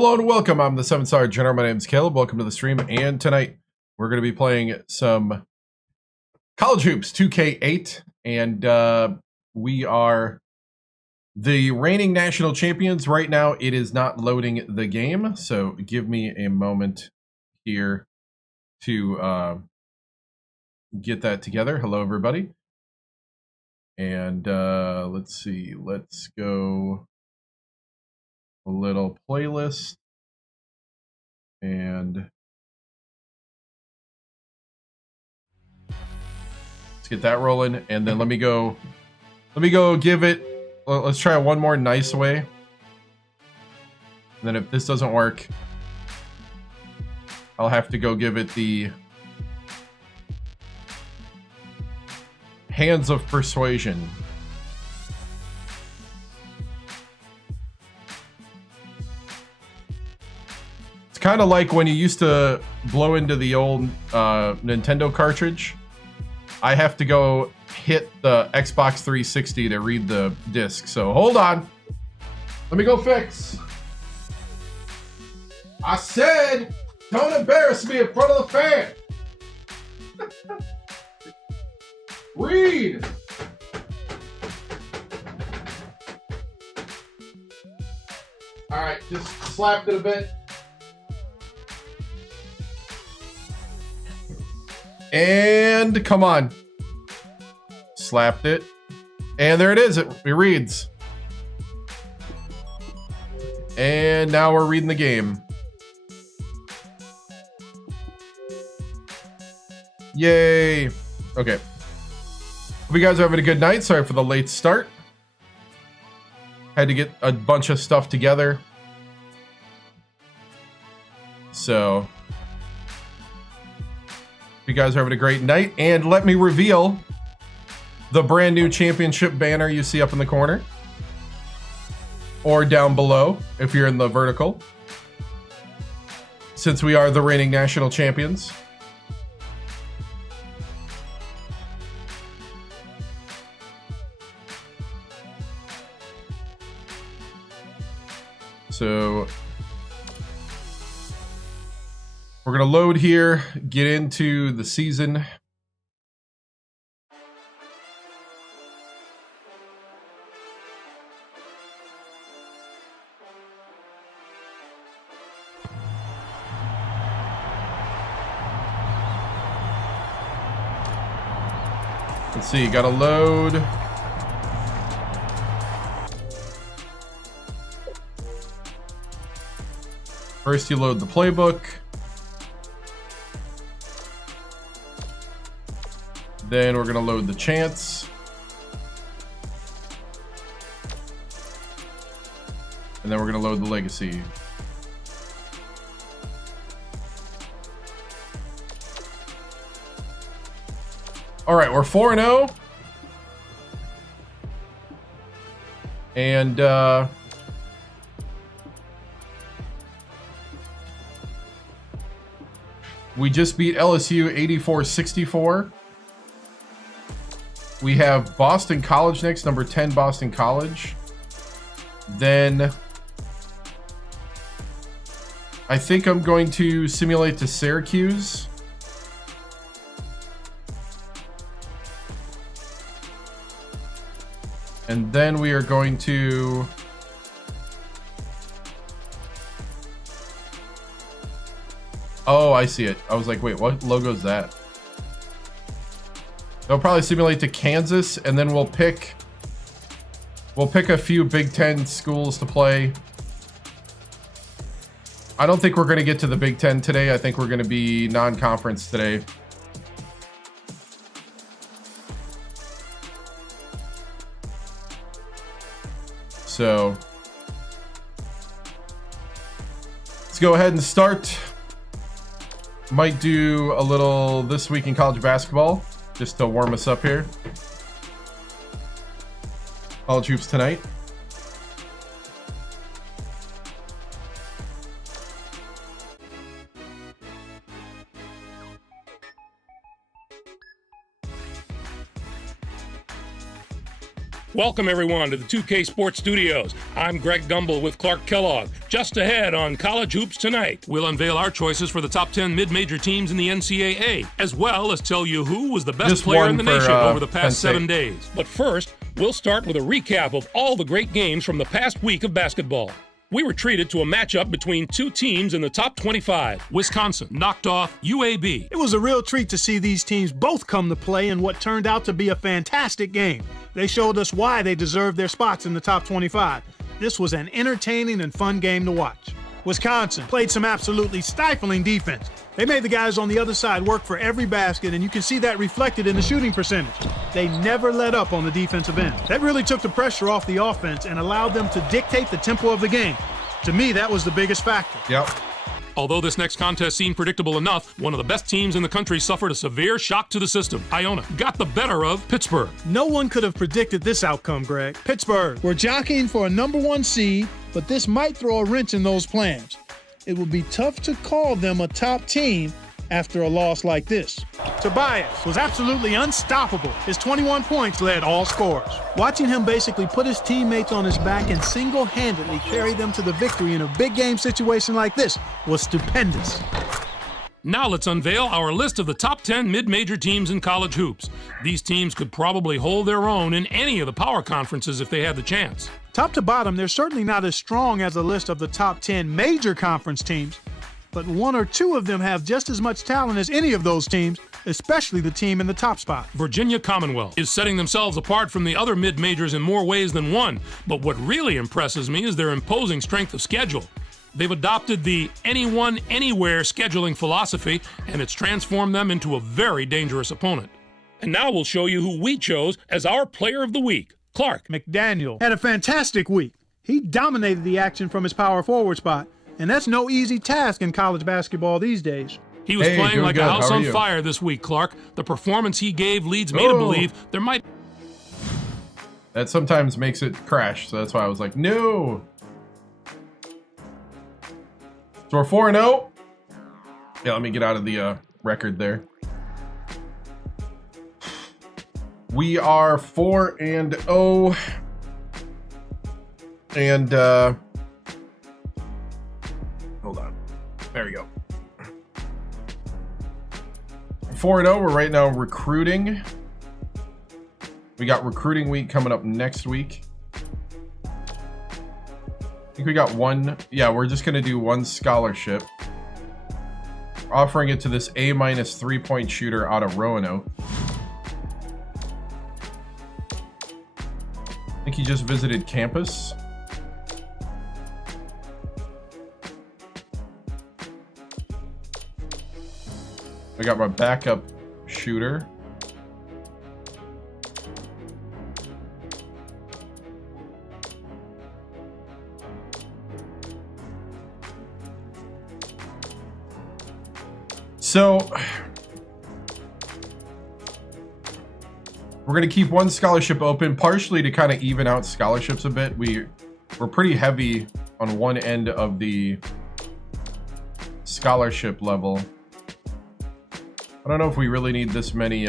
Hello and welcome. I'm the 7-star general. My name is Caleb. Welcome to the stream. And tonight we're going to be playing some College Hoops 2K8. And we are the reigning national champions. Right now it is not loading the game. So give me a moment here to get that together. Hello, everybody. And let's see. Let's go a little playlist. And let's get that rolling, and then let me go give it, let's try one more nice way. And then if this doesn't work, I'll have to go give it the hands of persuasion. It's kind of like when you used to blow into the old Nintendo cartridge. I have to go hit the Xbox 360 to read the disc. So hold on. Let me go fix. I said, don't embarrass me in front of the fan. Read. All right, just slapped it a bit. And come on. Slapped it. And there it is. It reads. And now we're reading the game. Yay. Okay. Hope you guys are having a good night. Sorry for the late start. Had to get a bunch of stuff together. So you guys are having a great night, and let me reveal the brand new championship banner you see up in the corner, or down below if you're in the vertical, since we are the reigning national champions. So we're going to load here, get into the season. Let's see, got to load. First, you load the playbook. Then we're going to load the chants. And then we're going to load the legacy. All right, we're 4-0. And we just beat LSU 84-64. We have Boston College next, number 10 Boston College. Then I think I'm going to simulate to Syracuse. And then we are going to oh, I see it. I was like, wait, what logo is that? They'll probably simulate to Kansas, and then we'll pick a few Big Ten schools to play. I don't think we're going to get to the Big Ten today. I think we're going to be non-conference today. So let's go ahead and start. Might do a little This Week in College Basketball, just to warm us up here. College Hoops tonight. Welcome, everyone, to the 2K Sports Studios. I'm Greg Gumbel with Clark Kellogg. Just ahead on College Hoops Tonight, we'll unveil our choices for the top 10 mid-major teams in the NCAA, as well as tell you who was the best player in the nation over the past 7 days. But first, we'll start with a recap of all the great games from the past week of basketball. We were treated to a matchup between two teams in the top 25. Wisconsin knocked off UAB. It was a real treat to see these teams both come to play in what turned out to be a fantastic game. They showed us why they deserved their spots in the top 25. This was an entertaining and fun game to watch. Wisconsin played some absolutely stifling defense. They made the guys on the other side work for every basket, and you can see that reflected in the shooting percentage. They never let up on the defensive end. That really took the pressure off the offense and allowed them to dictate the tempo of the game. To me, that was the biggest factor. Yep. Although this next contest seemed predictable enough, one of the best teams in the country suffered a severe shock to the system. Iona got the better of Pittsburgh. No one could have predicted this outcome, Greg. Pittsburgh were jockeying for a #1 seed, but this might throw a wrench in those plans. It would be tough to call them a top team after a loss like this. Tobias was absolutely unstoppable. His 21 points led all scorers. Watching him basically put his teammates on his back and single-handedly carry them to the victory in a big game situation like this was stupendous. Now let's unveil our list of the top 10 mid-major teams in college hoops. These teams could probably hold their own in any of the power conferences if they had the chance. Top to bottom, they're certainly not as strong as a list of the top 10 major conference teams, but one or two of them have just as much talent as any of those teams, especially the team in the top spot. Virginia Commonwealth is setting themselves apart from the other mid-majors in more ways than one, but what really impresses me is their imposing strength of schedule. They've adopted the anyone, anywhere scheduling philosophy, and it's transformed them into a very dangerous opponent. And now we'll show you who we chose as our player of the week. Clark McDaniel had a fantastic week. He dominated the action from his power forward spot, and that's no easy task in college basketball these days. He was playing like a house on fire this week, Clark. The performance he gave leads me to believe there might... That sometimes makes it crash, so that's why I was like, no. So we're 4-0. Yeah, let me get out of the record there. We are 4-0. And, hold on. There we go. 4-0. We're right now recruiting. We got recruiting week coming up next week. I think we got one. Yeah, we're just going to do one scholarship. Offering it to this A- 3-point shooter out of Roanoke. I think he just visited campus. I got my backup shooter. So we're going to keep one scholarship open, partially to kind of even out scholarships a bit. We're pretty heavy on one end of the scholarship level. I don't know if we really need this many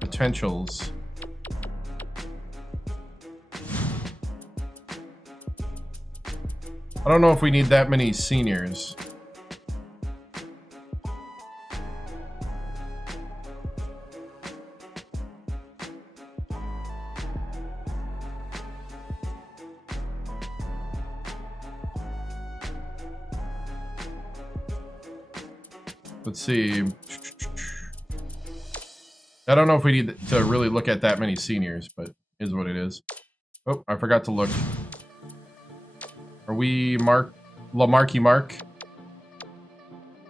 potentials. I don't know if we need that many seniors. Let's see. I don't know if we need to really look at that many seniors, but is what it is. Oh, I forgot to look. Are we Lamarcky Mark?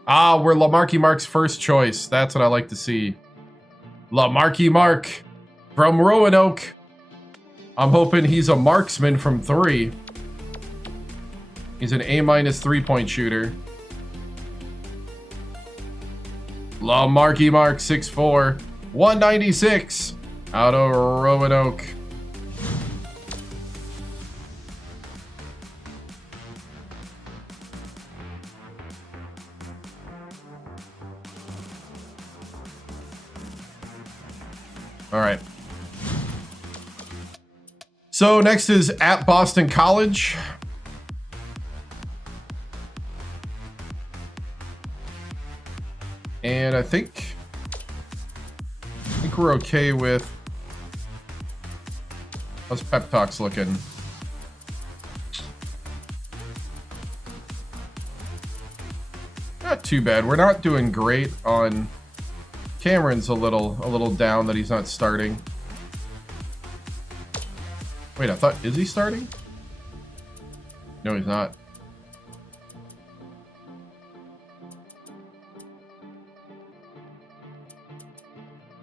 Ah, we're Lamarcky Mark's first choice. That's what I like to see. Lamarcky Mark from Roanoke. I'm hoping he's a marksman from 3. He's an A- 3-point shooter. Lamarcky Mark, 6'4", 196, out of Roanoke. All right. So next is at Boston College. And I think we're okay with how's Pep Talks looking. Not too bad. We're not doing great on Cameron's a little down that he's not starting. Wait, I thought, is he starting? No, he's not.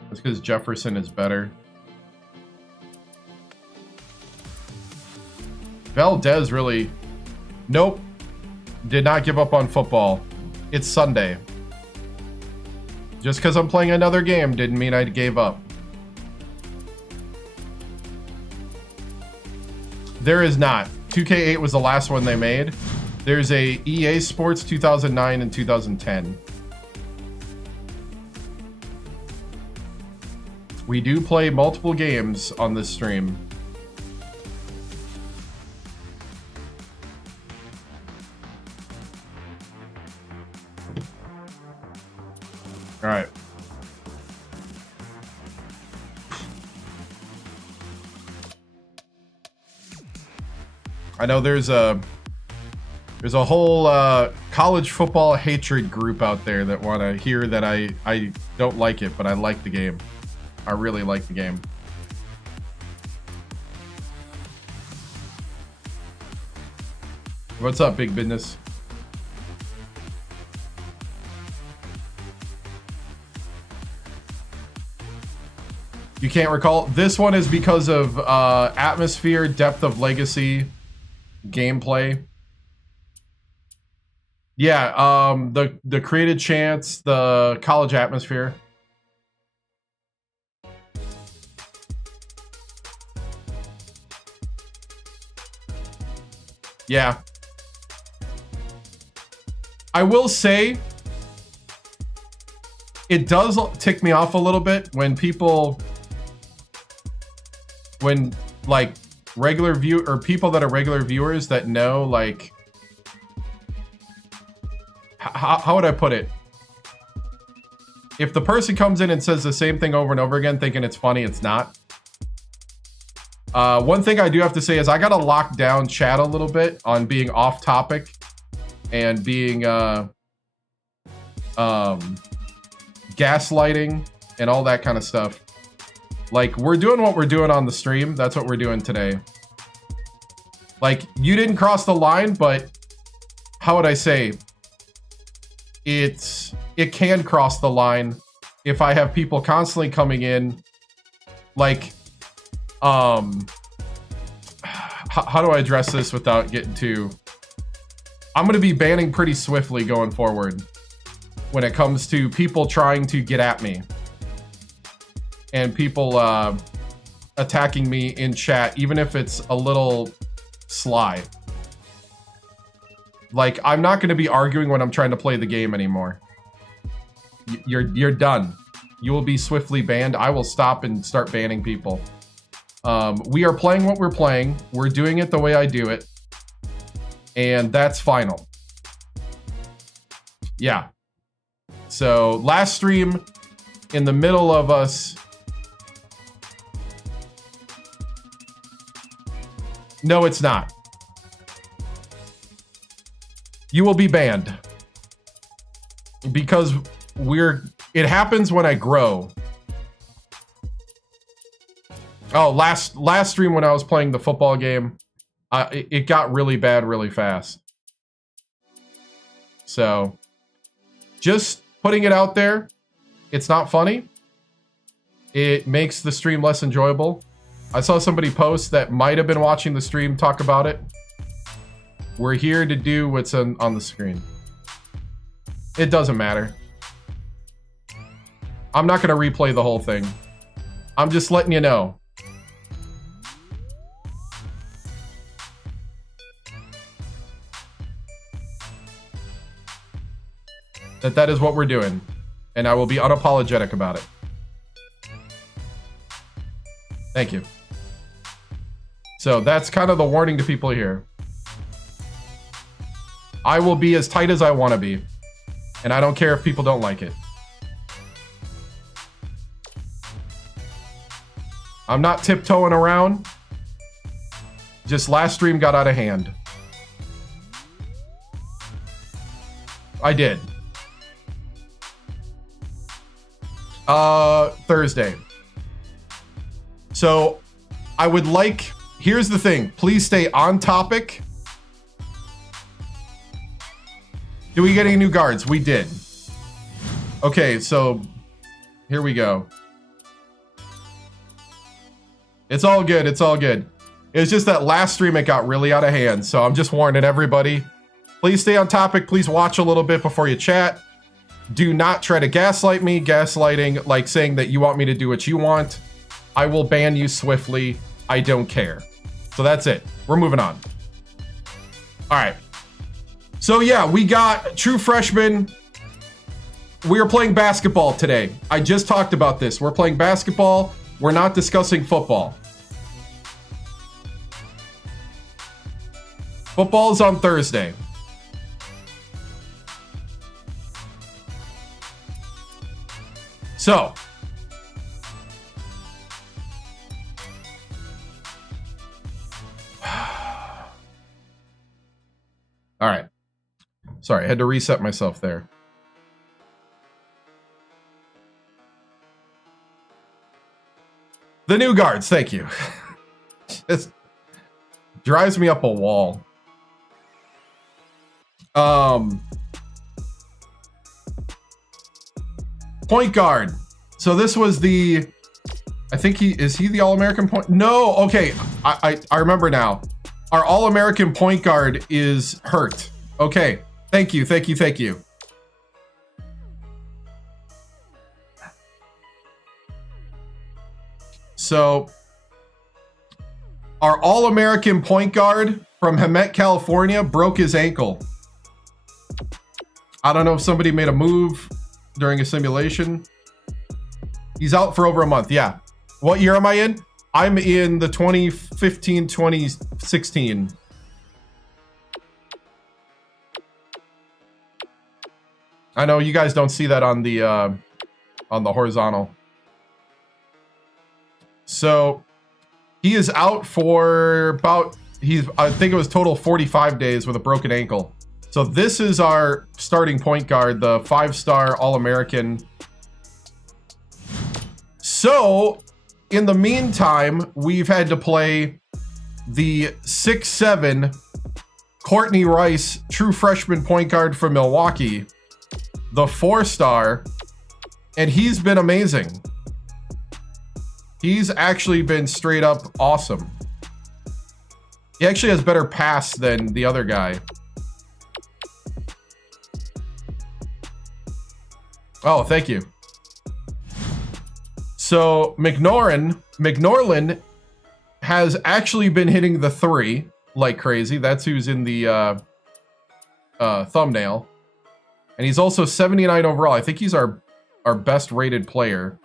That's because Jefferson is better. Valdez really... Nope. Did not give up on football. It's Sunday. Just because I'm playing another game didn't mean I gave up. There is not. 2K8 was the last one they made. There's a EA Sports 2009 and 2010. We do play multiple games on this stream. All right. I know there's a whole college football hatred group out there that want to hear that I don't like it, but I like the game. I really like the game. What's up, big business? You can't recall? This one is because of atmosphere, depth of legacy, gameplay. Yeah, the created chance, the college atmosphere. Yeah. I will say it does tick me off a little bit when people, when like regular view or people that are regular viewers that know, like, how would I put it? If the person comes in and says the same thing over and over again, thinking it's funny, it's not. One thing I do have to say is I gotta lock down chat a little bit on being off topic and being gaslighting and all that kind of stuff. Like, we're doing what we're doing on the stream. That's what we're doing today. Like, you didn't cross the line, but how would I say? It can cross the line if I have people constantly coming in. Like, how do I address this without getting too... I'm going to be banning pretty swiftly going forward when it comes to people trying to get at me. And people attacking me in chat, even if it's a little sly. Like, I'm not going to be arguing when I'm trying to play the game anymore. You're done. You will be swiftly banned. I will stop and start banning people. We are playing what we're playing. We're doing it the way I do it. And that's final. Yeah. So, last stream, in the middle of us... No, it's not. You will be banned. Because it happens when I grow. Oh, last stream when I was playing the football game, it got really bad really fast. So, just putting it out there. It's not funny. It makes the stream less enjoyable. I saw somebody post that might have been watching the stream talk about it. We're here to do what's on the screen. It doesn't matter. I'm not going to replay the whole thing. I'm just letting you know. That is what we're doing. And I will be unapologetic about it. Thank you. So that's kind of the warning to people here. I will be as tight as I want to be. And I don't care if people don't like it. I'm not tiptoeing around. Just last stream got out of hand. I did. Thursday. So I would like, here's the thing. Please stay on topic. Do we get any new guards? We did. Okay, so here we go. It's all good. It's all good. It was just that last stream, it got really out of hand. So I'm just warning everybody. Please stay on topic. Please watch a little bit before you chat. Do not try to gaslight me. Gaslighting, like saying that you want me to do what you want. I will ban you swiftly. I don't care. So that's it. We're moving on. All right. So yeah, we got true freshmen. We are playing basketball today. I just talked about this. We're playing basketball. We're not discussing football. Football is on Thursday. So, all right. Sorry, I had to reset myself there. The new guards, thank you. Just drives me up a wall. Point guard. So this was the, I think is he the All-American point? No, okay, I remember now. Our All-American point guard is hurt. Okay, thank you. So, our All-American point guard from Hemet, California, broke his ankle. I don't know if somebody made a move during a simulation. He's out for over a month, yeah. What year am I in? I'm in the 2015-2016. I know you guys don't see that on the horizontal. So he is out for about, I think it was total 45 days with a broken ankle. So this is our starting point guard, the 5-star All-American. So in the meantime, we've had to play the 6'7" Courtney Rice, true freshman point guard from Milwaukee, the 4-star, and he's been amazing. He's actually been straight up awesome. He actually has better pass than the other guy. Oh, thank you. So McNorland has actually been hitting the 3 like crazy. That's who's in the thumbnail. And he's also 79 overall. I think he's our best rated player.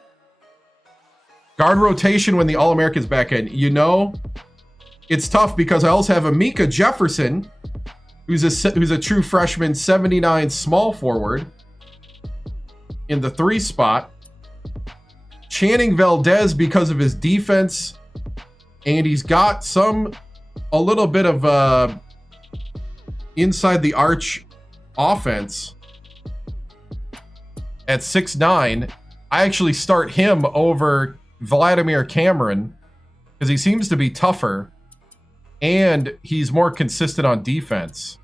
Guard rotation when the All-American's back in. You know, it's tough because I also have Amika Jefferson, who's a true freshman, 79 small forward in the 3 spot. Channing Valdez because of his defense, and he's got a little bit of inside the arch offense at 6'9". I actually start him over Vladimir Cameron because he seems to be tougher and he's more consistent on defense.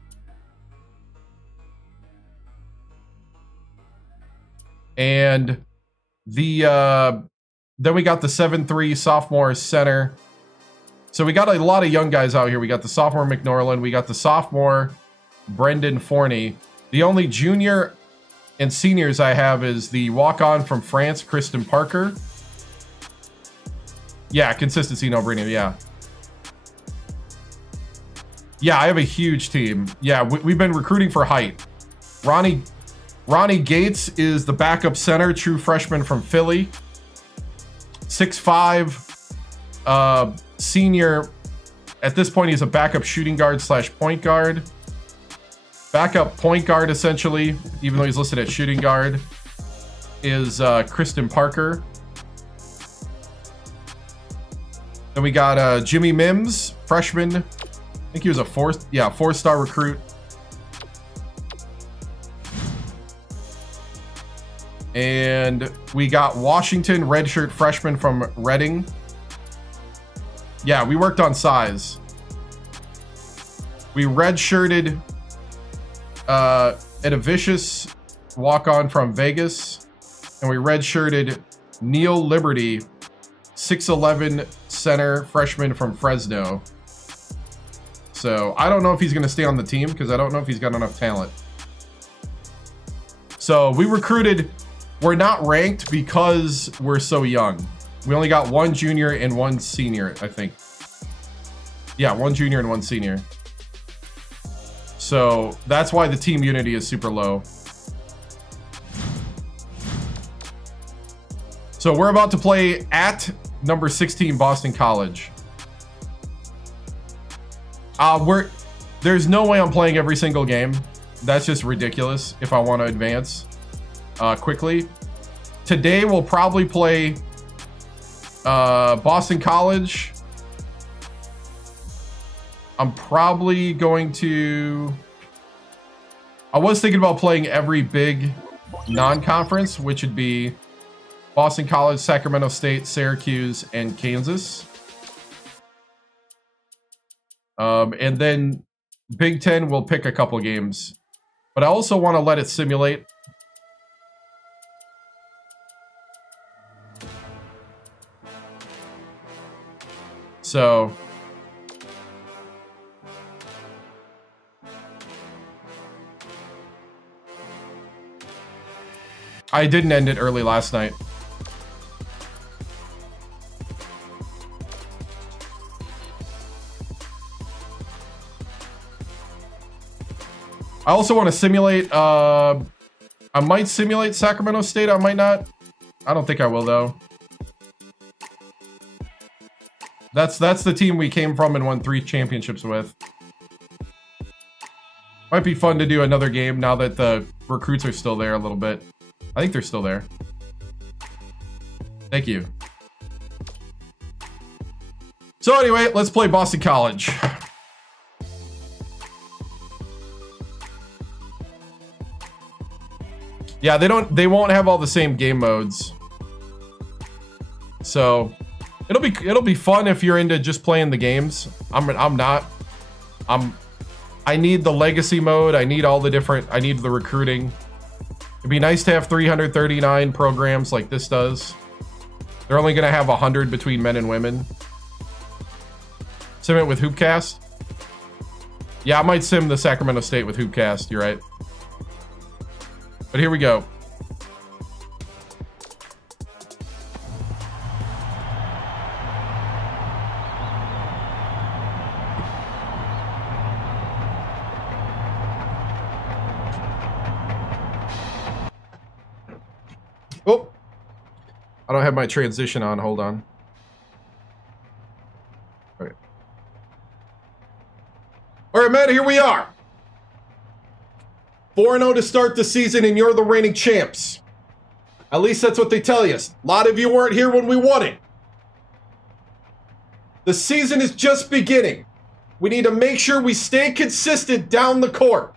And then we got the 7'3" sophomore center. So we got a lot of young guys out here. We got the sophomore McNorland. We got the sophomore Brendan Forney. The only junior and seniors I have is the walk-on from France, Kristen Parker. Yeah, consistency, no brainer. Yeah. Yeah, I have a huge team. Yeah, we've been recruiting for height. Ronnie Gates is the backup center, true freshman from Philly. 6'5", senior. At this point, he's a backup shooting guard / point guard. Backup point guard, essentially, even though he's listed at shooting guard, is Kristen Parker. Then we got Jimmy Mims, freshman. I think he was a four-star recruit. And we got Washington, redshirt freshman from Reading. Yeah, we worked on size. We redshirted Edavicius, walk-on from Vegas. And we redshirted Neil Liberty, 6'11", center freshman from Fresno. So I don't know if he's going to stay on the team because I don't know if he's got enough talent. So we recruited. We're not ranked because we're so young. We only got one junior and one senior, I think. Yeah, one junior and one senior. So that's why the team unity is super low. So we're about to play at number 16 Boston College. There's no way I'm playing every single game. That's just ridiculous if I want to advance quickly. Today we'll probably play Boston College. I'm probably going to... I was thinking about playing every big non-conference, which would be Boston College, Sacramento State, Syracuse, and Kansas. And then Big Ten will pick a couple games. But I also want to let it simulate. So... I didn't end it early last night. I also want to simulate, I might simulate Sacramento State, I might not. I don't think I will, though. That's the team we came from and won 3 championships with. Might be fun to do another game now that the recruits are still there a little bit. I think they're still there. Thank you. So anyway, let's play Boston College. Yeah, they won't have all the same game modes. So it'll be fun if you're into just playing the games. I'm not. I need the legacy mode. I need all the different. I need the recruiting. It'd be nice to have 339 programs like this does. They're only going to have 100 between men and women. Sim it with Hoopcast. Yeah, I might sim the Sacramento State with Hoopcast. You're right. But here we go. Oh, I don't have my transition on. Hold on. Okay. All right, man, here we are. 4-0 to start the season, and you're the reigning champs. At least that's what they tell you. A lot of you weren't here when we won it. The season is just beginning. We need to make sure we stay consistent down the court.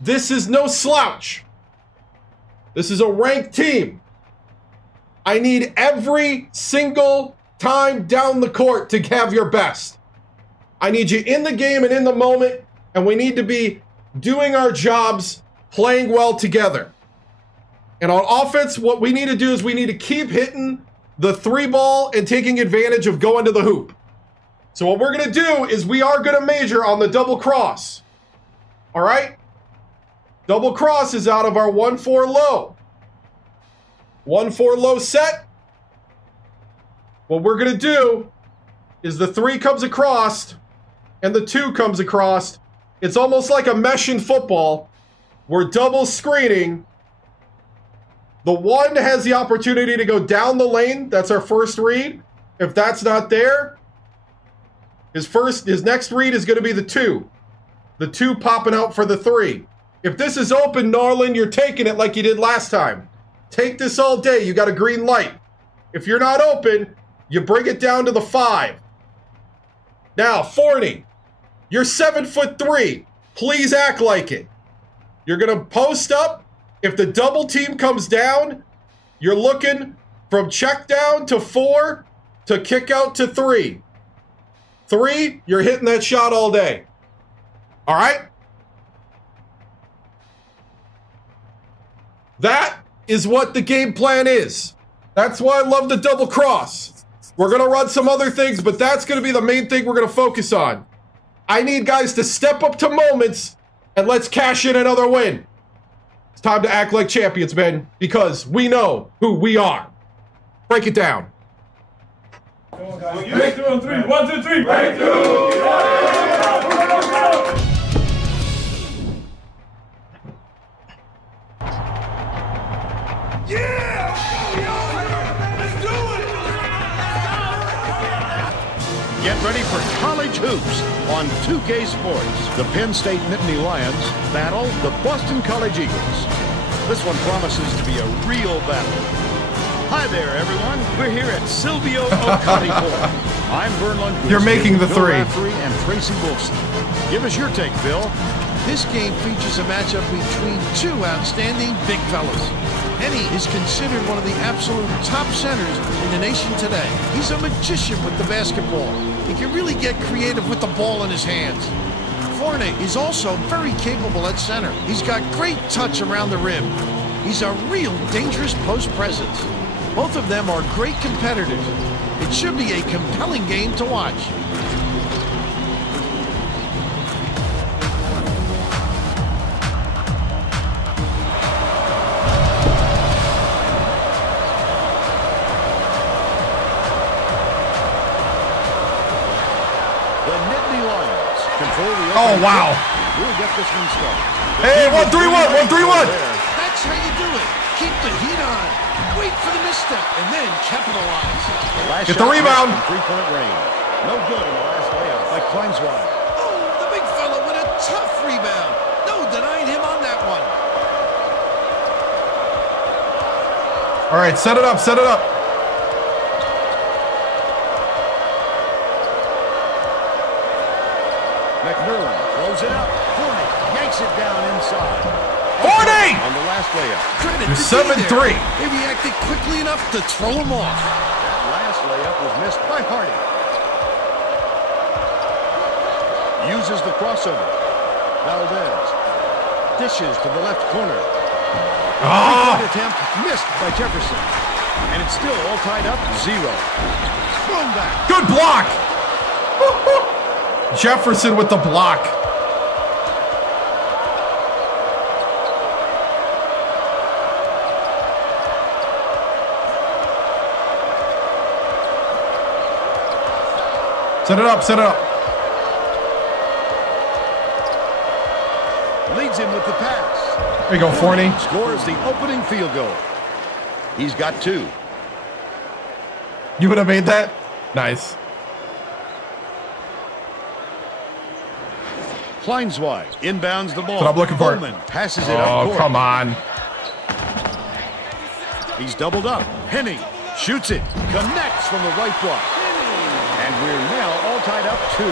This is no slouch. This is a ranked team. I need every single time down the court to have your best. I need you in the game and in the moment, and we need to be doing our jobs, playing well together. And on offense, what we need to do is we need to keep hitting the 3-ball and taking advantage of going to the hoop. So what we're going to do is we are going to major on the double cross. All right? Double cross is out of our 1-4 low. 1-4 low set. What we're going to do is the 3 comes across and the 2 comes across. It's almost like a mesh in football. We're double screening. The 1 has the opportunity to go down the lane. That's our first read. If that's not there, his next read is going to be the 2. The 2 popping out for the 3. If this is open, Norland, you're taking it like you did last time. Take this all day. You got a green light. If you're not open, you bring it down to the 5. Now, Forney, you're 7'3". Please act like it. You're going to post up. If the double team comes down, you're looking from check down to 4 to kick out to 3. 3, you're hitting that shot all day. All right? That is what the game plan is. That's why I love the double cross. We're going to run some other things, but that's going to be the main thing we're going to focus on. I need guys to step up to moments, and let's cash in another win. It's time to act like champions, man, because we know who we are. Break it down. Breakthrough on 3. 1, 2, 3. Breakthrough! Yeah! Let's do it! Get ready for college hoops on 2K Sports. The Penn State Nittany Lions battle the Boston College Eagles. This one promises to be a real battle. Hi there, everyone. We're here at Silvio O'Connor Court. I'm Vern Lundquist. You're making the 3. And Tracy Wilson. Give us your take, Bill. This game features a matchup between 2 outstanding big fellas. Henny is considered one of the absolute top centers in the nation today. He's a magician with the basketball. He can really get creative with the ball in his hands. Forney is also very capable at center. He's got great touch around the rim. He's a real dangerous post presence. Both of them are great competitors. It should be a compelling game to watch. The Nittany Lions control the Oh, wow. We'll get this one started. Hey, 1-3-1, 1-3-1. That's how you do it. Keep the heat on. Wait for the misstep and then capitalize. Get the rebound. 3-point range. No good in the last layup by Kleinsweiler. Oh, the big fella with a tough rebound. No denying him on that one. All right, set it up, set it up. McMillan throws it up. Forney yanks it down inside. Forney! On the last layup. Credit You're to be 7-3. there. They reacted quickly enough to throw him off. That last layup was missed by Hardy. Uses the crossover. Valdez dishes to the left corner. Three-point attempt missed by Jefferson. And it's still all tied up 0. Thrown back. Good block. Jefferson with the block. Set it up, set it up. Leads him with the pass. There you go, Forney. Scores the opening field goal. He's got 2. You would have made that? Nice. Kleinsweiler inbounds the ball. That's what I'm looking for. Bowman passes it up Oh, court. come on. He's doubled up. Henny shoots it. Connects from the right block. And we're now all tied up 2.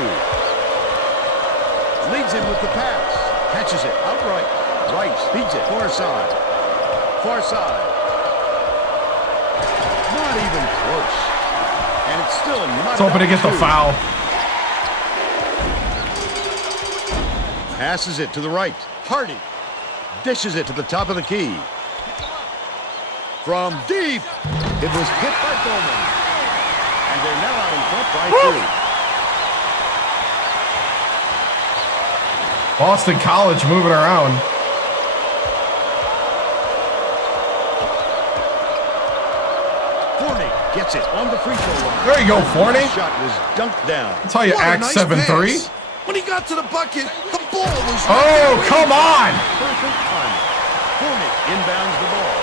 Leads him with the pass. Catches it outright. Rice feeds it. Far side. Far side. Not even close. And it's still not. It's hoping to get the foul. Passes it to the right. Hardy dishes it to the top of the key. From deep. It was hit by Bowman. And they're now out in front by 3. Boston College moving around. Forney gets it on the free throw line. There you go, Forney. The shot was dunked down. That's how you What a act nice 7-3. pass. When he got to the bucket, the ball was right Oh, there. come on. Perfect timing. Forney inbounds the ball.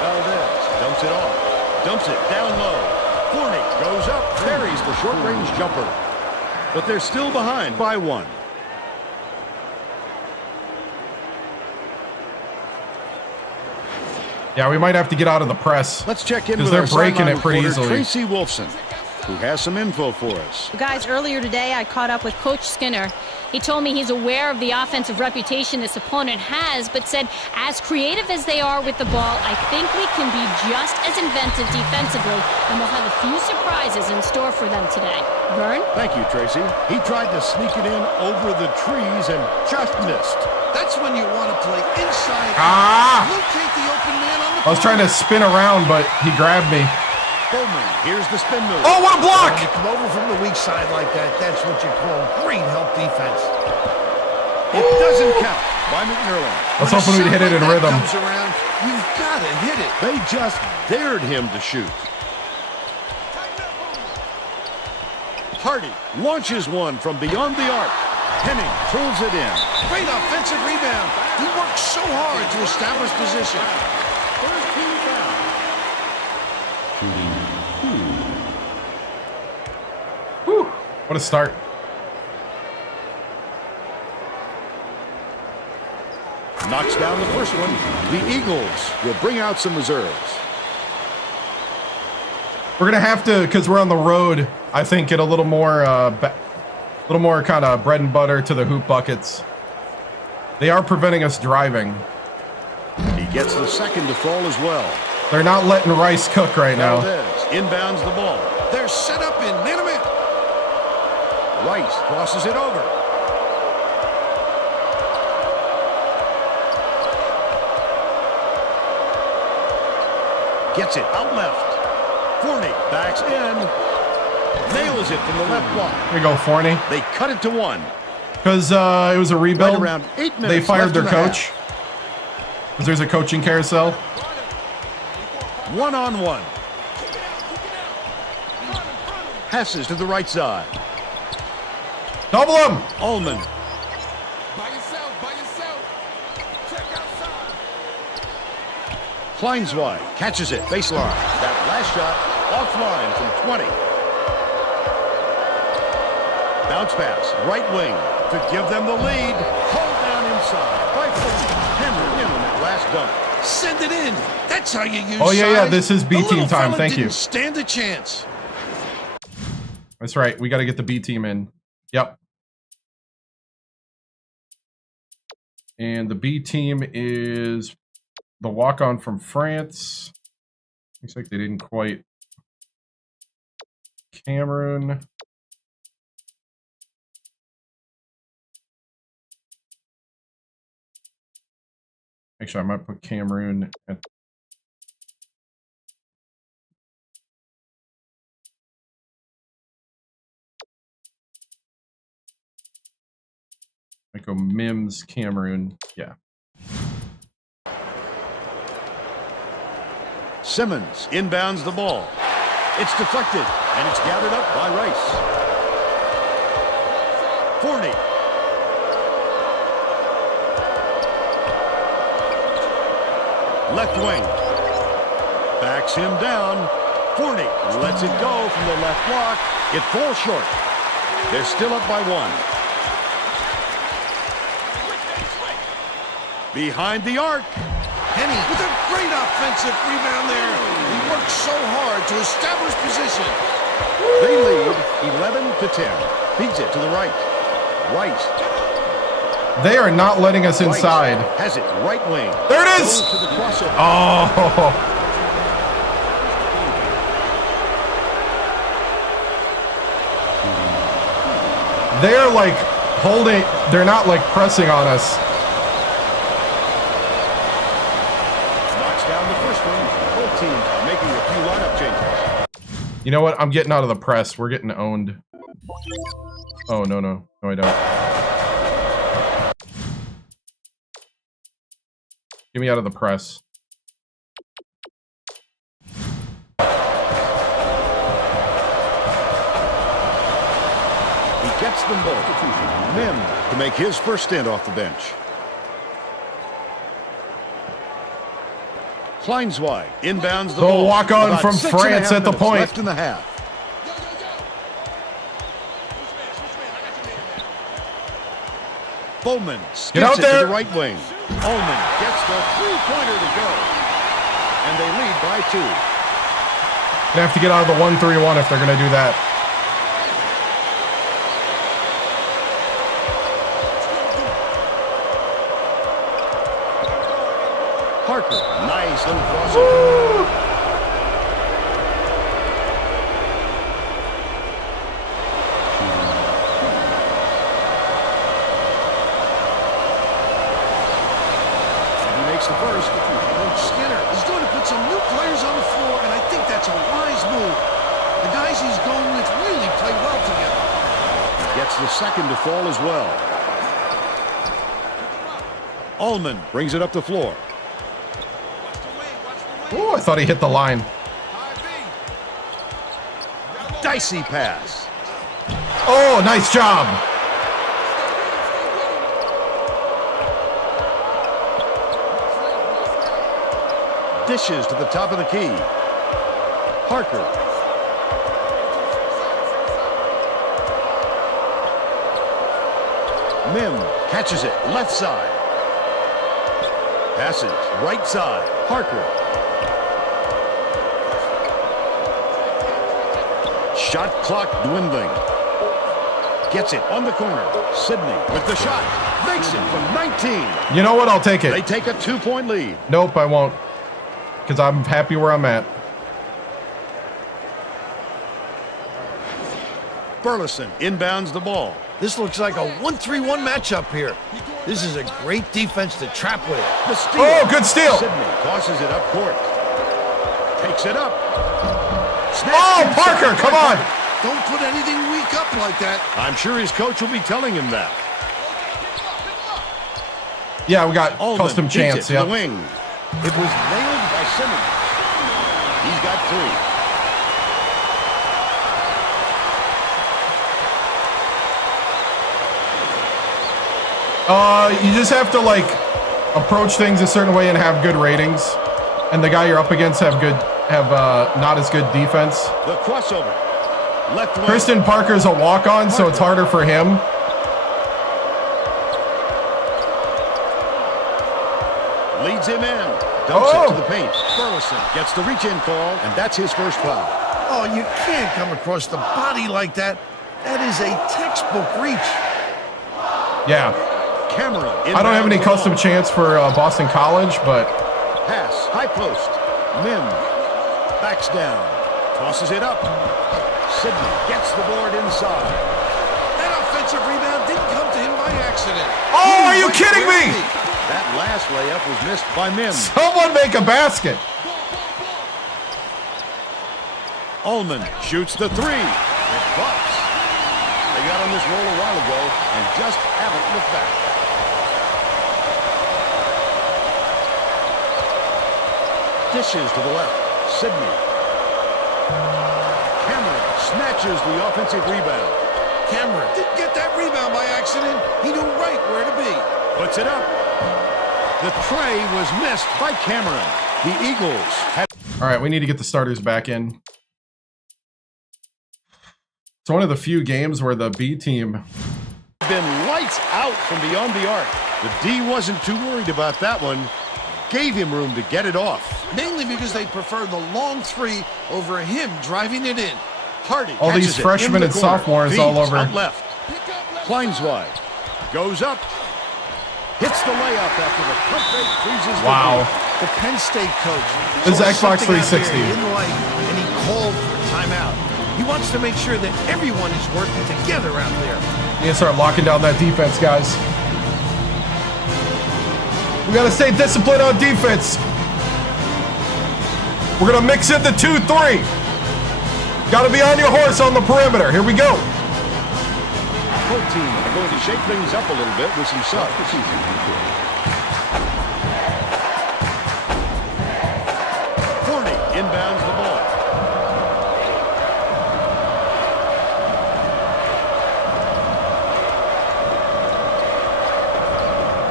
Valdez dumps it off. Dumps it down low. Forney goes up, buries the short-range jumper. But they're still behind by 1. Yeah, we might have to get out of the press. Let's check in because with they're our breaking sideline it pretty reporter, easily. Tracy Wolfson, who has some info for us. Guys, earlier today I caught up with Coach Skinner. He told me he's aware of the offensive reputation this opponent has, but said as creative as they are with the ball, I think we can be just as inventive defensively, and we'll have a few surprises in store for them today. Vern? Thank you, Tracy. He tried to sneak it in over the trees and just missed. That's when you want to play inside. Locate the open man on the I was trying to spin around, but he grabbed me. Bowman, here's the spin move. Oh, what a block! When you come over from the weak side like that, that's what you call great help defense. It doesn't count by McNerlin. I was hoping we'd hit it in rhythm. Comes around, you've got to hit it. They just dared him to shoot. Hardy launches one from beyond the arc. Henning pulls it in. Great offensive rebound. He works so hard to establish position. Whew, what a start. Knocks down the first one. The Eagles will bring out some reserves. We're gonna have to, because we're on the road, I think, get a little more kind of bread and butter to the hoop buckets. They are preventing us driving. He gets the second to fall as well. They're not letting Rice cook right now. Valdez inbounds the ball. They're set up in minute. Rice crosses it over. Gets it out left. Forney backs in. Nails it from the left block. Here you go, Forney. They cut it to 1. Because it was a rebuild. Right around 8 minutes they fired left their in the coach. Because there's a coaching carousel. 1-on-1. Passes to the right side. Double him! Ullman. By yourself. Check outside. Kleinswide catches it. Baseline. That last shot offline from 20. Bounce pass. Right wing to give them the lead. Hold down inside. By Forney. Hammered in on that last dunk. Send it in. That's how you use Oh, yeah, size. this is B The team little time. fella Thank you. didn't stand a chance. That's right. We got to get the B team in. Yep. And the B team is the walk-on from France. Looks like they didn't quite. Cameroon. Actually, I might put Cameroon at. I go Mims, Cameroon. Yeah. Simmons inbounds the ball. It's deflected, and it's gathered up by Rice. Forney. Left wing. Backs him down. Forney lets it go from the left block. It falls short. They're still up by 1. Behind the arc. Henny with a great offensive rebound there. He worked so hard to establish position. They lead 11-10. Feeds it to the right. Rice. They are not letting us inside. Rice has it right wing. There it is! Goes to the crossover. Oh! They're like holding, they're not like pressing on us. Knocks down the first one. Both teams are making a few lineup changes. You know what? I'm getting out of the press. We're getting owned. Oh, no. No, I don't. Get me out of the press. He gets them both. Mim to make his first stint off the bench. Kleinswide inbounds the The ball. walk-on About from 6.5 France at the minutes point. left in the half. Bowman skips out it there. to the right wing. Ullman gets the three-pointer to go. And they lead by 2. They have to get out of the 1-3-1 if they're going to do that. Parker, nice little crossover. And he makes the first. Coach Skinner is going to put some new players on the floor, and I think that's a wise move. The guys he's going with really play well together. He gets the second to fall as well. Ullman brings it up the floor. Ooh, I thought he hit the line. Dicey pass. Oh, nice job. Dishes to the top of the key. Parker. Mim catches it left side. Passes right side. Parker. Shot clock dwindling. Gets it on the corner. Sidney with the shot. Makes it from 19. You know what? I'll take They it. take a 2-point lead. Nope, I won't. Because I'm happy where I'm at. Burleson inbounds the ball. This looks like a 1-3-1 matchup here. This is a great defense to trap with. The steal. Oh, good steal. Sidney tosses it up court. Takes it up. Snap Oh, inside. Parker, come on. Don't put anything weak up like that. I'm sure his coach will be telling him that. Yeah, we got Ullman custom beats chance. it to the Yep. wing. It was nailed by Simmons. He's got 3. You just have to like approach things a certain way and have good ratings. And the guy you're up against have not as good defense. The crossover. Left wing. Kristen Parker's a walk-on, so it's harder for him. Leads him in. Dumps it to the paint. Burleson gets the reach-in call, and that's his first foul. Oh, you can't come across the body like that. That is a textbook reach. Yeah. Cameron. I don't have any inbounds the custom ball. chance for Boston College, but Pass. High post. Mim. Backs down. Tosses it up. Sidney gets the board inside. That offensive rebound didn't come to him by accident. oh, are you kidding me? That last layup was missed by Mim. Someone make a basket. Ullman shoots the 3. It bucks. They got on this roll a while ago and just haven't looked back. Dishes to the left. Sidney. Cameron snatches the offensive rebound. Cameron didn't get that rebound by accident. He knew right where to be. Puts it up. The tray was missed by Cameron. The Eagles had All right, we need to get the starters back in. It's one of the few games where the B team. been lights out from beyond the arc. The D wasn't too worried about that one. Gave him room to get it off. Mainly because they prefer the long 3 over him driving it in. Hardy All these catches it freshmen in the and corner. sophomores Feeds all over. out left. Kleinswide goes up. Hits the layup after the pump fake freezes the Wow. lead. The Penn State coach. This is saw Xbox something out there 360. he didn't like, and he called for a timeout. He wants to make sure that everyone is working together out there. You need to start locking down that defense, guys. We gotta stay disciplined on defense. We're gonna mix in the 2-3. Gotta be on your horse on the perimeter. Here we go. Both teams are going to shake things up a little bit with some subs. Horny inbounds the ball.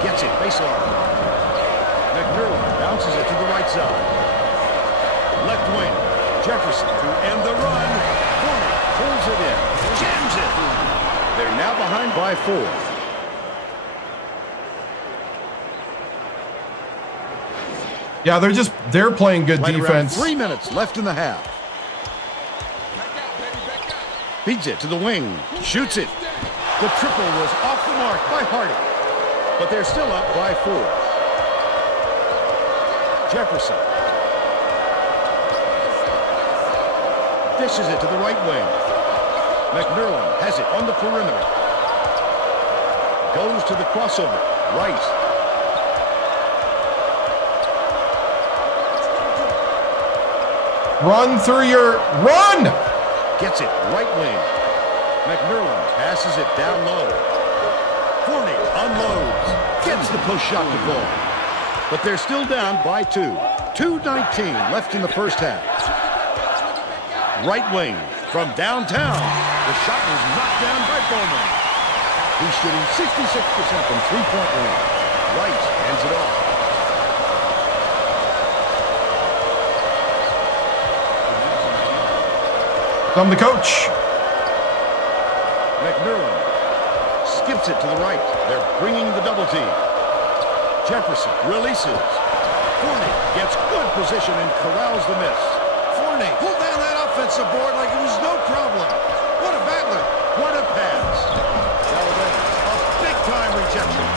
Gets it, baseline. McMillan bounces it to the right side. Jefferson to end the run. Ronnie pulls it in. Jams it. They're now behind by 4. Yeah, they're playing good Right defense. 3 minutes left in the half. Feeds it to the wing. Shoots it. The triple was off the mark by Hardy. But they're still up by 4. Jefferson. Dishes it to the right wing. McNerlin has it on the perimeter. Goes to the crossover. Rice. Run through your run. Gets it right wing. McNerlin passes it down low. Forney unloads. Gets the push shot to fall. But they're still down by 2. 2:19 left in the first half. Right wing from downtown. The shot was knocked down by Bowman. He's shooting 66% from three-point range. Rice hands it off. I'm the coach. McNerlin skips it to the right. They're bringing the double team. Jefferson releases. Forney gets good position and corrals the miss. Forney pulled down that offensive board like it was no problem. What a battler. What a pass. A big-time rejection.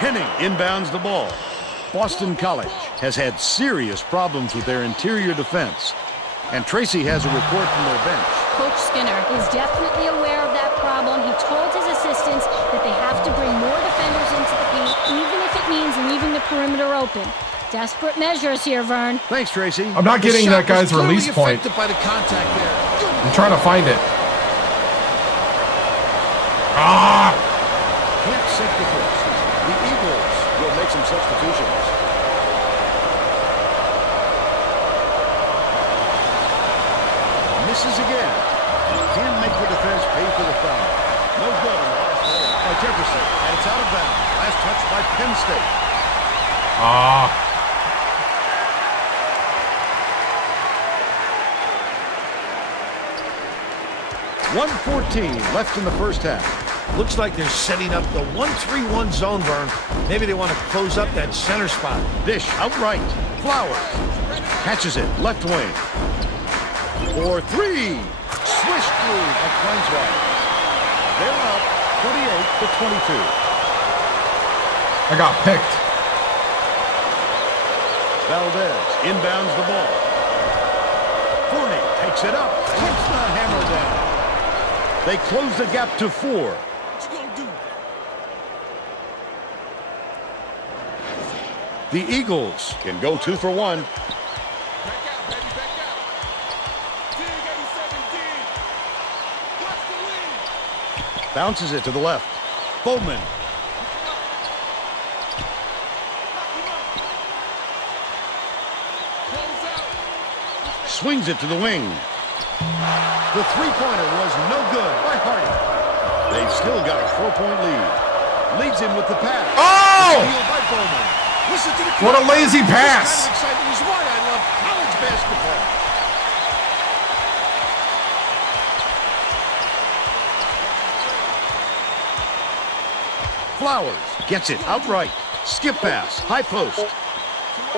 Henning inbounds the ball. Boston College has had serious problems with their interior defense. And Tracy has a report from their bench. Coach Skinner is definitely aware of that problem. He told his assistants that they have to bring more defenders into the paint, even if it means leaving the perimeter open. Desperate measures here, Vern. Thanks, Tracy. I'm not getting that guy's release point. By the contact there. I'm trying to find it. Ah! Can't sink the force. The Eagles will make some substitutions. Misses again. Can't make the defense pay for the foul. No good on the last play by Jefferson. And it's out of bounds. Last touch by Penn State. Ah. 1:14 left in the first half. Looks like they're setting up the 1-3-1 zone, Vern. Maybe they want to close up that center spot. Dish outright. Flowers. Catches it. Left wing. For 3. Swish through at Kleinsweiler. They're up 28-22. I got picked. Valdez inbounds the ball. Forney takes it up. Hits the hammer down. They close the gap to 4. What you gonna do? The Eagles can go 2 for 1. Back out, baby, back out. Dig 87, dig. Watch the wing. Bounces it to the left. Bowman. Close out. Swings it to the wing. The three-pointer was no good by Hardy. They've still got a 4-point lead. Leads him with the pass. Oh! Steal by Bowman. Listen to the What a crowd. lazy This pass. kind of excitement is why I love college basketball. Flowers gets it outright. Skip pass. High post.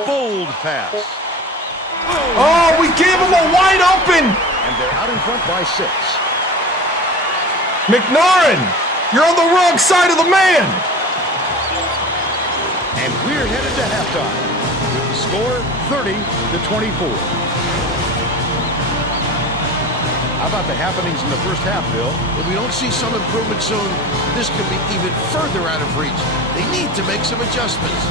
Bold pass. Oh, we gave him a wide open. And they're out in front by 6. McNaurin, you're on the wrong side of the man. And we're headed to halftime with the score 30-24. How about the happenings in the first half, Bill? If we don't see some improvement soon, this could be even further out of reach. They need to make some adjustments.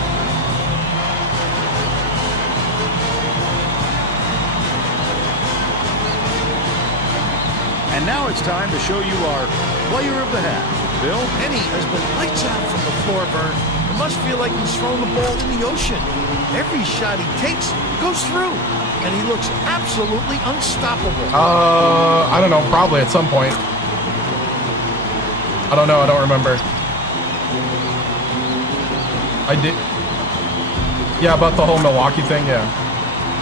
And now it's time to show you our player of the half. Bill? Henny has been lights out from the floor, Vern. It must feel like he's throwing the ball in the ocean. Every shot he takes goes through, and he looks absolutely unstoppable. I don't know. Probably at some point. I don't know. I don't remember. I did. Yeah, about the whole Milwaukee thing. Yeah.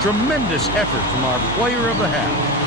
Tremendous effort from our player of the half.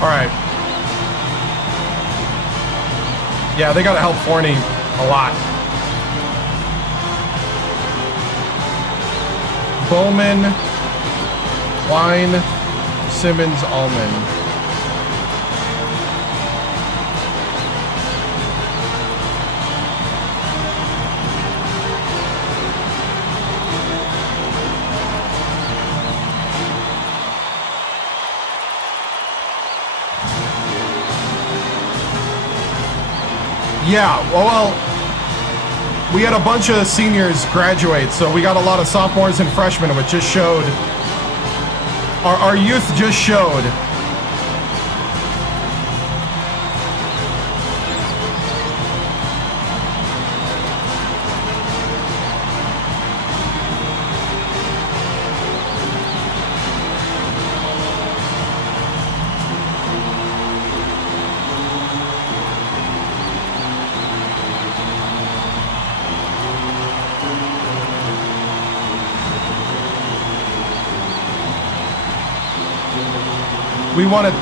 All right. Yeah, they got to help Forney a lot. Bowman, Klein, Simmons, Allman. Yeah, well, we had a bunch of seniors graduate, so we got a lot of sophomores and freshmen, which just showed, our youth just showed.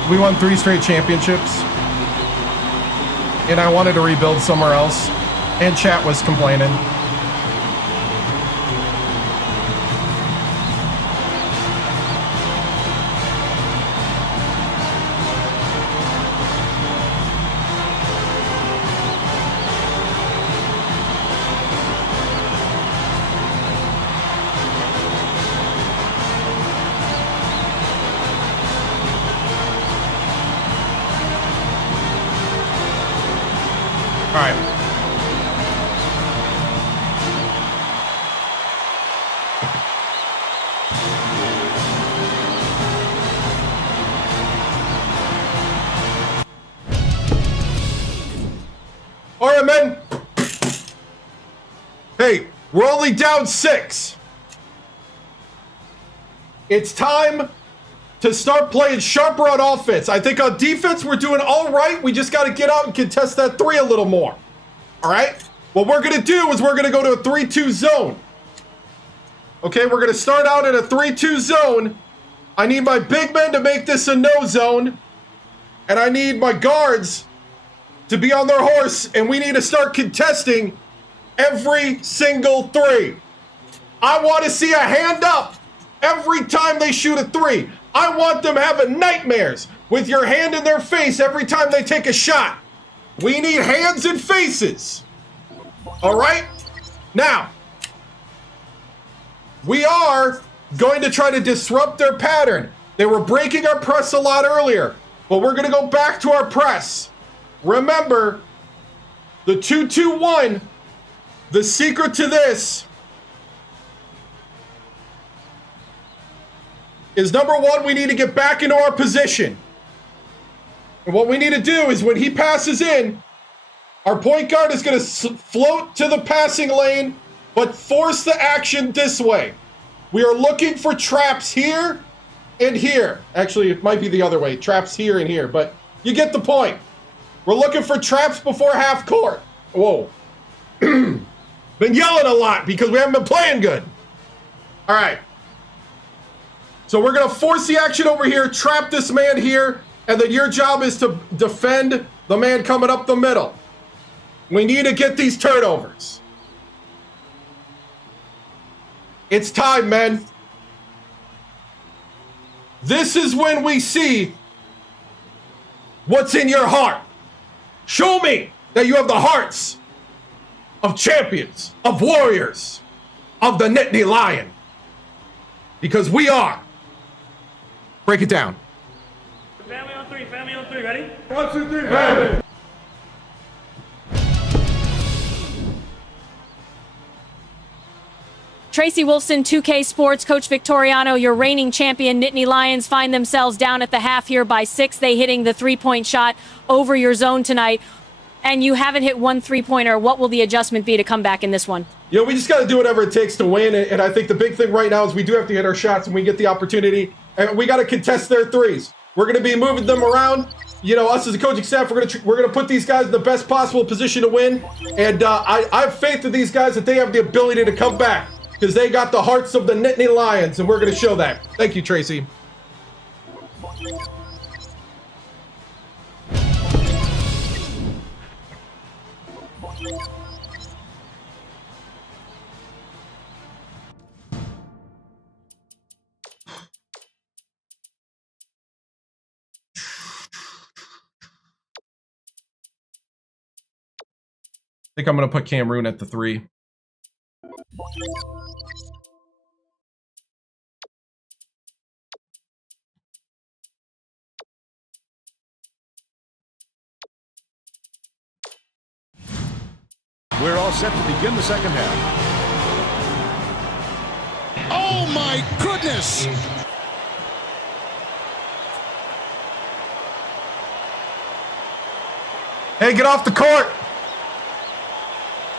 We won 3 straight championships, and I wanted to rebuild somewhere else, and chat was complaining. We're only down 6. It's time to start playing sharper on offense. I think on defense, we're doing all right. We just got to get out and contest that 3 a little more. All right? What we're going to do is we're going to go to a 3-2 zone. Okay, we're going to start out in a 3-2 zone. I need my big men to make this a no zone. And I need my guards to be on their horse. And we need to start contesting every single 3. I want to see a hand up every time they shoot a 3. I want them having nightmares with your hand in their face every time they take a shot. We need hands and faces. All right? Now, we are going to try to disrupt their pattern. They were breaking our press a lot earlier, but we're going to go back to our press. Remember, the 2-2-1. The secret to this is, number 1, we need to get back into our position. And what we need to do is when he passes in, our point guard is going to float to the passing lane, but force the action this way. We are looking for traps here and here. Actually, it might be the other way. Traps here and here, but you get the point. We're looking for traps before half court. Whoa. Been yelling a lot because we haven't been playing good. All right. So we're going to force the action over here, trap this man here, and then your job is to defend the man coming up the middle. We need to get these turnovers. It's time, men. This is when we see what's in your heart. Show me that you have the hearts of champions, of warriors, of the Nittany Lion. Because we are. Break it down. Family on three, ready? 1, 2, 3, family. Tracy Wolfson, 2K Sports, Coach Victoriano, your reigning champion Nittany Lions find themselves down at the half here by 6. They hitting the three-point shot over your zone tonight. And you haven't hit one three-pointer. What will the adjustment be to come back in this one? You know, we just got to do whatever it takes to win. And I think the big thing right now is we do have to hit our shots when we get the opportunity. And we got to contest their threes. We're going to be moving them around. You know, us as a coaching staff, we're going to put these guys in the best possible position to win. And I have faith in these guys that they have the ability to come back because they got the hearts of the Nittany Lions, and we're going to show that. Thank you, Tracy. I think I'm going to put Cameroon at the 3. We're all set to begin the second half. Oh my goodness! Hey, get off the court!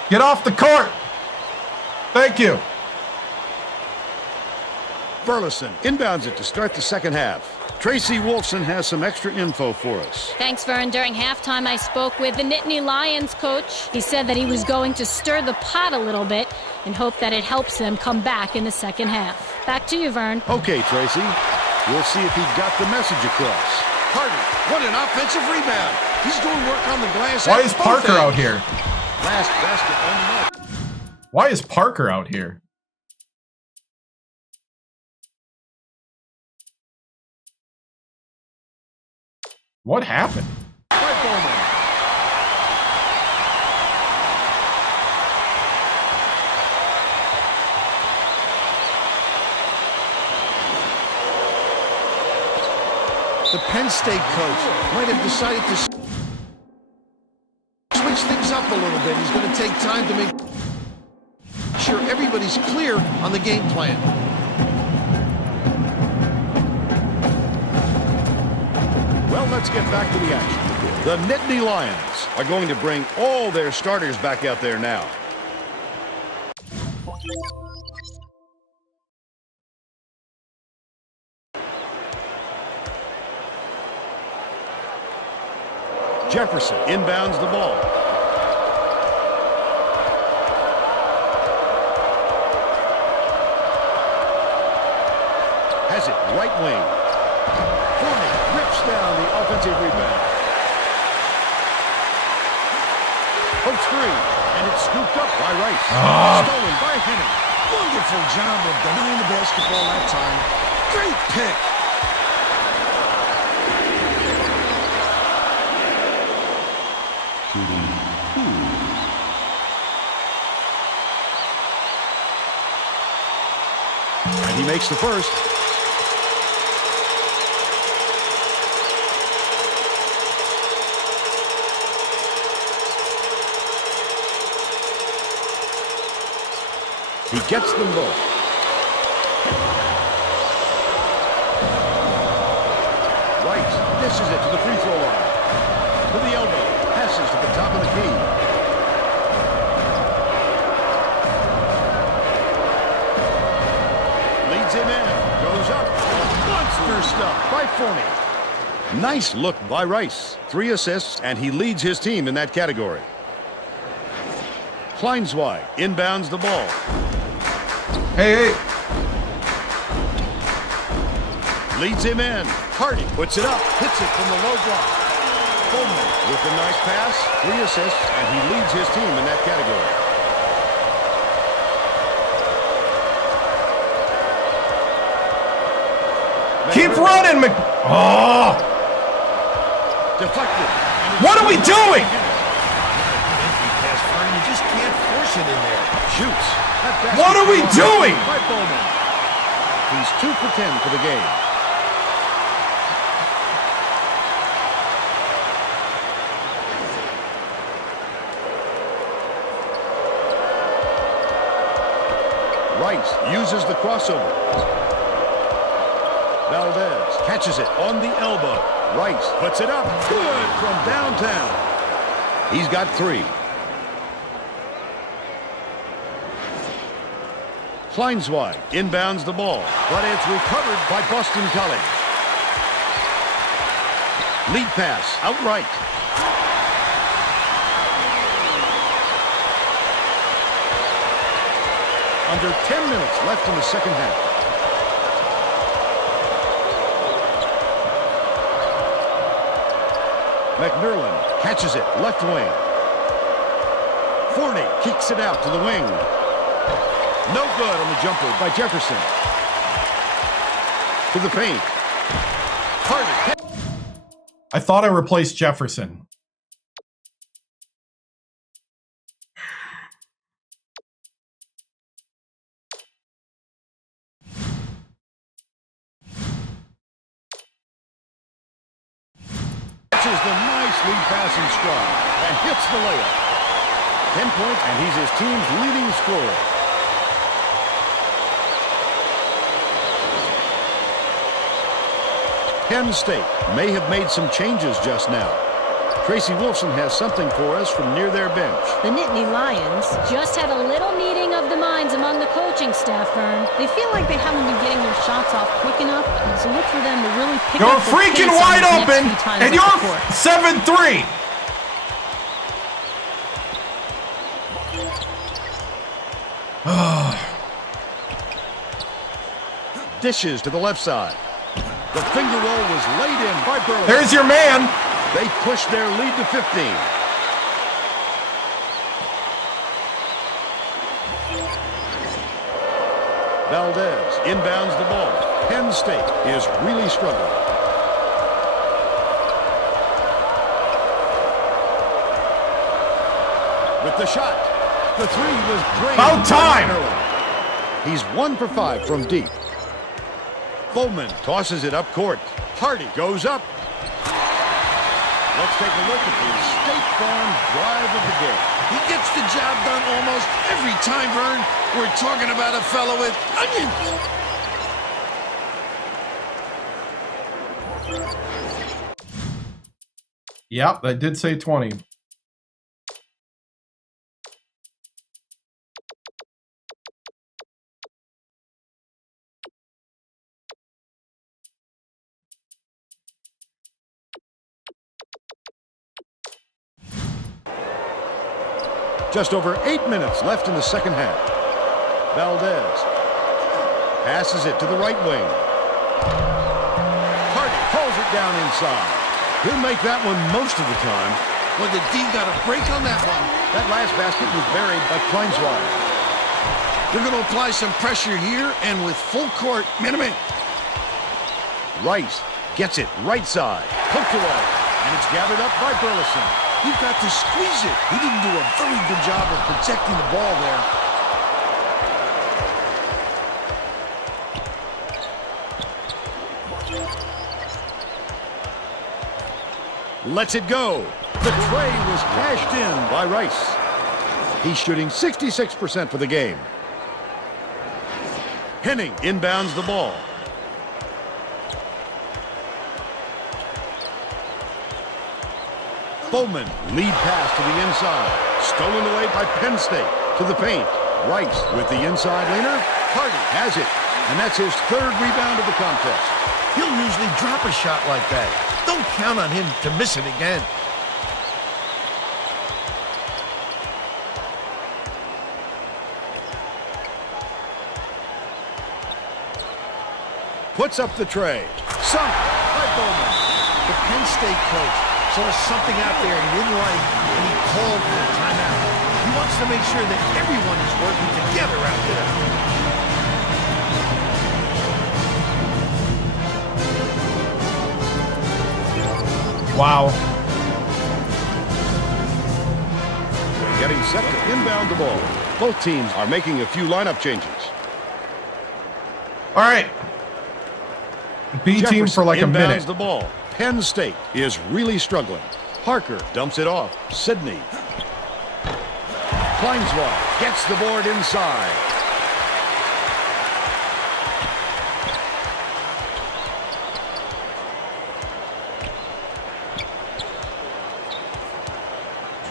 Get off the court! Thank you. Burleson inbounds it to start the second half. Tracy Wolfson has some extra info for us. Thanks, Vern. During halftime, I spoke with the Nittany Lions coach. He said that he was going to stir the pot a little bit and hope that it helps them come back in the second half. Back to you, Vern. Okay, Tracy. We'll see if he got the message across. Hardy, what an offensive rebound. He's doing work on the glass. Why is Parker out here? Last basket on the net. Why is Parker out here? What happened? The Penn State coach might have decided to switch things up a little bit. He's going to take time to make sure everybody's clear on the game plan. Well, let's get back to the action. The Nittany Lions are going to bring all their starters back out there now. Jefferson inbounds the ball. Has it right wing. Ronnie rips down the offensive rebound. Pokes free, and it's scooped up by Rice. Stolen by Henning. Wonderful job of denying the basketball that time. Great pick. And he makes the first. He gets them both. White dishes it to the free throw line. To the elbow. Passes to the top of the key. Leads him in. Goes up. Once for corner stuff by Forney. Nice look by Rice. 3 assists, and he leads his team in that category. Kleinswijk inbounds the ball. Hey. Leads him in. Hardy puts it up, hits it from the low block. Bowman with a nice pass, 3 assists, and he leads his team in that category. Keep running, Oh! Deflected. What are we doing? You just can't force it in there. Shoots. What are we doing? By Bowman. He's 2 for 10 for the game. Rice uses the crossover. Valdez catches it on the elbow. Rice puts it up. Good from downtown. He's got 3. Kleinswijk inbounds the ball, but it's recovered by Boston College. Lead pass outright. Under 10 minutes left in the second half. McNerlin catches it, left wing. Forney kicks it out to the wing. No good on the jumper by Jefferson. To the paint. Hardy. I thought I replaced Jefferson. Catches the nice lead pass in stride and hits the layup. 10 points, and he's his team's leading scorer. Penn State may have made some changes just now. Tracy Wolfson has something for us from near their bench. The Nittany Lions just had a little meeting of the minds among the coaching staff, Vern. They feel like they haven't been getting their shots off quick enough, so look for them to really pick You're up the freaking pace wide on these open, next few times and up you're the court. 7-3. Dishes to the left side. The finger roll was laid in by Burley. There's your man. They push their lead to 15. Valdez inbounds the ball. Penn State is really struggling. With the shot. The 3 was drained. About time. He's 1 for 5 from deep. Bowman tosses it up court. Hardy goes up. Let's take a look at the State Farm drive of the game. He gets the job done almost every time, Vern. We're talking about a fellow with onions. Yep, that did say 20. Just over 8 minutes left in the second half. Valdez passes it to the right wing. Hardy pulls it down inside. He'll make that one most of the time. Well, the D got a break on that one. That last basket was buried by Kleinswijk. They're going to apply some pressure here, and with full court, minimum. Rice gets it right side. Poked away. And it's gathered up by Burleson. You've got to squeeze it. He didn't do a very good job of protecting the ball there. Lets it go. The tray was cashed in by Rice. He's shooting 66% for the game. Henning inbounds the ball. Bowman, lead pass to the inside. Stolen away by Penn State. To the paint. Rice with the inside leaner. Hardy has it. And that's his 3rd rebound of the contest. He'll usually drop a shot like that. Don't count on him to miss it again. Puts up the tray. Sunk by Bowman. The Penn State coach saw something out there he didn't like, and he called for a timeout. He wants to make sure that everyone is working together out there. Wow. They're getting set to inbound the ball. Both teams are making a few lineup changes. All right. B team for like a inbounds minute. the ball. Penn State is really struggling. Parker dumps it off. Sidney. Kleinswald gets the board inside.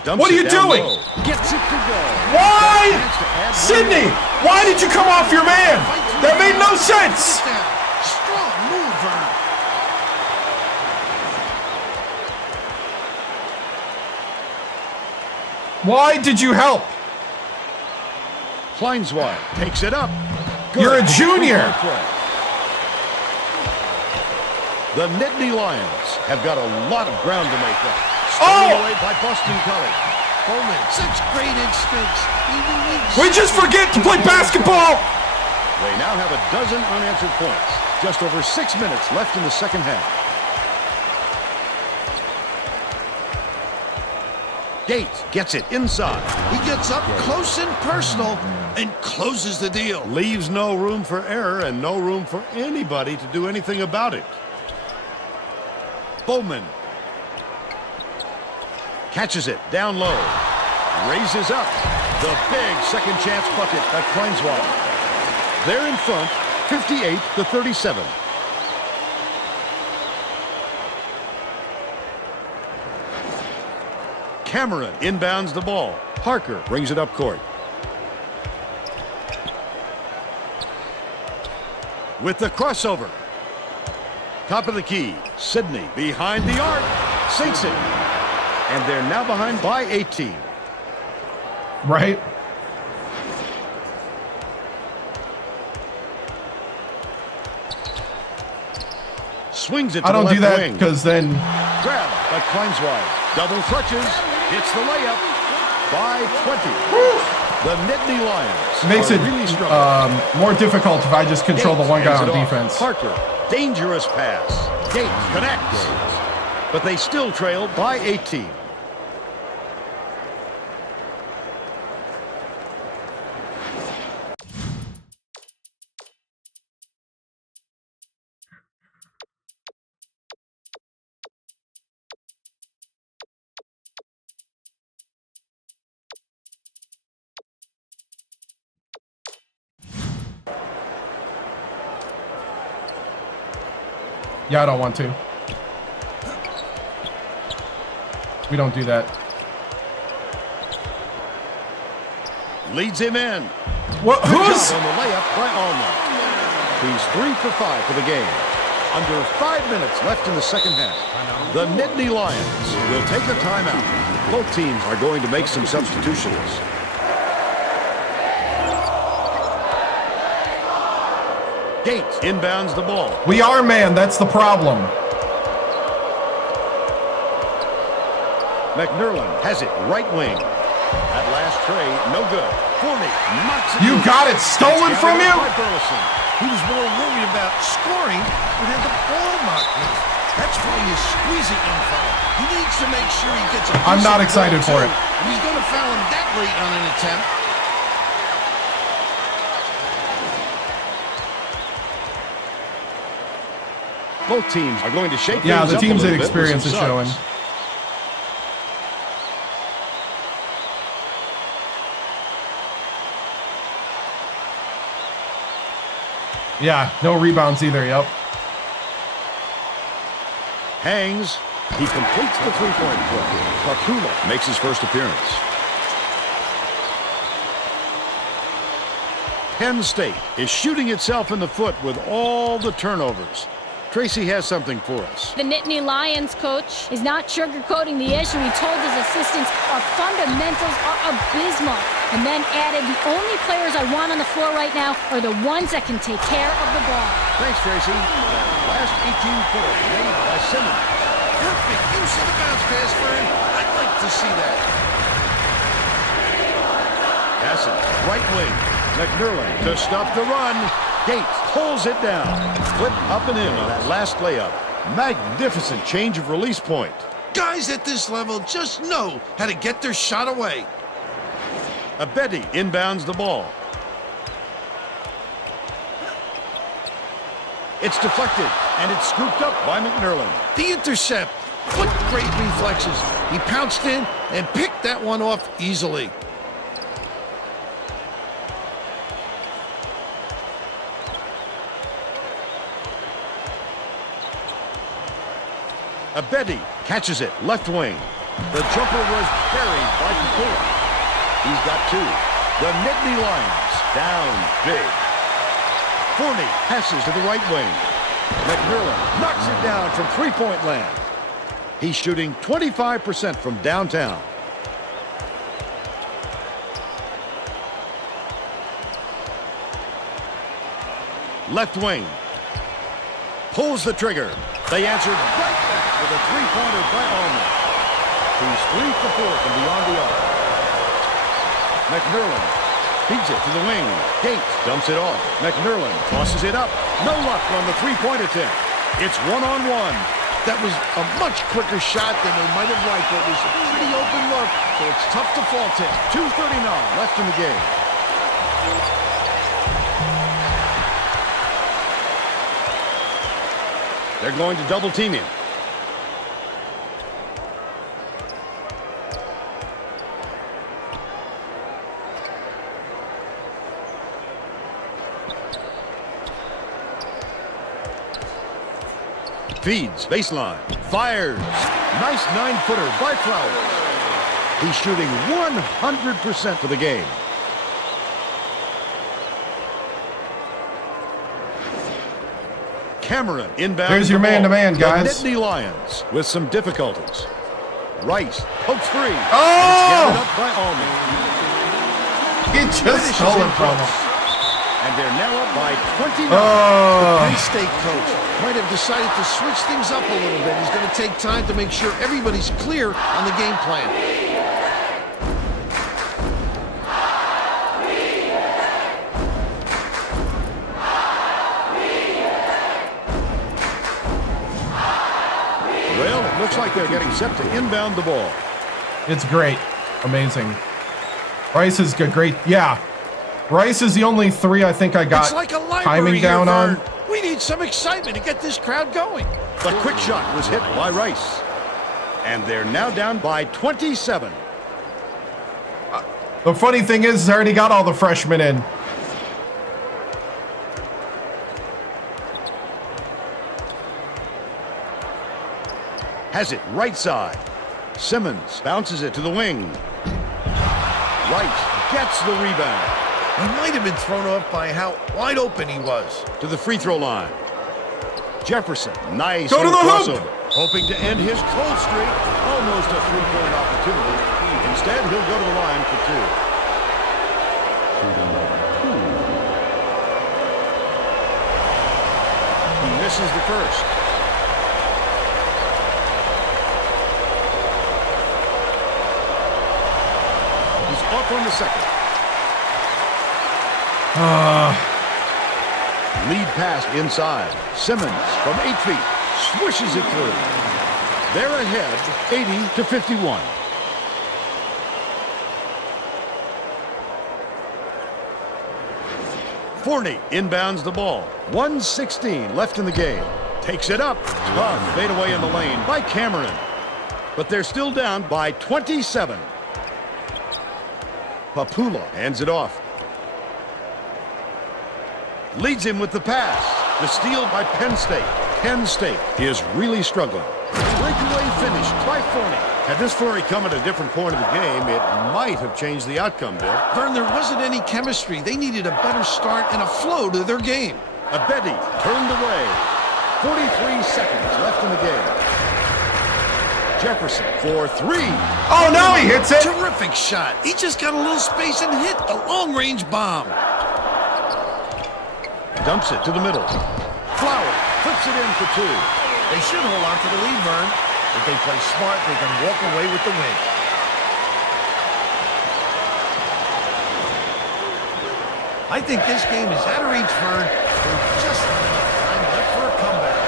Dumps What are it you down doing? low. Gets it to go. Why? Chance to add Sidney, one. why did you come off your man? That made no sense. Strong move, Vern. Why did you help? Kleinswald takes it up. Good. You're a junior. Play. The Nittany Lions have got a lot of ground to make up. Stolen away by Boston College. Bowman, such great instincts. We just forget to play basketball. They now have a dozen unanswered points. Just over 6 minutes left in the second half. Gates gets it inside. He gets up close and personal and closes the deal. Leaves no room for error and no room for anybody to do anything about it. Bowman catches it down low. Raises up. The big second chance bucket at Kleinswald. They're in front, 58-37. Cameron inbounds the ball. Parker brings it up court. With the crossover. Top of the key. Sidney behind the arc. Sinks it. And they're now behind by 18. Right? Swings it to I don't the do left that wing. because then Grab by Kleinswald. Double clutches. Hits the layup by 20. The Nittany Lions makes are it really struggling. more difficult if I just control the one guy Hands on it off. defense. Parker, dangerous pass. Gates connects. But they still trail by 18. Yeah, I don't want to. We don't do that. Leads him in. What? Good Who's? job on the layup by Alma. He's 3 for 5 for the game. Under 5 minutes left in the second half. The Nittany Lions will take a timeout. Both teams are going to make some substitutions. Gates inbounds the ball. We are man. That's the problem. McNerlin has it right wing. That last tray, no good. Forney knocks it. You loose. got it stolen It's from gathered you? by Burleson. He was more worried about scoring than had the ball knocked in. That's why he's squeezing young fella. He needs to make sure he gets a I'm not decent excited ball, for too. it. If he's going to foul him that late on an attempt. Both teams are going to shake Yeah, things the up a team's little bit with inexperience some is showing. subs. Yeah, no rebounds either. Yep. Hangs. He completes the three-point play. Pakula makes his first appearance. Penn State is shooting itself in the foot with all the turnovers. Tracy has something for us. The Nittany Lions coach is not sugarcoating the issue. He told his assistants our fundamentals are abysmal, and then added, the only players I want on the floor right now are the ones that can take care of the ball. Thanks, Tracy. Last 18-footer made by Simmons. Perfect use of the bounce pass, Vern. I'd like to see that. Passing, right wing. McNerlin to stop the run. Gates pulls it down. Flip up and in on that last layup. Magnificent change of release point. Guys at this level just know how to get their shot away. Abedi inbounds the ball. It's deflected, and it's scooped up by McNerlin. The intercept. What great reflexes. He pounced in and picked that one off easily. Abedi catches it, left wing. The jumper was buried by Dakota. He's got two. The Nittany Lions down big. Forney passes to the right wing. McNerlin knocks it down from three-point land. He's shooting 25% from downtown. Left wing. Pulls the trigger. They answered right back with a three-pointer by Allman. He's 3 for 4 from beyond the arc. McNerlin feeds it to the wing. Gates dumps it off. McNerlin tosses it up. No luck on the three-point attempt. It's one-on-one. That was a much quicker shot than they might have liked. It was a pretty open look, so it's tough to fault him. 2:39 left in the game. They're going to double team him. Feeds, baseline, fires. Nice 9-footer by Flowers. He's shooting 100% for the game. Cameron inbound. There's your man-to-man, guys. The Nittany Lions with some difficulties. Rice pokes free. Oh! It's gathered up by Allman. He just stole it from him. And they're now up by 29. The Penn State coach might have decided to switch things up a little bit. He's going to take time to make sure everybody's clear on the game plan. Well, it looks like they're getting set to inbound the ball. It's great. Amazing. Rice is good. Great. Yeah. Rice is the only 3 I think I got It's like a library timing down here, on. Vern. We need some excitement to get this crowd going. The quick shot was hit by Rice. And they're now down by 27. The funny thing is, I already got all the freshmen in. Has it right side. Simmons bounces it to the wing. Rice gets the rebound. He might have been thrown off by how wide open he was. To the free throw line. Jefferson, nice Go to the crossover. hoop! Hoping to end his cold streak. Almost a three-point opportunity. Instead, he'll go to the line for 2. He misses the first. He's off on the second. Lead pass inside. Simmons from 8 feet. Swishes it through. They're ahead 80-51. Forney inbounds the ball. 1:16 left in the game. Takes it up. Tough fade away in the lane by Cameron. But they're still down by 27. Papula hands it off. Leads him with the pass. The steal by Penn State. Penn State is really struggling. Breakaway finish by Forney. Had this Forney come at a different point of the game, it might have changed the outcome, Bill. Vern, there wasn't any chemistry. They needed a better start and a flow to their game. Abedi turned away. 43 seconds left in the game. Jefferson for 3. Oh, no, he hits it. Terrific shot. He just got a little space and hit the long-range bomb. Dumps it to the middle. Flower flips it in for 2. They should hold on to the lead, Vern. If they play smart, they can walk away with the win. I think this game is out of reach, Vern. There's just not enough time left for a comeback.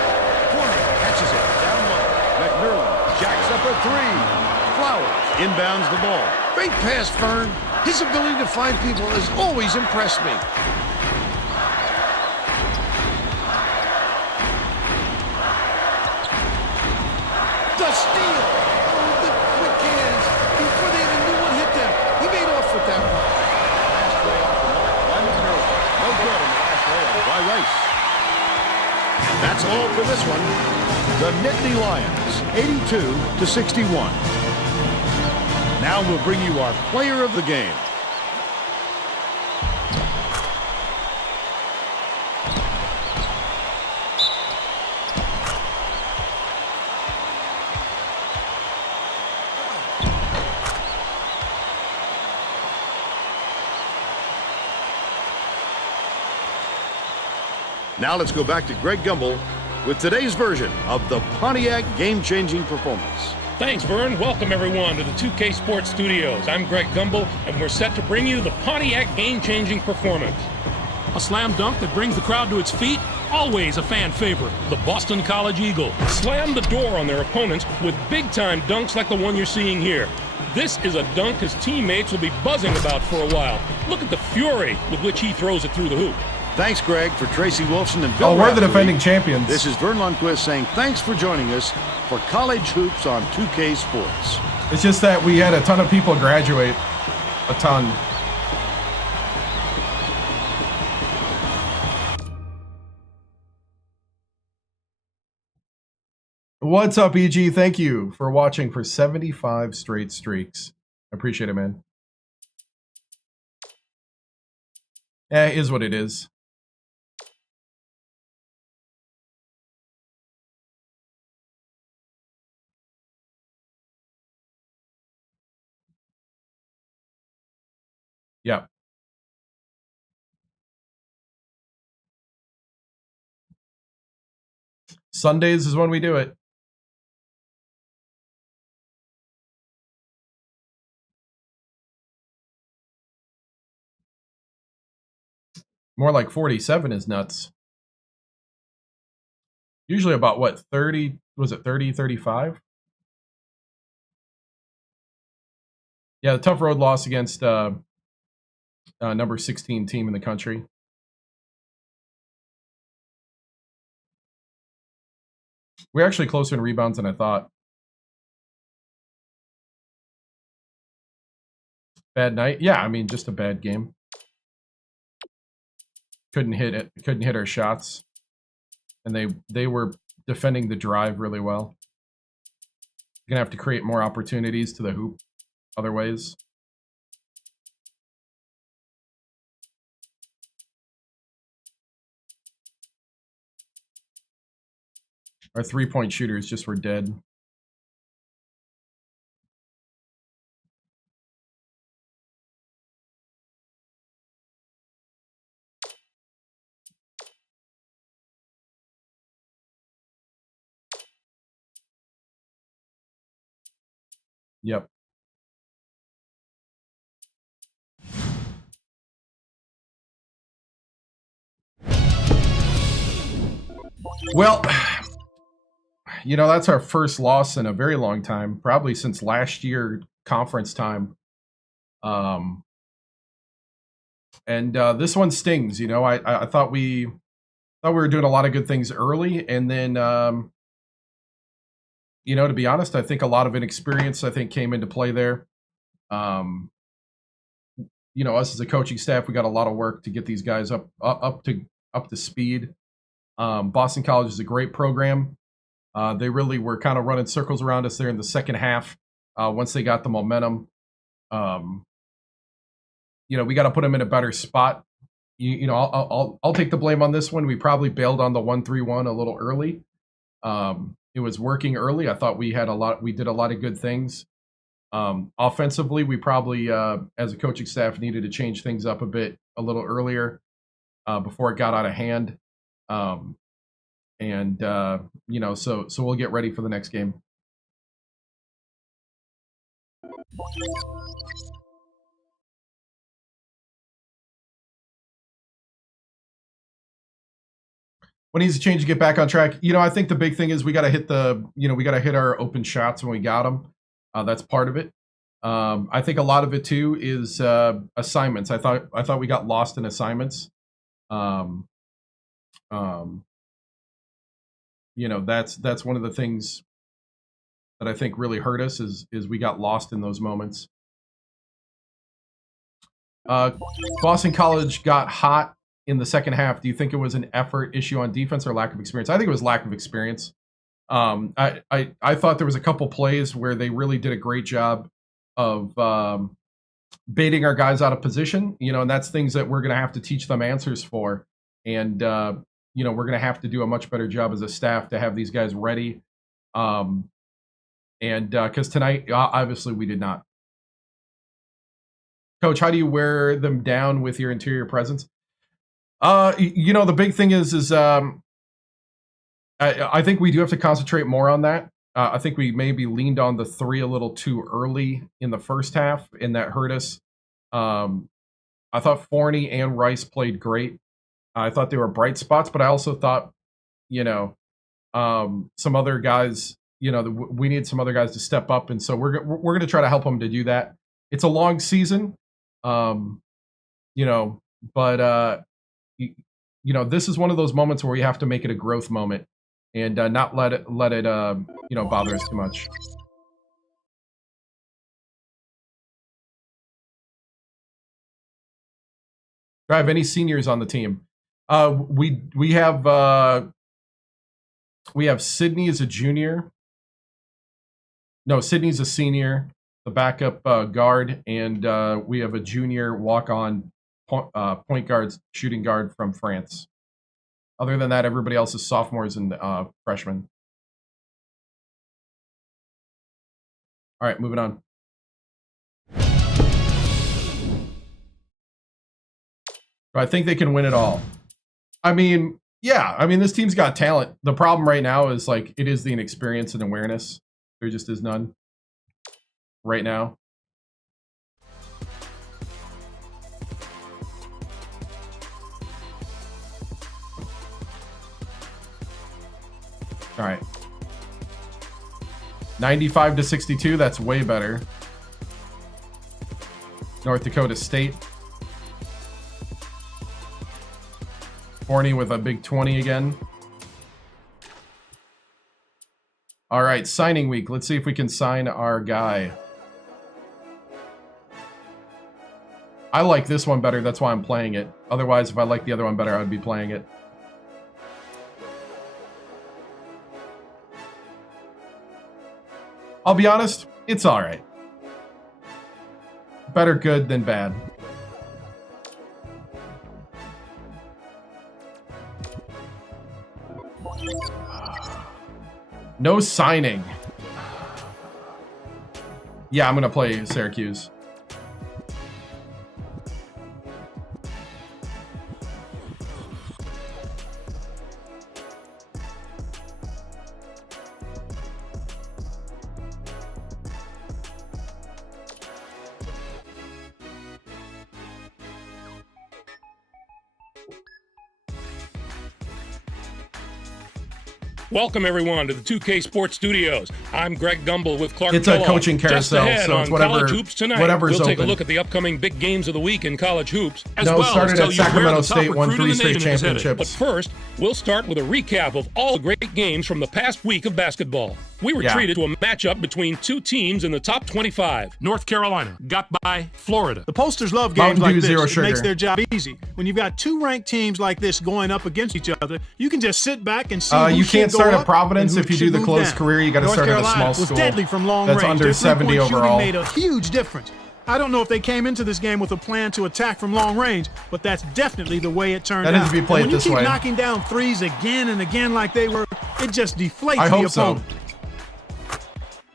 Corner catches it. Down low. McMillan jacks up a 3. Flowers inbounds the ball. Great pass, Vern. His ability to find people has always impressed me. The steal! Oh, the quick hands. Before they even knew what hit them. He made off with that one. Last play off the mark by McMillan. No good in the last play by Rice. That's all for this one. The Nittany Lions, 82-61. Now we'll bring you our player of the game. Now let's go back to Greg Gumbel with today's version of the Pontiac game-changing performance. Thanks, Vern. Welcome, everyone, to the 2K Sports Studios. I'm Greg Gumbel, and we're set to bring you the Pontiac game-changing performance. A slam dunk that brings the crowd to its feet, always a fan favorite. The Boston College Eagle slammed the door on their opponents with big-time dunks like the one you're seeing here. This is a dunk his teammates will be buzzing about for a while. Look at the fury with which he throws it through the hoop. Thanks, Greg, for Tracy Wolfson and Bill Oh, we're the Raftery. defending champions. This is Vern Lundquist saying thanks for joining us for College Hoops on 2K Sports. It's just that we had a ton of people graduate. A ton. What's up, EG? Thank you for watching for 75 straight streaks. I appreciate it, man. Yeah, it is what it is. Yeah. Sundays is when we do it. More like 47 is nuts. Usually about what, 30, was it 30, 35? Yeah, the tough road loss against number 16 team in the country. We're actually closer in rebounds than I thought. Bad night? Yeah, I mean, just a bad game. Couldn't hit it. Couldn't hit our shots. And they were defending the drive really well. Gonna have to create more opportunities to the hoop other ways. Our three-point shooters just were dead. Yep. Well, you know, that's our first loss in a very long time, probably since last year conference time. And this one stings, you know. I thought we were doing a lot of good things early, and then you know, to be honest, I think a lot of inexperience came into play there. You know, us as a coaching staff, we got a lot of work to get these guys up to speed. Boston College is a great program. They really were kind of running circles around us there in the second half. Once they got the momentum, you know, we got to put them in a better spot. you know, I'll take the blame on this one. We probably bailed on the 1-3-1 a little early. It was working early. I thought we did a lot of good things. Offensively, we probably, as a coaching staff, needed to change things up a little earlier before it got out of hand. You know, so we'll get ready for the next game. What needs to change to get back on track? You know, I think the big thing is we got to hit our open shots when we got them. That's part of it. I think a lot of it too is assignments. I thought we got lost in assignments. You know, that's one of the things that I think really hurt us is we got lost in those moments. Boston College got hot in the second half. Do you think it was an effort issue on defense or lack of experience? I think it was lack of experience. I thought there was a couple plays where they really did a great job of baiting our guys out of position, you know, and that's things that we're going to have to teach them answers for. And, you know, we're going to have to do a much better job as a staff to have these guys ready. Because tonight, obviously, we did not. Coach, how do you wear them down with your interior presence? You know, the big thing is I think we do have to concentrate more on that. I think we maybe leaned on the 3 a little too early in the first half, and that hurt us. I thought Forney and Rice played great. I thought they were bright spots, but I also thought, you know, some other guys, you know, we need some other guys to step up, and so we're going to try to help them to do that. It's a long season, you know, but you know, this is one of those moments where we have to make it a growth moment and not let it you know, bother us too much. Do I have any seniors on the team? We have Sydney as a junior. No, Sydney's a senior, the backup guard, and we have a junior walk-on point guard, shooting guard from France. Other than that, everybody else is sophomores and freshmen. All right, moving on. I think they can win it all. I mean, yeah. I mean, this team's got talent. The problem right now is, like, it is the inexperience and awareness. There just is none right now. All right. 95-62. That's way better. North Dakota State. Forney with a big 20 again. All right, signing week. Let's see if we can sign our guy. I like this one better. That's why I'm playing it. Otherwise, if I liked the other one better, I would be playing it. I'll be honest, it's all right. Better good than bad. No signing. Yeah, I'm going to play Syracuse. Welcome, everyone, to the 2K Sports Studios. I'm Greg Gumbel with Clark It's Kellogg. A coaching carousel, Just ahead so it's on whatever, College Hoops tonight. whatever's We'll take open. a look at the upcoming big games of the week in college hoops, as No, well as started tell at you where Sacramento the top State, won recruit in 3 the nation straight is headed. championships. But first, we'll start with a recap of all the great games from the past week of basketball. We were treated to a matchup between 2 teams in the top 25. North Carolina got by Florida. The posters love games Mountain like Dew, this. zero It sugar. makes their job easy. When you've got 2 ranked teams like this going up against each other, you can just sit back and see who You should can't go start up at Providence and who if you do should the move closed down. career. You got to North start at a Carolina small was school deadly from long that's range. under Their 70 three-point shooting overall. made a huge difference. I don't know if they came into this game with a plan to attack from long range, but that's definitely the way it turned out. That is to be played and when this you keep way. knocking down threes again and again like they were, it just deflates I the hope so. opponent.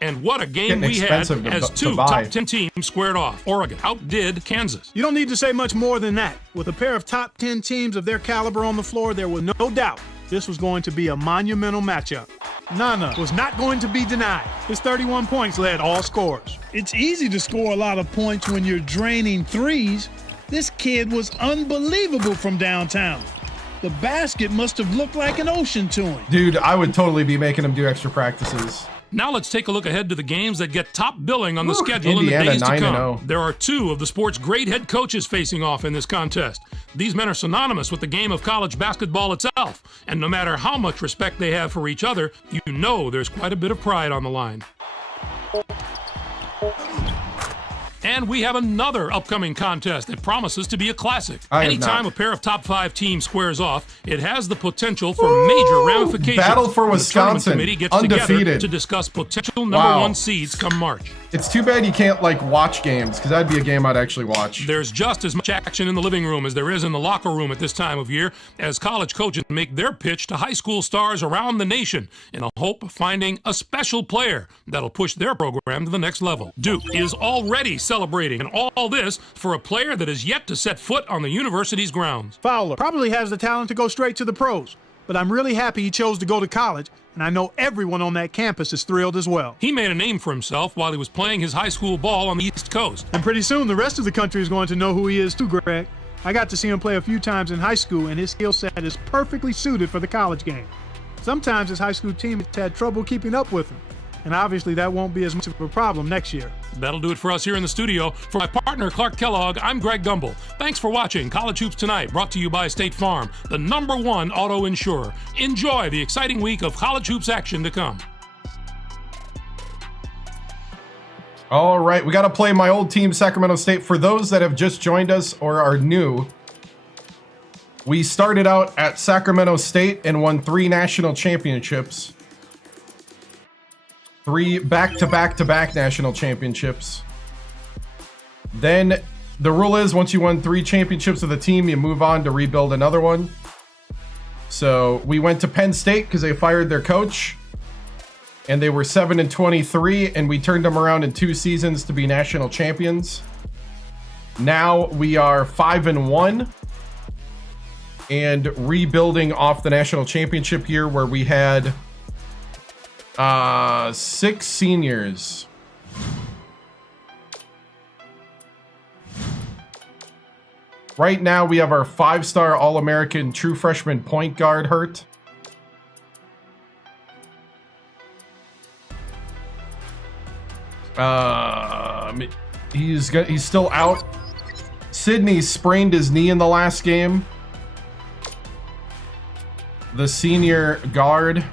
And what a game Getting we had expensive to as to two buy. top 10 teams squared off. Oregon outdid Kansas. You don't need to say much more than that. With a pair of top 10 teams of their caliber on the floor, there was no doubt this was going to be a monumental matchup. Nana was not going to be denied. His 31 points led all scorers. It's easy to score a lot of points when you're draining threes. This kid was unbelievable from downtown. The basket must have looked like an ocean to him. Dude, I would totally be making him do extra practices. Now let's take a look ahead to the games that get top billing on the Whew, schedule Indiana, in the days to 9-0. come. There are two of the sport's great head coaches facing off in this contest. These men are synonymous with the game of college basketball itself, and no matter how much respect they have for each other, you know there's quite a bit of pride on the line. And we have another upcoming contest that promises to be a classic. I have Anytime not. a pair of top 5 teams squares off, it has the potential for major ramifications. Battle for when the tournament Wisconsin, committee gets together undefeated. to discuss potential number Wow. 1 seeds come March. It's too bad you can't like watch games, because that'd be a game I'd actually watch. There's just as much action in the living room as there is in the locker room at this time of year as college coaches make their pitch to high school stars around the nation in a hope of finding a special player that'll push their program to the next level. Duke is already celebrating, and all this for a player that is yet to set foot on the university's grounds. Fowler probably has the talent to go straight to the pros, but I'm really happy he chose to go to college, and I know everyone on that campus is thrilled as well. He made a name for himself while he was playing his high school ball on the East Coast. And pretty soon the rest of the country is going to know who he is too, Greg. I got to see him play a few times in high school, and his skill set is perfectly suited for the college game. Sometimes his high school team has had trouble keeping up with him, and obviously that won't be as much of a problem next year. That'll do it for us here in the studio. For my partner, Clark Kellogg, I'm Greg Gumbel. Thanks for watching College Hoops Tonight, brought to you by State Farm, the #1 auto insurer. Enjoy the exciting week of college hoops action to come. All right, we got to play my old team, Sacramento State. For those that have just joined us or are new, we started out at Sacramento State and won 3 national championships. 3 back-to-back-to-back national championships. Then the rule is once you won 3 championships with a team, you move on to rebuild another one. So we went to Penn State because they fired their coach. And they were 7-23, and we turned them around in 2 seasons to be national champions. Now we are 5-1 and rebuilding off the national championship year where we had 6 seniors. Right now we have our 5-star All-American true freshman point guard hurt. He's still out. Sydney sprained his knee in the last game. The senior guard.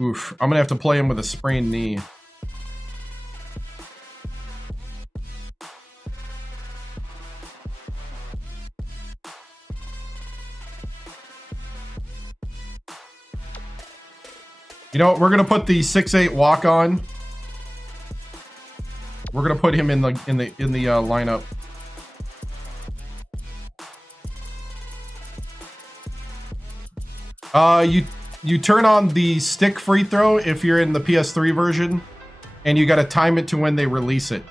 Oof, I'm gonna have to play him with a sprained knee. You know what? We're gonna put the 6'8" walk on. We're gonna put him in the lineup. You turn on the stick free throw if you're in the PS3 version, and you got to time it to when they release it.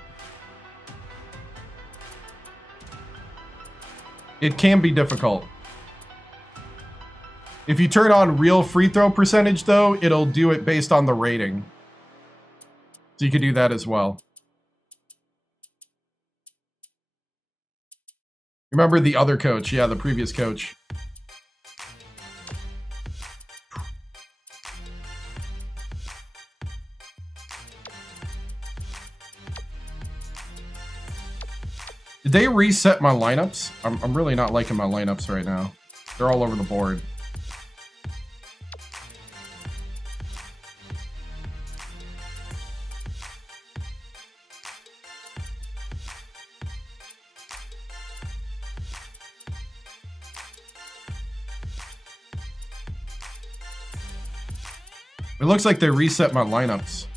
It can be difficult. If you turn on real free throw percentage, though, it'll do it based on the rating. So you could do that as well. Remember the other coach? Yeah, the previous coach. Did they reset my lineups? I'm really not liking my lineups right now. They're all over the board. It looks like they reset my lineups.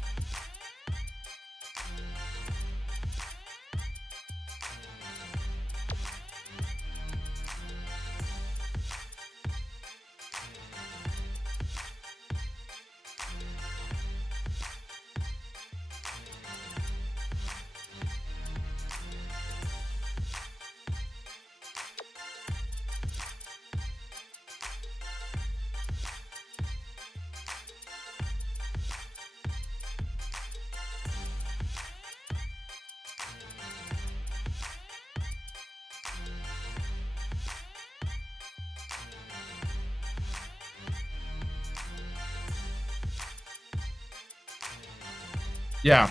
Yeah.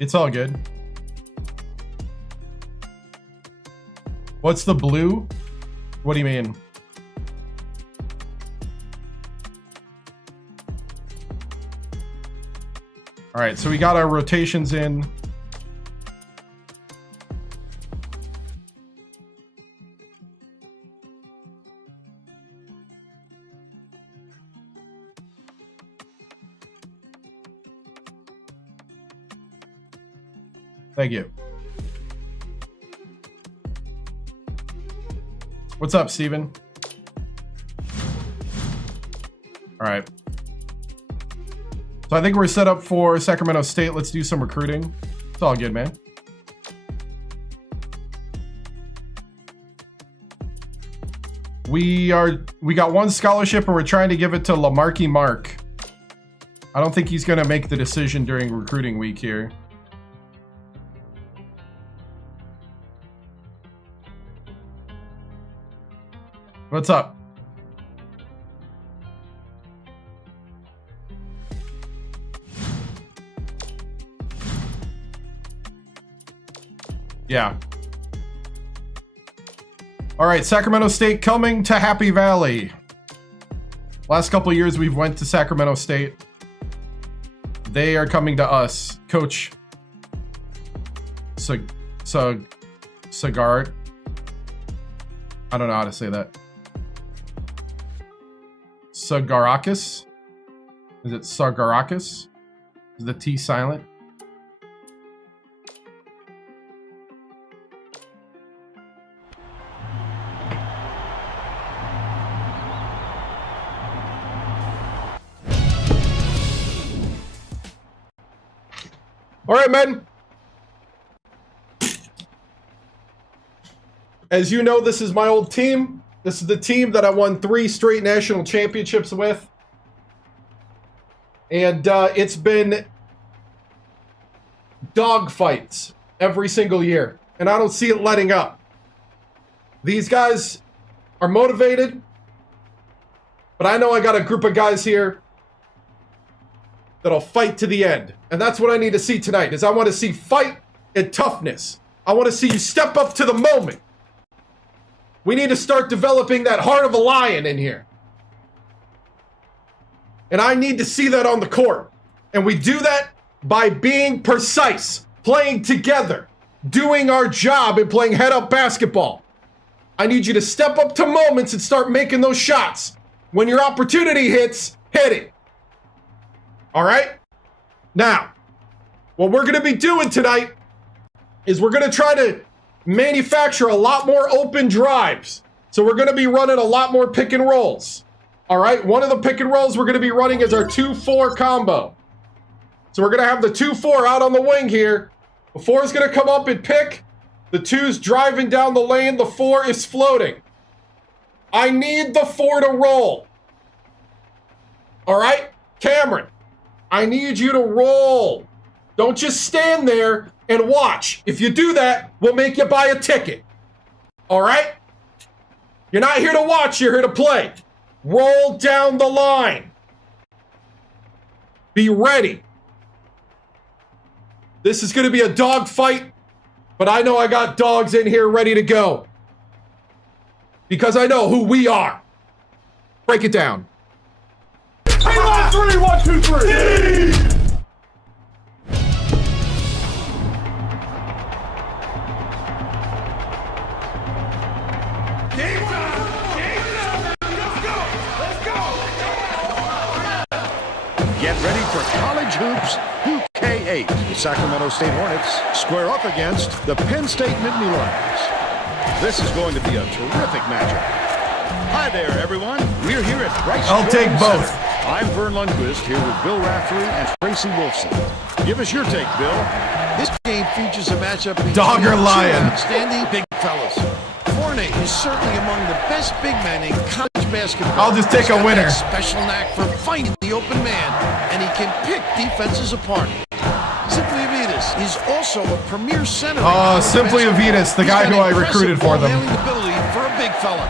It's all good. What's the blue? What do you mean? All right, so we got our rotations in. Thank you. What's up, Steven? All right. So I think we're set up for Sacramento State. Let's do some recruiting. It's all good, man. We got one scholarship and we're trying to give it to Lamari Mark. I don't think he's going to make the decision during recruiting week here. What's up? Yeah. All right, Sacramento State coming to Happy Valley. Last couple of years we've went to Sacramento State. They are coming to us. Coach Sagard. I don't know how to say that. Sagarakis? Is it Sagarakis? Is the T silent? All right, men. As you know, this is my old team. This is the team that I won 3 straight national championships with. And it's been dog fights every single year. And I don't see it letting up. These guys are motivated. But I know I got a group of guys here that'll fight to the end. And that's what I need to see tonight, is I want to see fight and toughness. I want to see you step up to the moment. We need to start developing that heart of a lion in here. And I need to see that on the court. And we do that by being precise, playing together, doing our job and playing head-up basketball. I need you to step up to moments and start making those shots. When your opportunity hits, hit it. All right? Now, what we're going to be doing tonight is we're going to try to manufacture a lot more open drives. So we're going to be running a lot more pick and rolls. All right? One of the pick and rolls we're going to be running is our 2-4 combo. So we're going to have the 2-4 out on the wing here. The 4 is going to come up and pick. The 2's driving down the lane. The 4 is floating. I need the 4 to roll. All right? Cameron, I need you to roll. Don't just stand there and watch. If you do that, we'll make you buy a ticket. All right? You're not here to watch, you're here to play. Roll down the line. Be ready. This is going to be a dog fight, but I know I got dogs in here ready to go. Because I know who we are. Break it down. 3 on 3, 1, 2, 3. Game time! Game time! Let's go! Let's go! Get ready for College Hoops 2K8. The Sacramento State Hornets square up against the Penn State Nittany Lions. This is going to be a terrific matchup. Hi there, everyone. We're here at Bryce. I'll take both. Center. I'm Vern Lundquist here with Bill Raftery and Tracy Wolfson. Give us your take, Bill. This game features a matchup between Dog or lion? two outstanding big fellas. Fournier is certainly among the best big men in college basketball. I'll just take He's a got winner. that special knack for finding the open man, and he can pick defenses apart. Simply Avitas is also a premier center. Simply Avitas, the guy who I recruited for them. Handling ability for a big fella.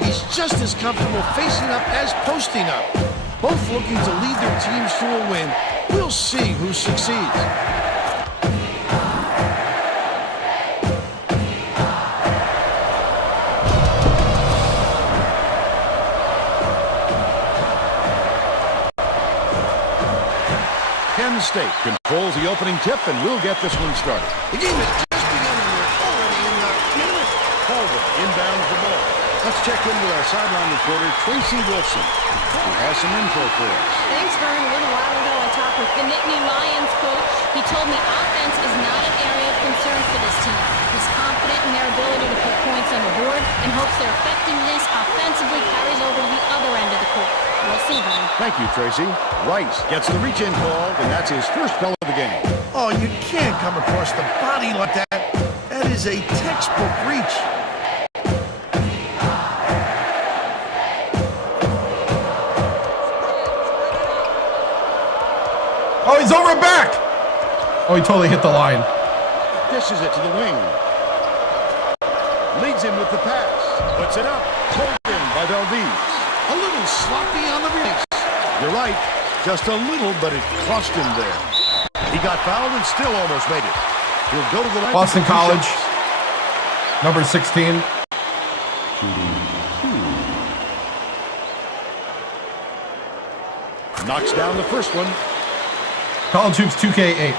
He's just as comfortable facing up as posting up. Both looking to lead their teams to a win. We'll see who succeeds. Penn State controls the opening tip, and we'll get this one started. The game has just begun, and we're already in the middle of it. Calder inbounds the ball. Let's check in with our sideline reporter, Tracy Wolfson, who has some info for us. Thanks, Vern. A little while ago, I talked with the Nittany Lions coach. He told me offense is not an area of concern for this team. He's confident in their ability to put points on the board and hopes their effectiveness offensively carries over to the other end of the court. We'll see, Vern. Thank you, Tracy. Rice gets the reach-in call, and that's his first call of the game. Oh, you can't come across the body like that. That is a textbook reach. Oh, he's over back. Oh, he totally hit the line. Dishes it to the wing. Leads him with the pass. Puts it up. Pulled in by Valdez. A little sloppy on the release. You're right. Just a little, but it cost him there. He got fouled and still almost made it. He'll go to the line. Boston College, number 16. Knocks down the first one. College Hoops 2K8.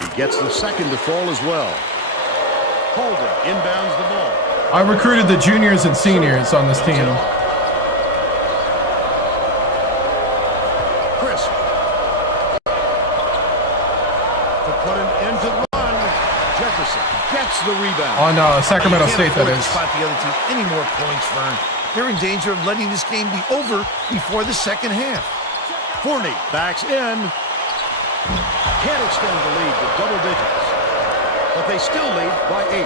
He gets the second to fall as well. Calder inbounds the ball. I recruited the juniors and seniors on this team. Crisp. To put an end to the run, Jefferson gets the rebound. On Sacramento State, that is. Spot the other team any more points, Vern. They're in danger of letting this game be over before the second half. Fournier backs in. Can't extend the lead to double digits. But they still lead by 8.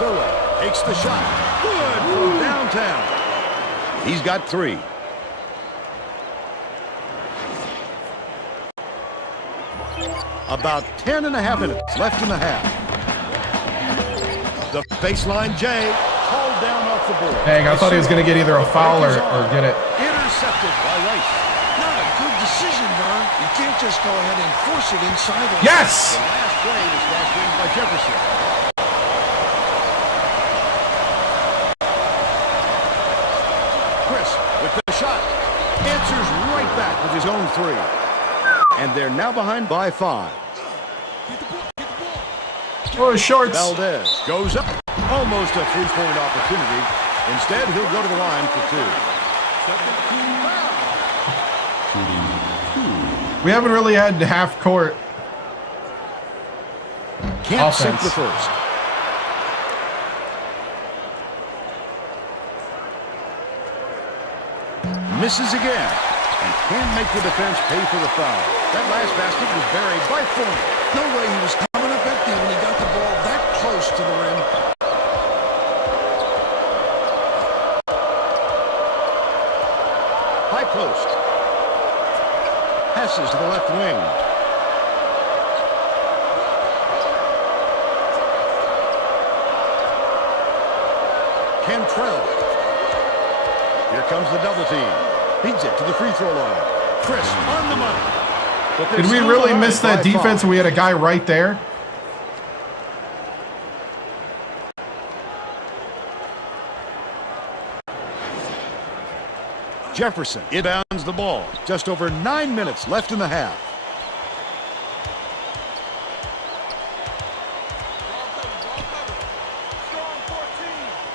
Surley Takes the shot. Good from downtown. He's got 3. About 10.5 minutes left in the half. The baseline J hauled down off the board. Dang, I thought he was going to get either a foul or get it. Intercepted by Rice. Not a good decision, Vern. You can't just go ahead and force it inside. Yes! The last play was dashed in by Jefferson. Chris with the shot. Answers right back with his own 3. And they're now behind by 5. Oh, shorts. Valdez goes up. Almost a 3-point opportunity. Instead, he'll go to the line for 2. We haven't really had half court Can't offense. sink the first. Misses again. And can't make the defense pay for the foul. That last basket was buried by Fournier. No way he was coming up empty when he got the ball that close to the rim. High post. Passes to the left wing. Cantrell. Here comes the double team. Beats it to the free throw line. Chris on the money. But Did we really miss that defense when we had a guy right there? Jefferson inbounds the ball. Just over 9 minutes left in the half.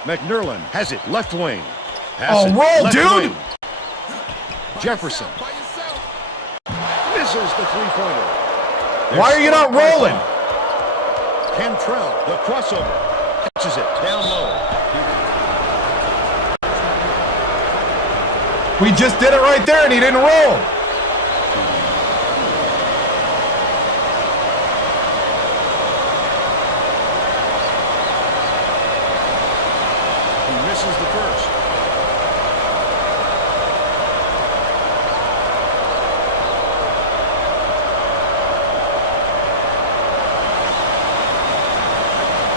McNerlin has it left wing. Pass it, roll, left dude! wing. Jefferson misses the three-pointer. Why are you not rolling? Cantrell, the crossover. Catches it down low. We just did it right there and he didn't roll. He misses the first.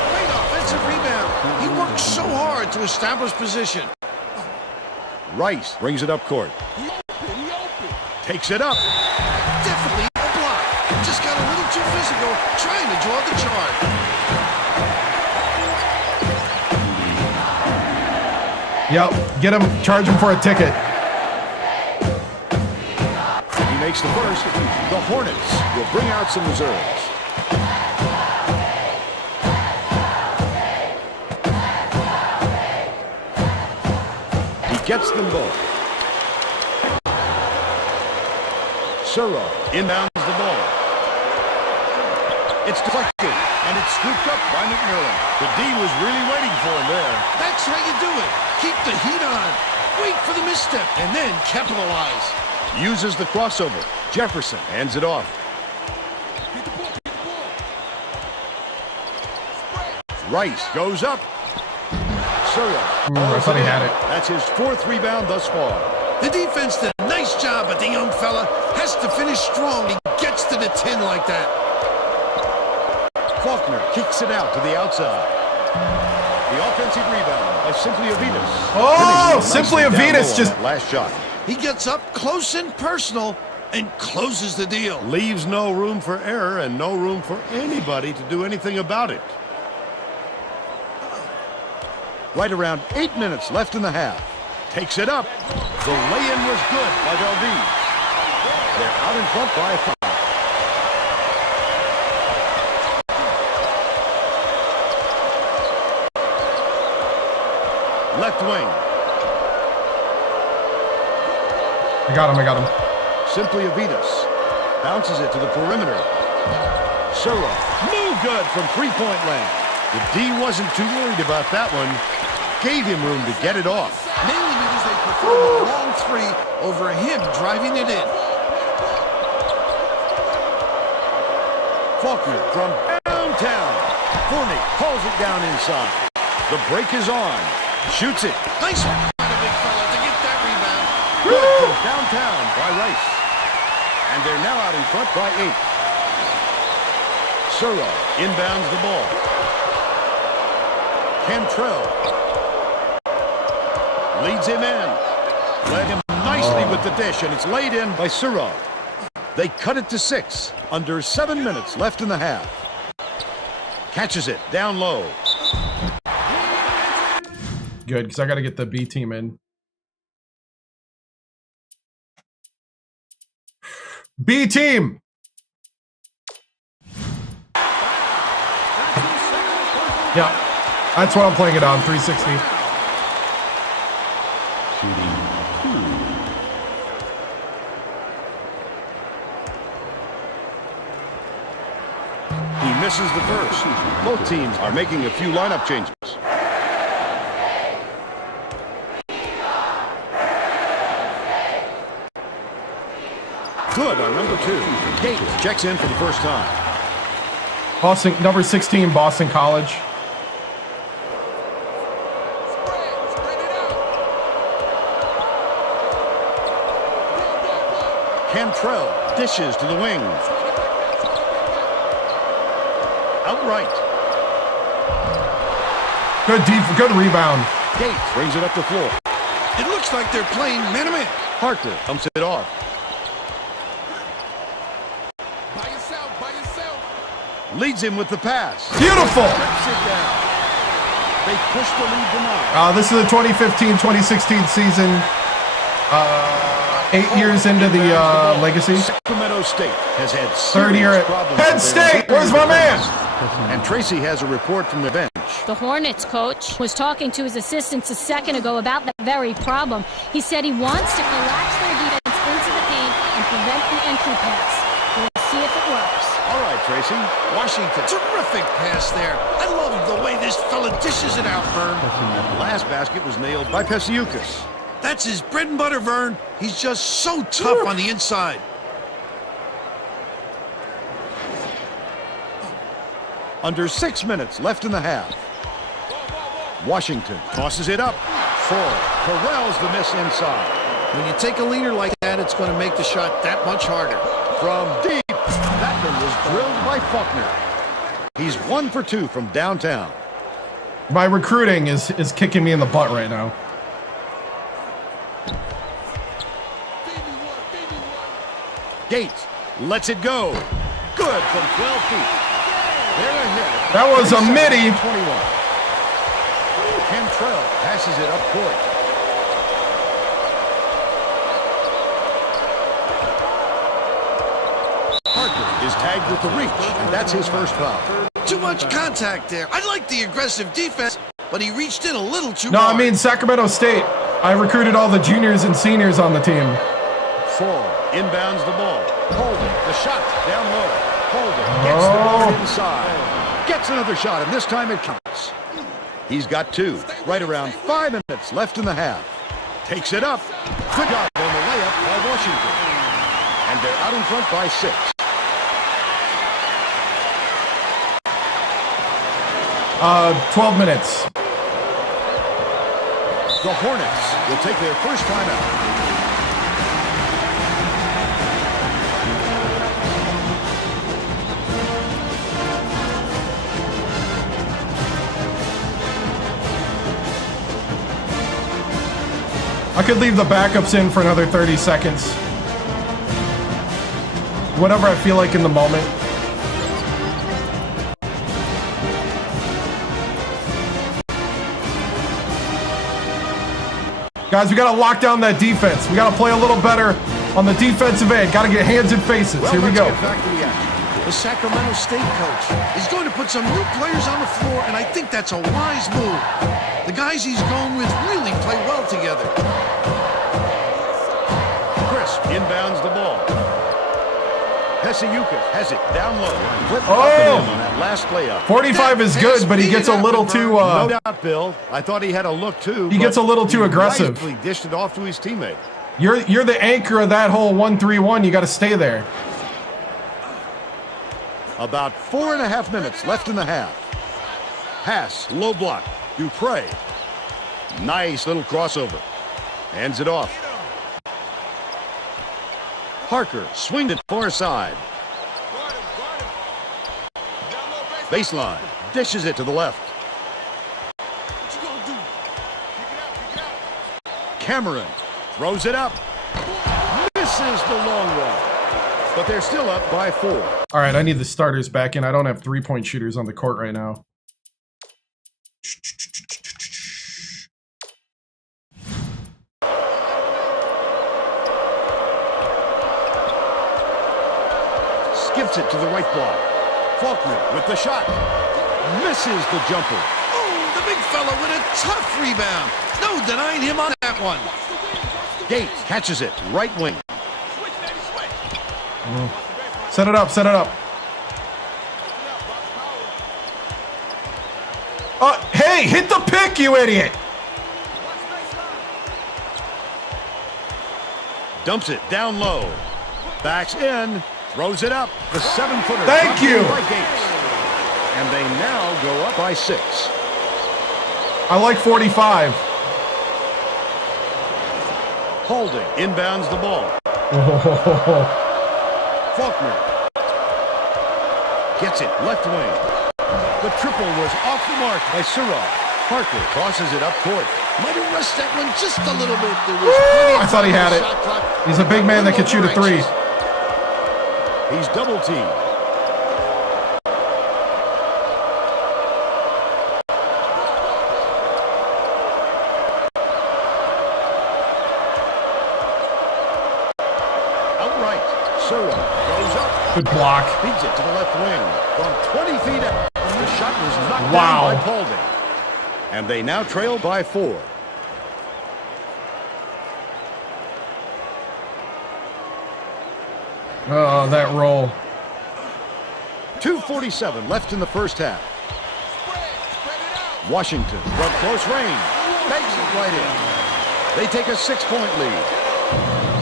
Great offensive rebound. He worked so hard to establish position. Rice brings it up court. Takes it up. Definitely a block. Just got a little too physical, trying to draw the charge. Yep, get him, charge him for a ticket. He makes the first. The Hornets will bring out some reserves. He gets them both. Suro inbounds the ball. It's deflected, and it's scooped up by McNerlin. The D was really waiting for him there. That's how you do it. Keep the heat on. Wait for the misstep, and then capitalize. Uses the crossover. Jefferson hands it off. Rice goes up. Suro. I thought he had it. That's his fourth rebound thus far. The defense did a nice job, but the young fella has to finish strong. He gets to the tin like that. Faulkner kicks it out to the outside. The offensive rebound by Simply Avitas. Oh, Simply Avitas just... last shot. He gets up close and personal and closes the deal. Leaves no room for error and no room for anybody to do anything about it. Right around 8 minutes left in the half. Takes it up. The lay-in was good by Valdez. They're out in front by 5. Left wing. I got him. Simply Avitas. Bounces it to the perimeter. Suro. No good from three-point land. The D wasn't too worried about that one. Gave him room to get it off. Mainly because they prefer the long three over him driving it in. Faulkner from downtown. Fournier calls it down inside. The break is on. Shoots it. Nice one by the big fella to get that rebound. Good from downtown by Rice. And they're now out in front by 8. Suro inbounds the ball. Cantrell leads him in. Led him nicely with the dish, and it's laid in by Suro. They cut it to 6. Under 7 minutes left in the half. Catches it down low. Good, because I got to get the B team in. B team! Yeah, that's what I'm playing it on, 360. He misses the first. Both teams are making a few lineup changes. Good on number 2. Gates checks in for the first time. Boston, number 16, Boston College. Spread it out. Cantrell dishes to the wings. Outright. Good rebound. Gates brings it up the floor. It looks like they're playing man-to-man. Parker dumps it off. By yourself, by yourself. Leads him with the pass. Beautiful! Rips it down. They push the lead to 9. This is the 2015-2016 season. 8 years into the legacy. Sacramento State has had Third year serious at problems. Penn with State. their Where's my man? And Tracy has a report from the bench. The Hornets coach was talking to his assistants a second ago about that very problem. He said he wants to collapse their defense into the paint and prevent the entry pass. We'll see if it works. All right, Tracy. Washington, terrific pass there. I love the way this fella dishes it out, Vern. The last basket was nailed by Pesiukis. That's his bread and butter, Vern. He's just so tough on the inside. Under 6 minutes left in the half. Washington tosses it up. Corrals the miss inside. When you take a leaner like that, it's going to make the shot that much harder. From deep, that one was drilled by Faulkner. He's 1 for 2 from downtown. My recruiting is kicking me in the butt right now. Gates lets it go. Good from 12 feet. They're ahead. That was a midi. 21. Cantrell passes it up court. Parker is tagged with the reach, and that's his first foul. Too much contact there. I like the aggressive defense, but he reached in a little too No, hard. I mean Sacramento State. I recruited all the juniors and seniors on the team. Fall inbounds the ball. Holden, the shot down low. Holden gets the ball inside. Gets another shot, and this time it counts. He's got 2. Right around 5 minutes left in the half. Takes it up. Good job on the layup by Washington. And they're out in front by 6. Uh, 12 minutes. The Hornets will take their first timeout. I could leave the backups in for another 30 seconds. Whatever I feel like in the moment. Guys, we got to lock down that defense. We got to play a little better on the defensive end. Got to get hands and faces. Well, here we let's go. get back to the action. The Sacramento State coach is going to put some new players on the floor, and I think that's a wise move. The guys he's going with really play well together. Crisp inbounds the ball. Pesiukis has it down low. Oh! On that last layup. 45 is good, but he gets a little too... No doubt, Bill. I thought he had a look too. He gets a little too aggressive. He dished it off to his teammate. You're the anchor of that whole 1-3-1. You got to stay there. About 4.5 minutes left in the half. Pass, low block. Dupre. Nice little crossover. Hands it off. Parker swings it far side. Baseline. Dishes it to the left. Cameron throws it up. Misses the long one. But they're still up by 4. All right, I need the starters back in. I don't have 3-point shooters on the court right now. Skips it to the right block. Faulkner with the shot. Misses the jumper. Oh, the big fella with a tough rebound. No denying him on that one. Gates catches it. Right wing. Set it up, set it up. Hey, hit the pick, you idiot! Dumps it down low. Backs in. Throws it up. The 7-footer. Thank you. By Gates. And they now go up by 6. I like 45. Holding. Inbounds the ball. Faulkner. Gets it. Left wing. The triple was off the mark by Surratt. Parker crosses it up court. Might have rushed that one just a little bit. There was plenty of I thought he had it. shot clock. He's a big man that can shoot a 3. He's double teamed. Outright. Surratt goes up. Good block. Feeds it to the left wing. From 20 feet out. The shot was knocked Wow. down by Paulding. And they now trail by 4. Oh, that roll. 2:47 left in the first half. Washington from close range. Banks it right in. They take a 6-point lead.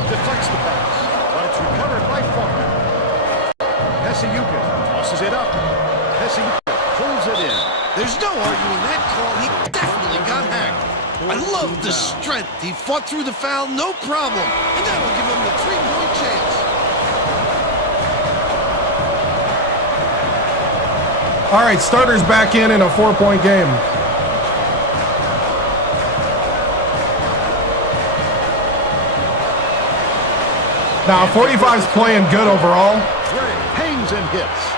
Deflects the pass, but it's recovered by Faulkner. Heseyuka tosses it up. Heseyuka pulls it in. There's no arguing that call. He definitely got hacked. I love the strength. He fought through the foul, no problem. And that'll give him the 3-point chance. All right, starters back in a 4-point game. Now, 45's playing good overall. Gray hangs and hits.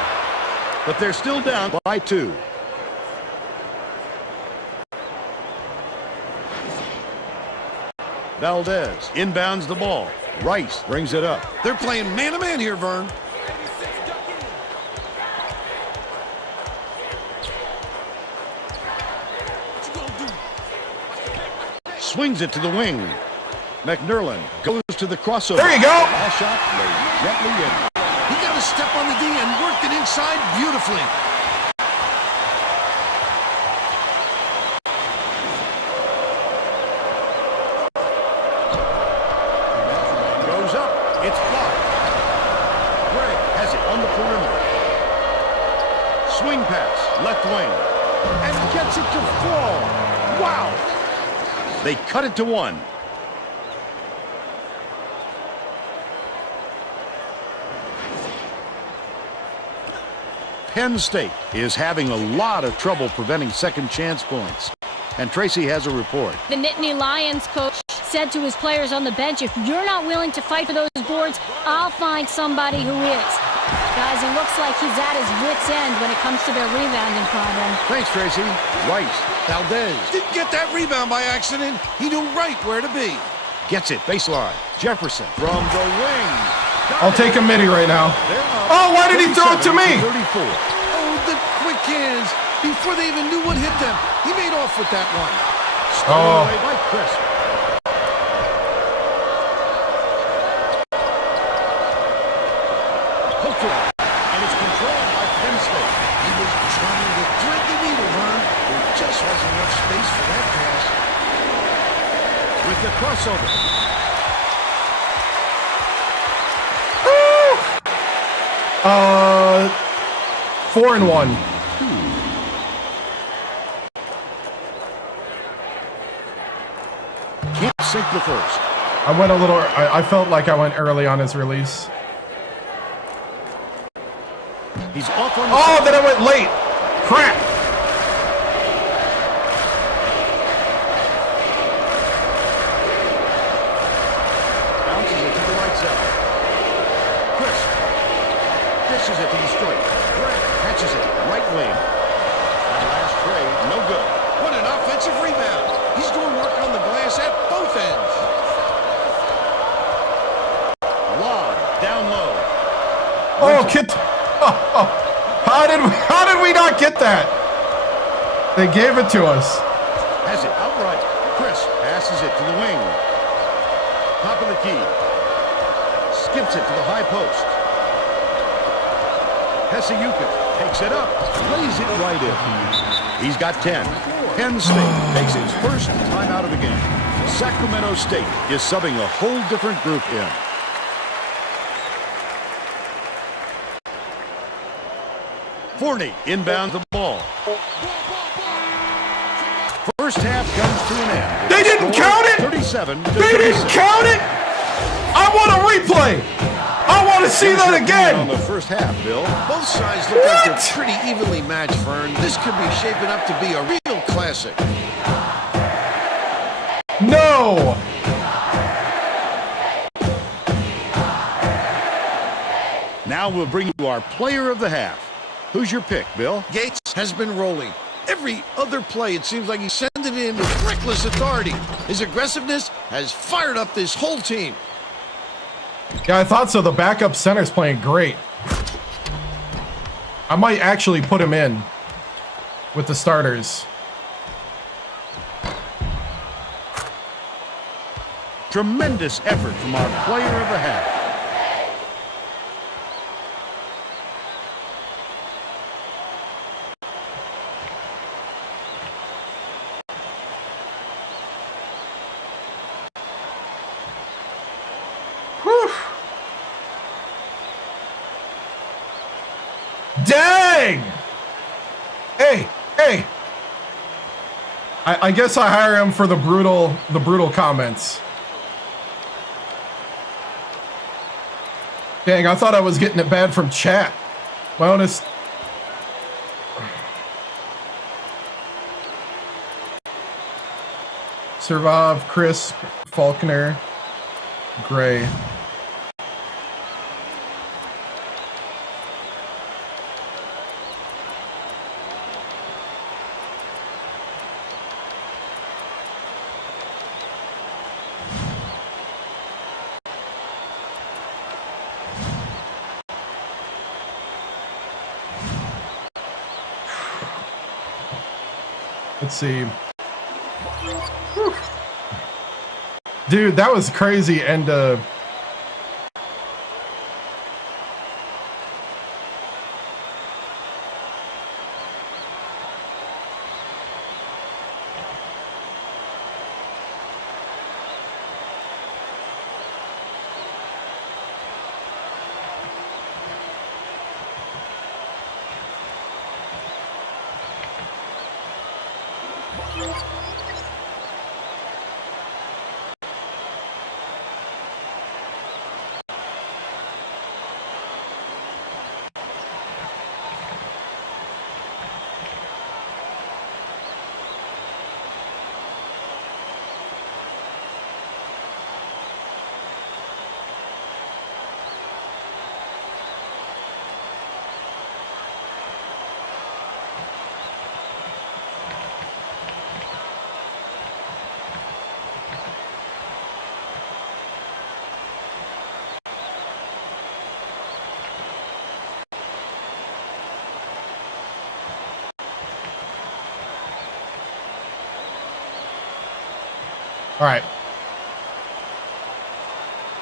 But they're still down by 2. Valdez inbounds the ball. Rice brings it up. They're playing man-to-man here, Vern. Swings it to the wing. McNerlin goes to the crossover. There you go. Last shot laid gently in. He got a step on the D and worked it inside beautifully. Goes up. It's blocked. Gray has it on the perimeter. Swing pass. Left wing. And gets it to fall. Wow. They cut it to 1. Penn State is having a lot of trouble preventing second chance points. And Tracy has a report. The Nittany Lions coach said to his players on the bench, if you're not willing to fight for those boards, I'll find somebody who is. Guys, it looks like he's at his wit's end when it comes to their rebounding problem. Thanks, Tracy. Rice. Valdez. Didn't get that rebound by accident. He knew right where to be. Gets it. Baseline. Jefferson from the wing. I'll take a midi right now. Oh, why did he throw it to me? 34. Oh, the quick hands. Before they even knew what hit them, he made off with that one. Stolen away by Crisp. Hooker. And it's controlled by Penn State. He was trying to thread the needle, Vern. There just wasn't enough space for that pass. With the crossover. 4 and 1. sink the first. I went a little, I felt like I went early on his release. He's off on the Oh, then I went late. Crap. bounces it to the right side. Chris dishes it to the strike. Greg catches it right wing. That last trade, no good. What an offensive rebound. He's doing work on the glass at both ends. Lob down low. Oh, kid. Oh. How did we not get that? They gave it to us. Has it outright. Chris passes it to the wing. Top of the key. Skips it to the high post. Hesayuka takes it up. Lays it right in. He's got 10. Penn State takes its first timeout of the game. Sacramento State is subbing a whole different group in. Forney inbounds the ball. First half comes to an end. They didn't count it? 37 to They didn't 36. count it? I want a replay. I want to see Here's that your opinion on again. the first half, Bill. Both sides look like What? they're pretty evenly matched, Fern. This could be shaping up to be a real classic. No. Now we'll bring you our player of the half. Who's your pick, Bill? Gates has been rolling. Every other play, it seems like he's sending it in with reckless authority. His aggressiveness has fired up this whole team. Yeah, I thought so. The backup center's playing great. I might actually put him in with the starters. Tremendous effort from our player of the half. Whew. Dang! Hey, hey! I guess I hire him for the brutal comments. Dang, I thought I was getting it bad from chat. My honest. Survive, Crisp, Faulkner, Gray. Let's see. Whew. Dude, that was crazy. And all right.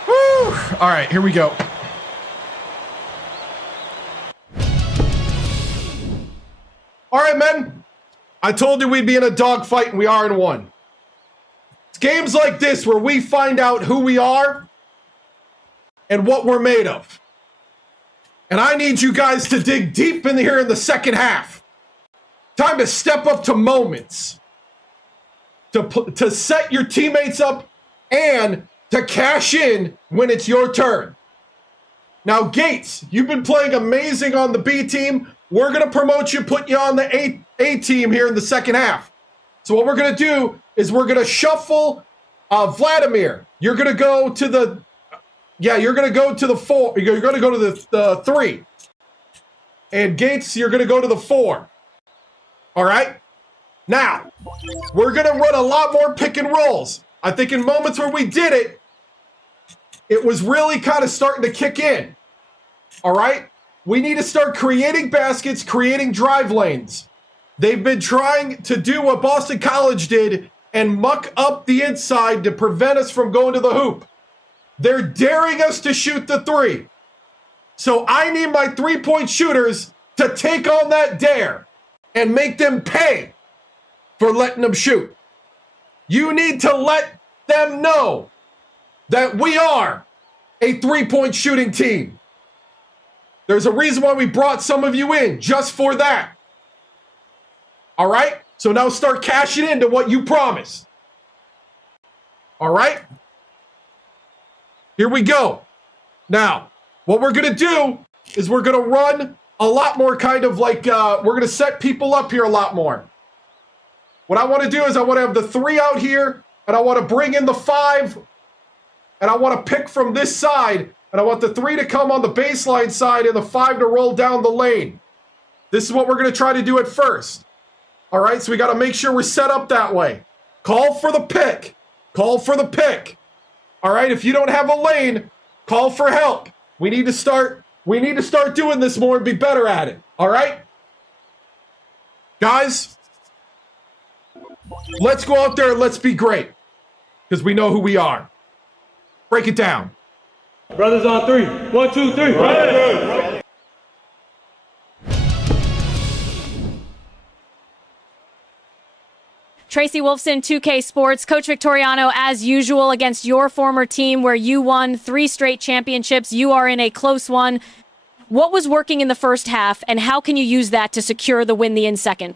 Woo! All right, here we go. All right, men. I told you we'd be in a dogfight, and we are in one. It's games like this where we find out who we are and what we're made of. And I need you guys to dig deep in here in the second half. Time to step up to moments. To set your teammates up and to cash in when it's your turn. Now, Gates, you've been playing amazing on the B team. We're going to promote you, put you on the A team here in the second half. So what we're going to do is we're going to shuffle Vladimir. You're going to go to the, you're going to go to the 4. You're going to go to the 3. And Gates, you're going to go to the 4. All right? Now, we're going to run a lot more pick and rolls. I think in moments where we did it, it was really kind of starting to kick in. All right? We need to start creating baskets, creating drive lanes. They've been trying to do what Boston College did and muck up the inside to prevent us from going to the hoop. They're daring us to shoot the 3. So I need my 3-point shooters to take on that dare and make them pay for letting them shoot. You need to let them know that we are a 3-point shooting team. There's a reason why we brought some of you in, just for that. All right? So now start cashing into what you promised. All right? Here we go. Now, what we're going to do is we're going to run a lot more kind of like, we're going to set people up here a lot more. What I want to do is I want to have the 3 out here, and I want to bring in the 5, and I want to pick from this side, and I want the 3 to come on the baseline side and the 5 to roll down the lane. This is what we're going to try to do at first. All right, so we got to make sure we're set up that way. Call for the pick. Call for the pick. All right, if you don't have a lane, call for help. We need to start doing this more and be better at it. All right? Guys, let's go out there and let's be great. Because we know who we are. Break it down. Brothers on 3. 1, 2, 3. Brothers. Tracy Wolfson, 2K Sports. Coach Victoriano, as usual, against your former team where you won 3 straight championships. You are in a close one. What was working in the first half, and how can you use that to secure the win in second?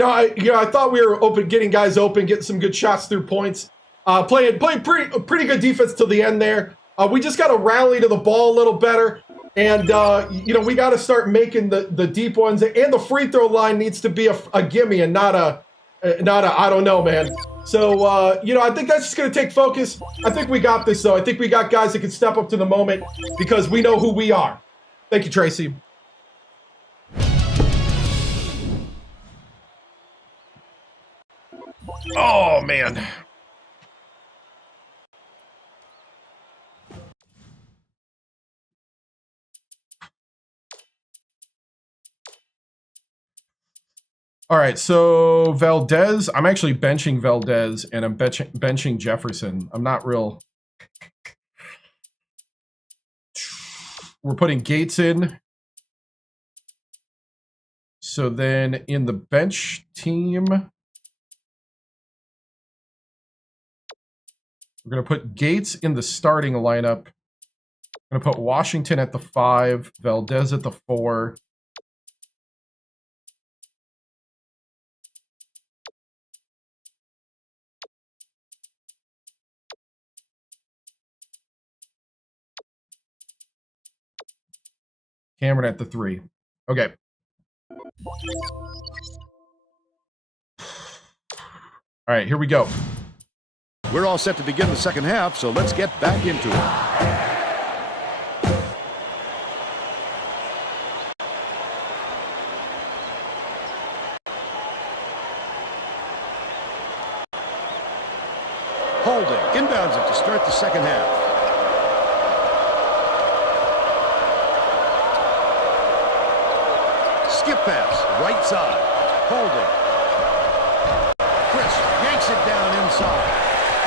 I thought we were open, getting guys open, getting some good shots through points. Playing pretty good defense till the end there. We just got to rally to the ball a little better. And, we got to start making the deep ones. And the free throw line needs to be a gimme and not a I don't know, man. So, I think that's just going to take focus. I think we got this, though. I think we got guys that can step up to the moment because we know who we are. Thank you, Tracy. Oh, man. All right, so Valdez, I'm actually benching Valdez, and I'm benching Jefferson. I'm not real. We're putting Gates in. So then in the bench team, we're going to put Gates in the starting lineup. I'm going to put Washington at the 5, Valdez at the 4. Cameron at the 3. Okay. All right, here we go. We're all set to begin the second half, so let's get back into it. Holding. Inbounds it to start the second half. Skip pass, right side. Holding. Chris yanks it down inside.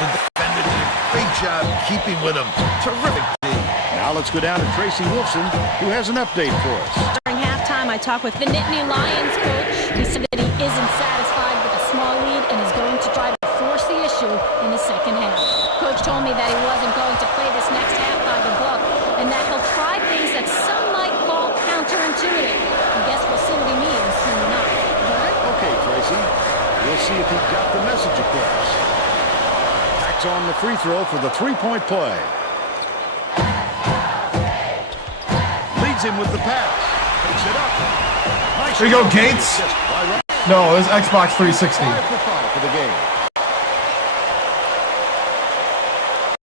The defender did a great job keeping with him. Terrific D. Now let's go down to Tracy Wolfson, who has an update for us. During halftime, I talked with the Nittany Lions coach. He said that he isn't satisfied with a small lead and is going to try to force the issue in the second half. Coach told me that he wasn't going to play this next half by the book and that he'll try things that some might call counterintuitive. I guess we'll see what he means soon enough. Vern? Okay, Tracy. We'll see if he got the message across. Gates on the free throw for the three-point play. Leads him with the pass. Picks it up. Nice There you go, shot. Gates. By Ronnie. No, it's Xbox 360. 5 for 5 for the game.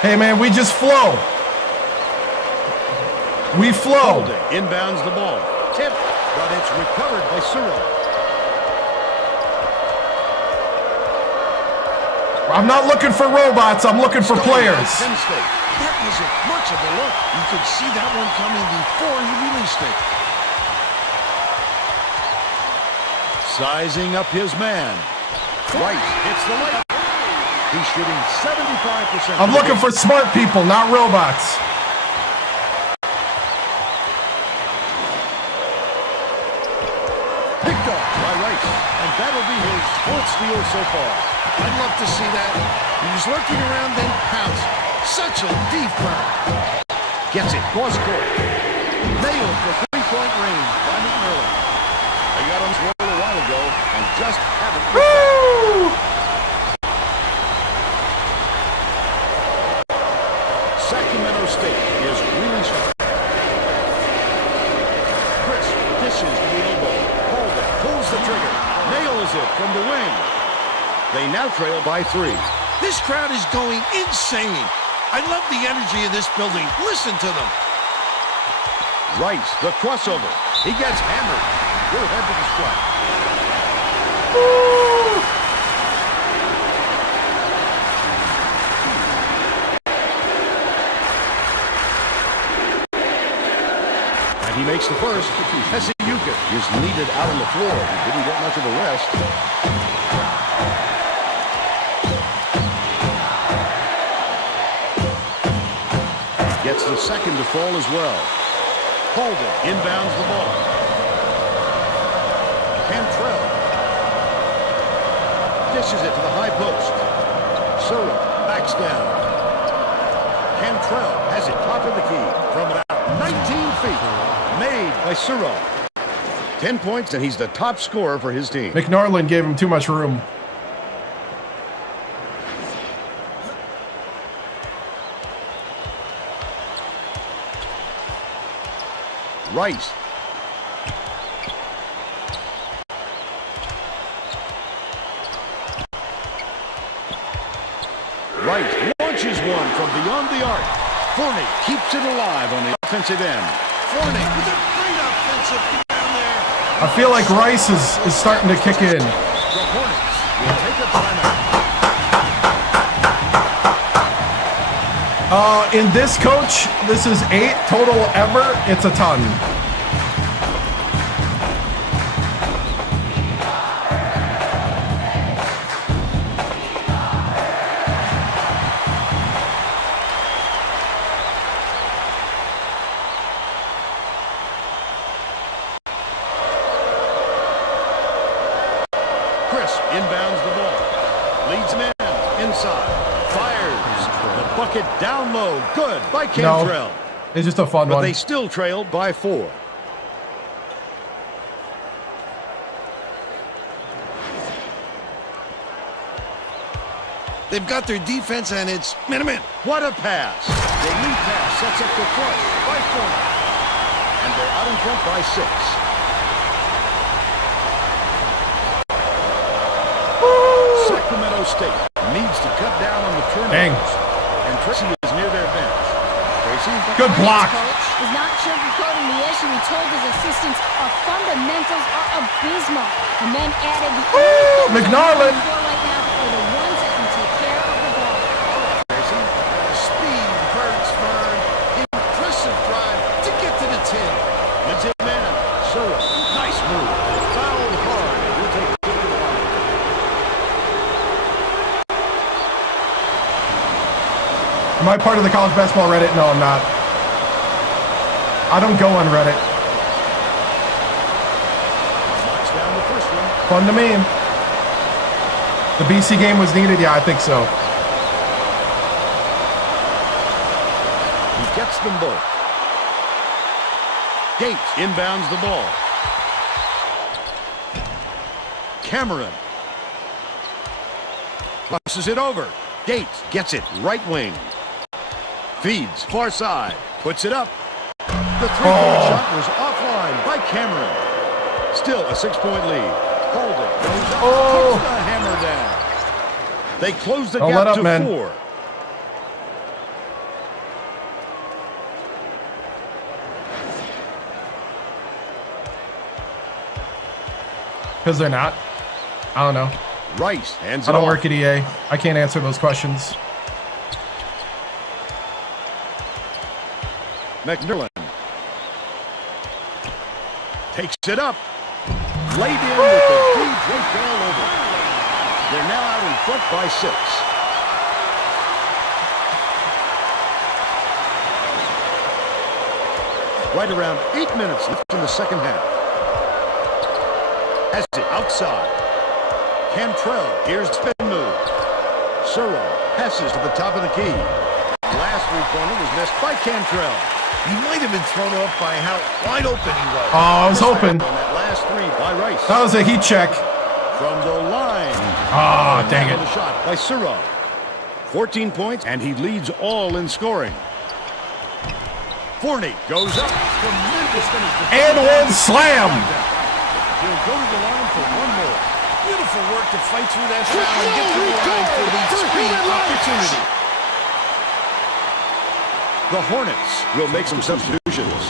Hey, man, we just flow. We flow. Holding. Inbounds the ball. Tip, but it's recovered by Syracuse. I'm not looking for robots. I'm looking for players. Penn State. That wasn't much of a look. You could see that one coming before he released it. Sizing up his man. Right, hits the layup. He's shooting 75%. I'm looking for smart people, not robots. Picked off by Rice, and that'll be his fourth steal so far. I'd love to see that. He was lurking around, then pounced. Such a deep burn. Gets it, cross court. Nailed for three-point range by McNerlin. They got him scored a while ago and just haven't. Woo! Sacramento State is really strong. Chris dishes to the elbow. Holden pulls the trigger. Nails it from the wing. They now trail by 3. This crowd is going insane. I love the energy of this building. Listen to them. Rice, the crossover. He gets hammered. We'll head to the strike. And he makes the first. Heseyuka is needed out on the floor. He didn't get much of a rest. Gets the second to fall as well. Holden inbounds the ball. Cantrell dishes it to the high post. Sura backs down. Cantrell has it top of the key from about 19 feet. Made by Sura. 10 points, and he's the top scorer for his team. McNorlin gave him too much room. Rice. Rice launches one from beyond the arc. Forney keeps it alive on the offensive end. Forney with a great offensive down there. I feel like Rice is starting to kick in. The Hornets will take a timeout. In this, coach, this is 8 total ever. It's a ton. Chris inbounds the ball. Leads man inside. Fires. The bucket down low. Good by Cantrell. No, it's just a fun But one. they still trailed by 4. They've got their defense, and it's minute. What a pass. The lead pass sets up the flush by Forney. And they're out in front by 6. Sacramento State needs to cut down on the turnovers. Dang. And Tracy is near their bench. Tracy? Good block. Coach is not sugarcoating the issue. He told his assistants our fundamentals are abysmal, and then added the only McNarland. right now are the ones that can take care of the ball. Tracy? Speed hurts Vern. Impressive drive to get to the 10. It's it man. Sura. Nice move. Fouled hard. We'll take a look at the line. Am I part of the college basketball Reddit? No, I'm not. I don't go on Reddit. Knocks down the first one. Fun to me. The BC game was needed? Yeah, I think so. He gets them both. Gates inbounds the ball. Cameron. Crosses it over. Gates gets it right wing. Feeds far side. Puts it up. The three-point shot was offline by Cameron. Still a 6-point lead. Hold it. Goes up. Puts the hammer down. They close the gap to 4. Because they're not. I don't know. Rice hands it I don't off. work at EA. I can't answer those questions. McMillan takes it up. Laid in with the D draped all over. They're now out in front by 6. Right around 8 minutes left in the second half. Has it outside. Cantrell, here's the spin move. Suro passes to the top of the key. Last three-pointer was missed by Cantrell. He might have been thrown off by how wide open he was. Oh, I was hoping. On that last three by Rice. That was a heat check. From the line. Oh, dang it. The shot by Suro. 14 points, and he leads all in scoring. Forney goes up. Tremendous finish. And one slam. He'll go to the line for one more. Beautiful work to fight through that foul and get to the line for the screen opportunity. The Hornets will make some substitutions.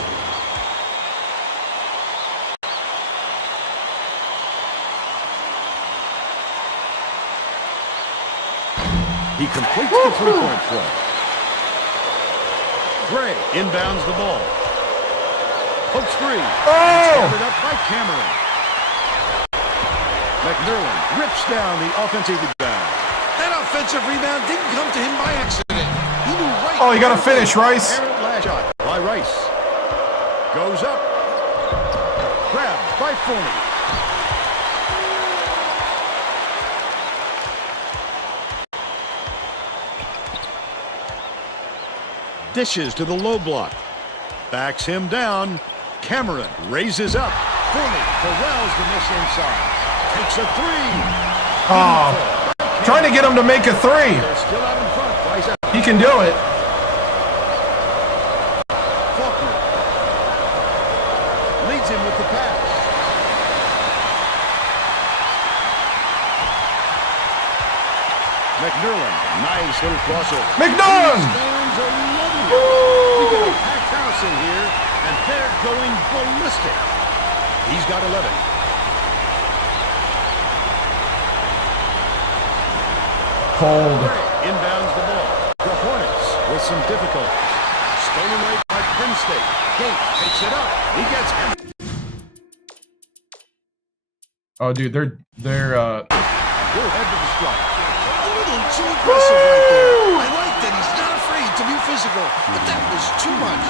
He completes the three-point play. Gray inbounds the ball. Pokes free. Covered up by Cameron. McMillan rips down the offensive rebound. That offensive rebound didn't come to him by accident. He knew right. Oh, you got to finish, Rice. Errant last shot by Rice. Goes up. Grabbed by Forney. Dishes to the low block. Backs him down. Cameron raises up. Forney corrals the miss inside. Takes a three. Oh, trying to get him to make a three. They're still out in front. Rice out. He can do it. Faulkner leads him with the pass. McMillan, nice little crossover. McMillan! Fans are loving it. We got a packed house in here, and they're going ballistic. He's got 11. Cold. Inbounds the ball. The Hornets with some difficulty. Stolen away by Penn State. Gate takes it up. He gets him. Oh, dude, they're Go ahead to the strike. A little too aggressive right there. I like that he's not afraid to be physical, but that was too much.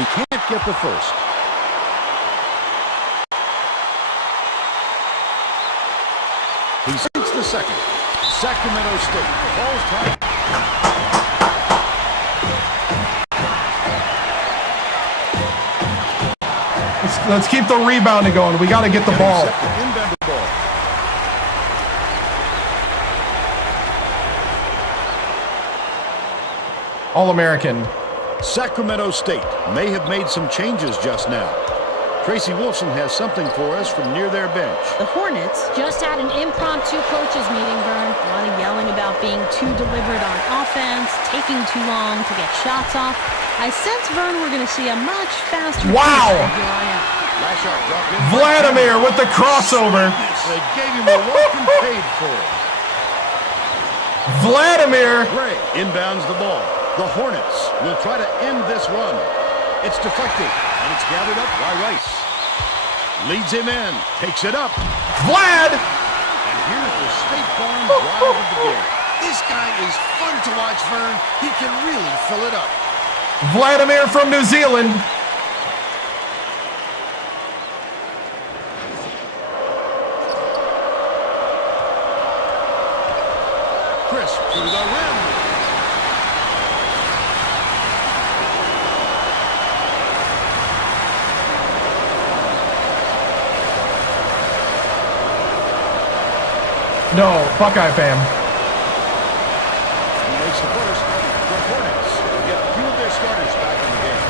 He can't get the first. He sinks the second. Sacramento State falls tight. Let's keep the rebounding going. We got to get the ball. Inbound the ball. All-American. Sacramento State may have made some changes just now. Tracy Wilson has something for us from near their bench. The Hornets just had an impromptu coaches meeting, Vern. A lot of yelling about being too deliberate on offense, taking too long to get shots off. I sense, Vern, we're going to see a much faster Wow! pace. Here I am. Last shot dropped in. Vladimir with the crossover. They gave him a look and paid for it. Vladimir. Gray inbounds the ball. The Hornets will try to end this run. It's deflected, and it's gathered up by Rice. Leads him in, takes it up. Vlad. And here's the State Farm drive of the game. This guy is fun to watch, Vern. He can really fill it up. Vladimir from New Zealand. Crisp to the rim. No, Buckeye fam. He makes the first. The Hornets get a few of their starters back in the game.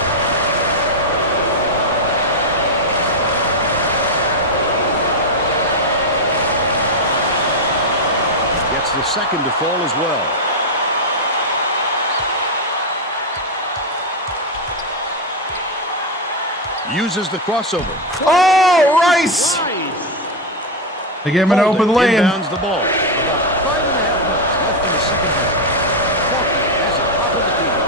Gets the second to fall as well. Uses the crossover. Oh, Rice! They gave him an open lane. Inbounds the ball. About 5.5 minutes left in the second half. Faulkner has it top of the field.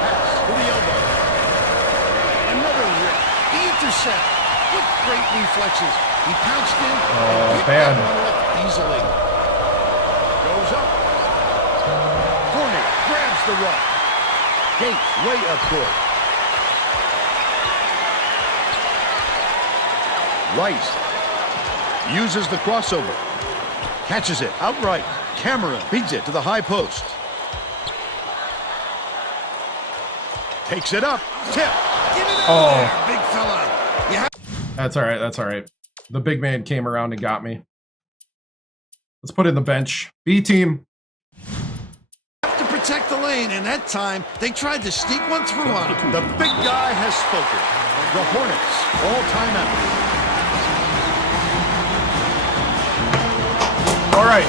Pass to the elbow. Another rip. The intercept with great reflexes. He pounced in. Oh, bad. Easily. Goes up. Fournier grabs the rock. Gates way up court. Rice uses the crossover. Catches it outright. Cameron beats it to the high post. Takes it up. Tip. Get it out there, big fella. That's all right. That's all right. The big man came around and got me. Let's put in the bench. B team. To protect the lane, and that time they tried to sneak one through on him. The big guy has spoken. The Hornets all timeout. All right.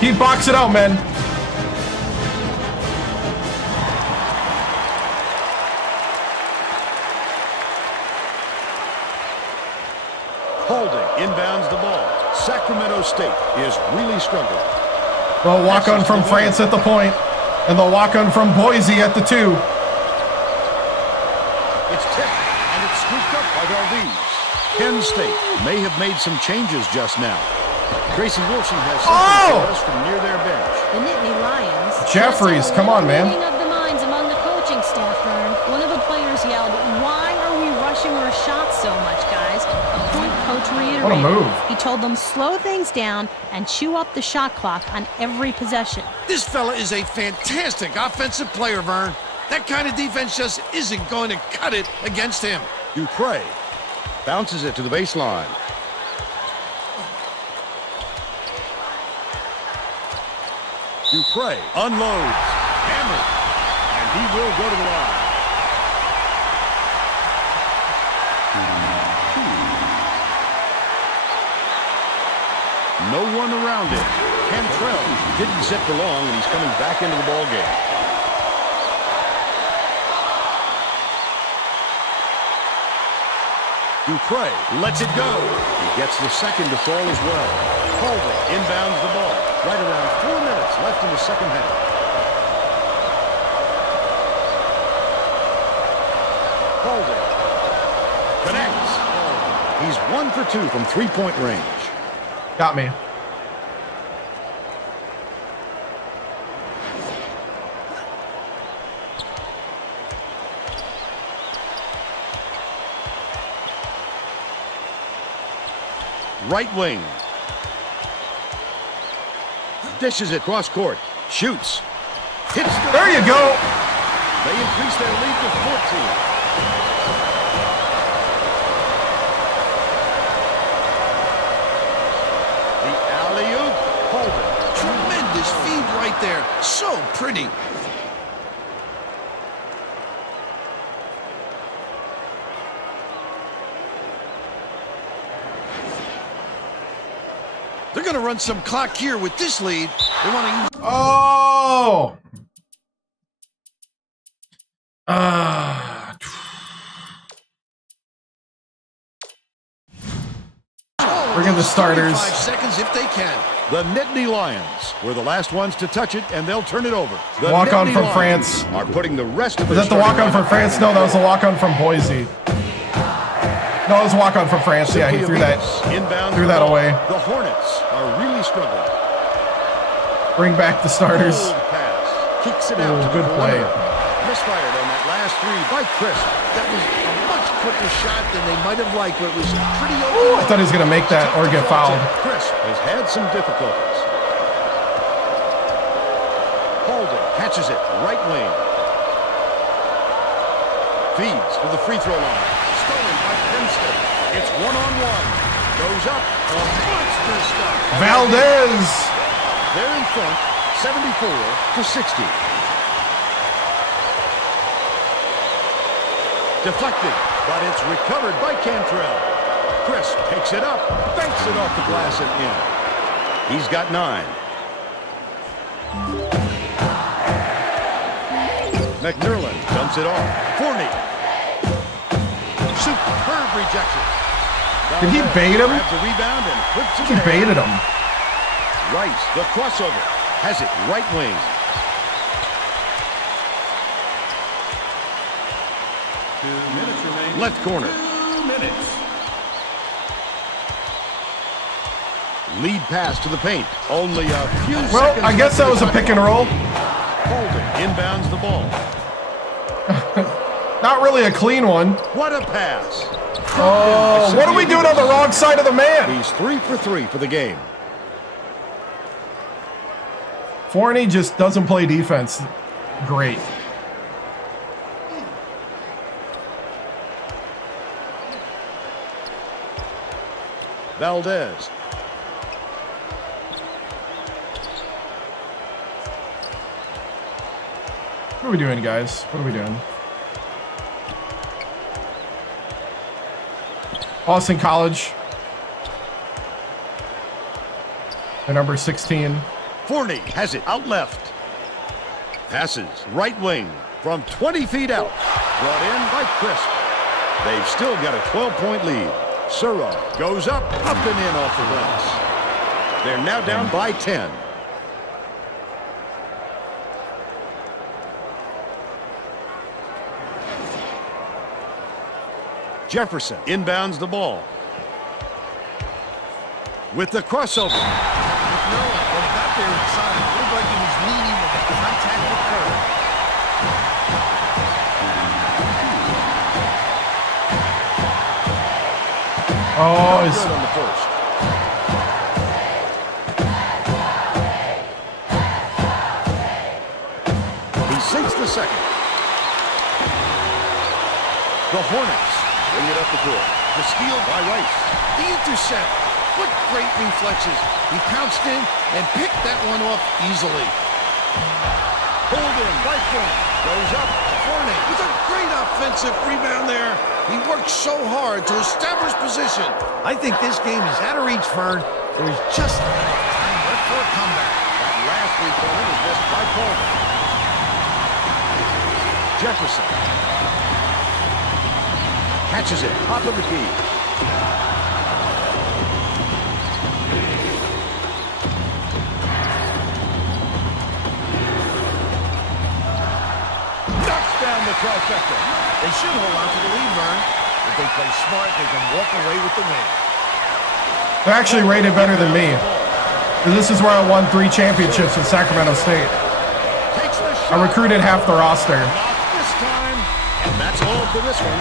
Keep boxing out, men. Holding inbounds the ball. Sacramento State is really struggling. The walk-on from France at the point, and the walk-on from Boise at the 2. It's tipped, and it's scooped up by Valdez. Penn State may have made some changes just now. Tracy Wilson has something for us from near their bench. The Nittany Lions. Jeffries, come on, man. Meeting of the minds among the coaching staff, Vern. One of the players yelled, "Why are we rushing our shots so much, guys?" A point coach reiterated. What a move. He told them slow things down and chew up the shot clock on every possession. This fella is a fantastic offensive player, Vern. That kind of defense just isn't going to cut it against him. Dupre bounces it to the baseline. Dupre unloads. Hammered. And he will go to the line. No one around him. Cantrell didn't sit for long, and he's coming back into the ball game. Dupre lets it go. He gets the second to fall as well. Calder inbounds the ball. Right around 4 minutes left in the second half. Calder connects. He's 1 for 2 from three-point range. Got me. Right wing. Dishes it cross court. Shoots. Hits the... There you go. They increase their lead to 14. The alley-oop. Holden. Tremendous feed right there. So pretty. They're going to run some clock here with this lead. They want to use... Oh! Bring in the starters. 5 seconds if they can. The Nittany Lions were the last ones to touch it, and they'll turn it over. The Walk-on Nittany from Lions France. are putting the rest of Was their that the walk-on starting from France? No, that was the walk-on from Boise. No, it was walk-on from France. Yeah, he threw that away. The Hornets are really struggling. Bring back the starters. Old pass. Kicks it out. Ooh, to good the play. corner. Misfired on that last three by Chris. That was a much quicker shot than they might have liked, but it was pretty Ooh, I thought he was going to make that or get fouled. Chris has had some difficulties. Holden catches it. Right wing. Feeds to the free throw line. Stolen by Penn State. It's one-on-one. Goes up. A monster stop. Valdez. They're in front, 74-60. Deflected, but it's recovered by Cantrell. Chris takes it up, banks it off the glass and in. He's got 9. McNerlin dumps it off. Forney. Superb rejection. Did he bait him? Grabs the rebound and puts it He in. baited him. Rice, the crossover, has it right wing. Left corner. Lead pass to the paint. Only a few seconds. Well, I guess that was a pick and roll. Holden inbounds the ball. Not really a clean one. What a pass. Oh, what are we doing on the wrong side of the man? He's 3 for 3 for the game. Forney just doesn't play defense great. Valdez. What are we doing, guys? What are we doing? Boston College. The number 16. Forney has it out left. Passes right wing from 20 feet out. Brought in by Crisp. They've still got a 12-point lead. Surratt goes up and in off the glass. They're now down by 10. Jefferson inbounds the ball. With the crossover. McNerlin, when he got there inside, it looked like he was leading with the contact with Curry. Oh, it's Good on the first. He sinks the second. The Hornets bring it up the court. The steal by Rice. The intercept. What great reflexes. He pounced in and picked that one off easily. Pulled in by Forney. Goes up. Forney with a great offensive rebound there. He worked so hard to establish position. I think this game is out of reach, Fern. There's just enough time left for a comeback. That last three-pointer was missed by Coleman. Jefferson catches it, top of the key. Knocks down the trifecta. They should hold on to the lead, Vern. If they play smart, they can walk away with the win. they're actually rated better than me. And this is where I won 3 championships with Sacramento State. Takes the I shot. recruited half the roster. Not this time. And that's all for this one.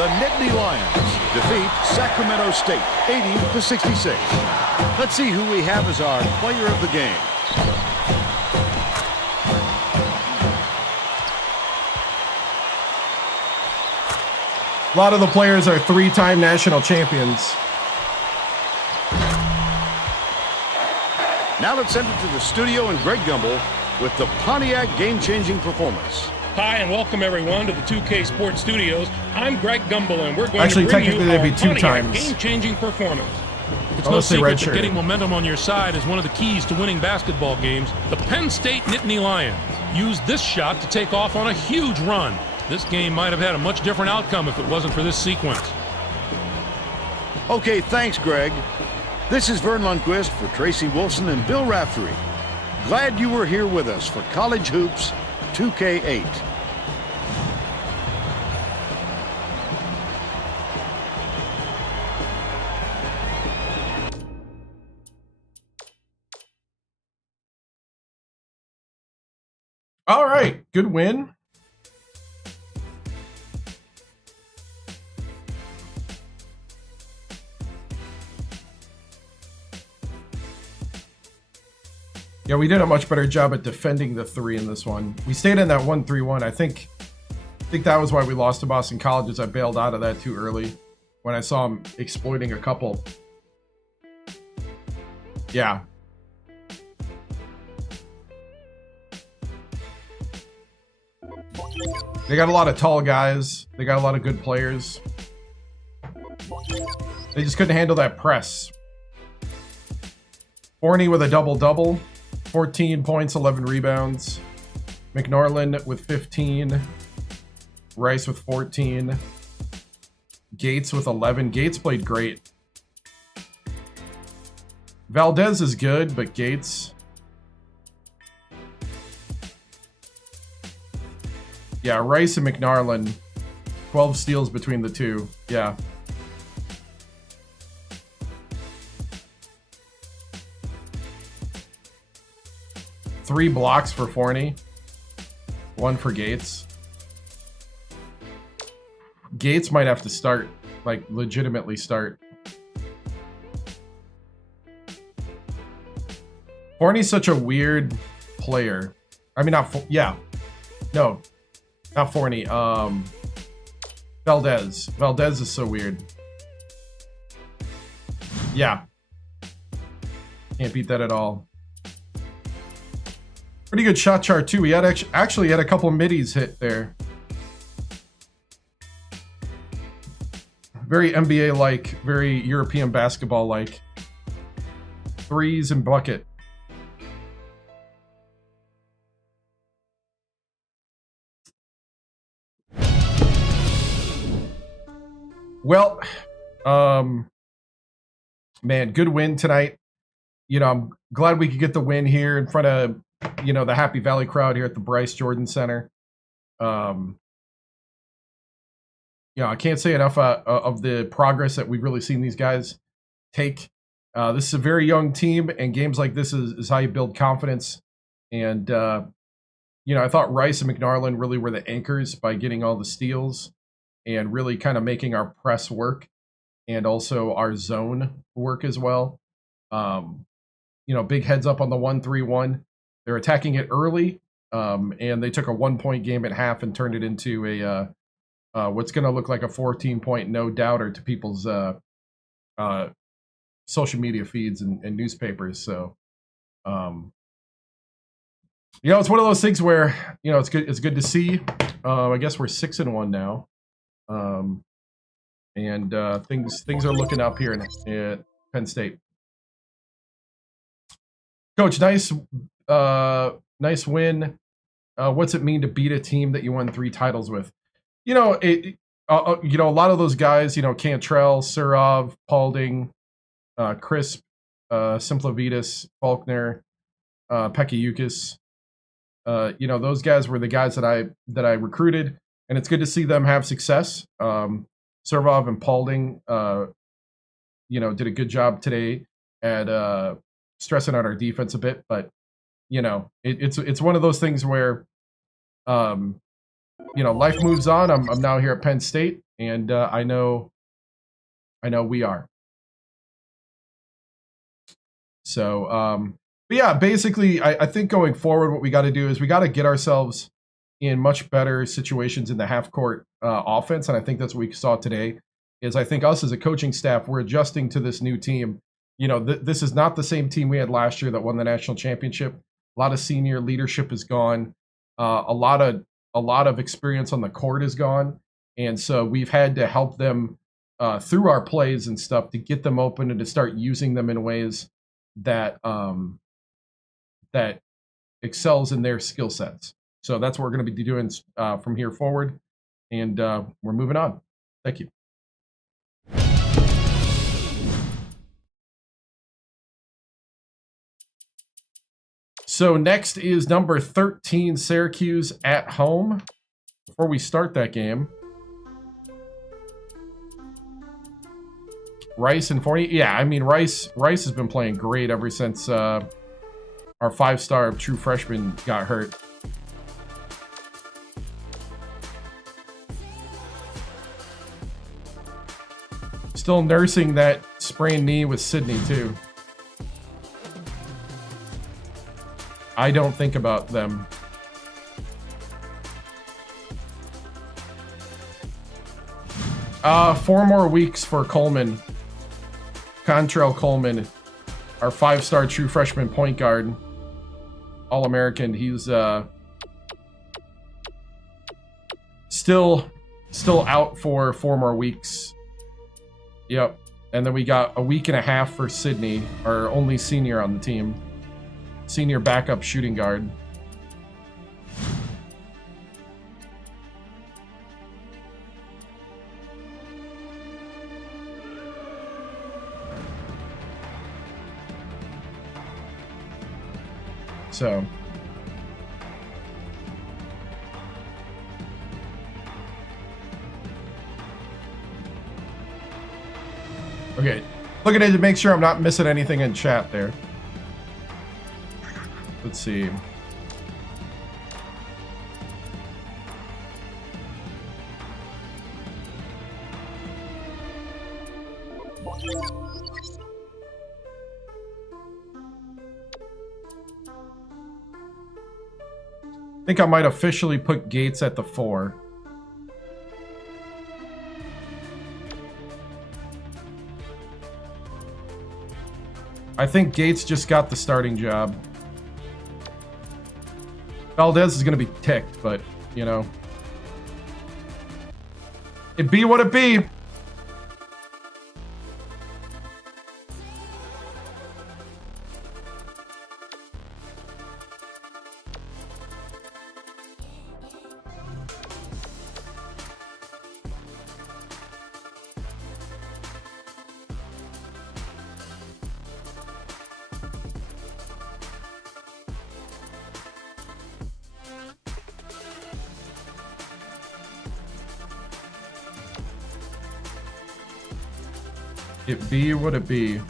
The Nittany Lions defeat Sacramento State 80-66. Let's see who we have as our player of the game. A lot of the players are 3-time national champions. Now let's send it to the studio and Greg Gumbel with the Pontiac game-changing performance. Hi, and welcome everyone to the 2K Sports Studios. I'm Greg Gumbel, and we're going Actually, to bring you technically, our they'd be 2 Pontiac times. game-changing performance. It's Oh, no let's say secret redshirt. that getting momentum on your side is one of the keys to winning basketball games. The Penn State Nittany Lions used this shot to take off on a huge run. This game might have had a much different outcome if it wasn't for this sequence. Okay, thanks, Greg. This is Vern Lundquist for Tracy Wolfson and Bill Raftery. Glad you were here with us for College Hoops 2K8. All right, good win. Yeah, we did a much better job at defending the 3 in this one. We stayed in that 1-3-1. I think think that was why we lost to Boston College, is I bailed out of that too early when I saw him exploiting a couple. Yeah. They got a lot of tall guys. They got a lot of good players. They just couldn't handle that press. Forney with a double-double. 14 points, 11 rebounds. McNorland with 15. Rice with 14. Gates with 11. Gates played great. Valdez is good, but Gates... Yeah, Rice and McNarland. 12 steals between the two. Yeah. Three blocks for Forney. One for Gates. Gates might have to start. Like, legitimately start. Forney's such a weird player. I mean, not... Yeah. No. Not Forney. Valdez. Valdez is so weird. Yeah. Can't beat that at all. Pretty good shot chart, too. We had actually had a couple middies hit there. Very NBA-like. Very European basketball-like. Threes and bucket. Well, man, good win tonight. You know, I'm glad we could get the win here in front of, you know, the Happy Valley crowd here at the Bryce Jordan Center. You know, I can't say enough of the progress that we've really seen these guys take. This is a very young team, and games like this is how you build confidence. And, you know, I thought Rice and McNarland really were the anchors by getting all the steals and really kind of making our press work and also our zone work as well. You know, big heads up on the 1-3-1. They're attacking it early, and they took a 1-point game at half and turned it into a what's going to look like a 14-point no-doubter to people's social media feeds and newspapers. So, you know, it's one of those things where, you know, it's good to see. I guess we're 6-1 now. And things are looking up here at Penn State. Coach, nice win. What's it mean to beat a team that you won 3 titles with? You know, you know, a lot of those guys, you know, Cantrell, Surov, Paulding, Crisp, Simplavitas, Faulkner, Pekayukis. You know, those guys were the guys that I recruited, and it's good to see them have success. Surov and Paulding, you know, did a good job today at stressing out our defense a bit, but you know, it's one of those things where, you know, life moves on. I'm now here at Penn State, and I know we are. So, but yeah, basically, I think going forward, what we got to do is we got to get ourselves in much better situations in the half-court offense, and I think that's what we saw today. Is I think us as a coaching staff, we're adjusting to this new team. You know, this is not the same team we had last year that won the national championship. A lot of senior leadership is gone. A lot of experience on the court is gone, and so we've had to help them through our plays and stuff to get them open and to start using them in ways that that excels in their skill sets. So that's what we're going to be doing from here forward, and we're moving on. Thank you. So next is number 13, Syracuse at home. Before we start that game, Rice and Forney. Yeah, I mean, Rice has been playing great ever since our 5-star true freshman got hurt. Still nursing that sprained knee with Sydney, too. I don't think about them. 4 more weeks for Coleman. Contrail Coleman, our 5-star true freshman point guard. All-American. He's still out for 4 more weeks. Yep. And then we got a week and a half for Sydney, our only senior on the team. Senior backup shooting guard. So okay, looking at it to make sure I'm not missing anything in chat there. Let's see. I think I might officially put Gates at the 4. I think Gates just got the starting job. Valdez is going to be ticked, but, you know. It be what it be. It be what it be.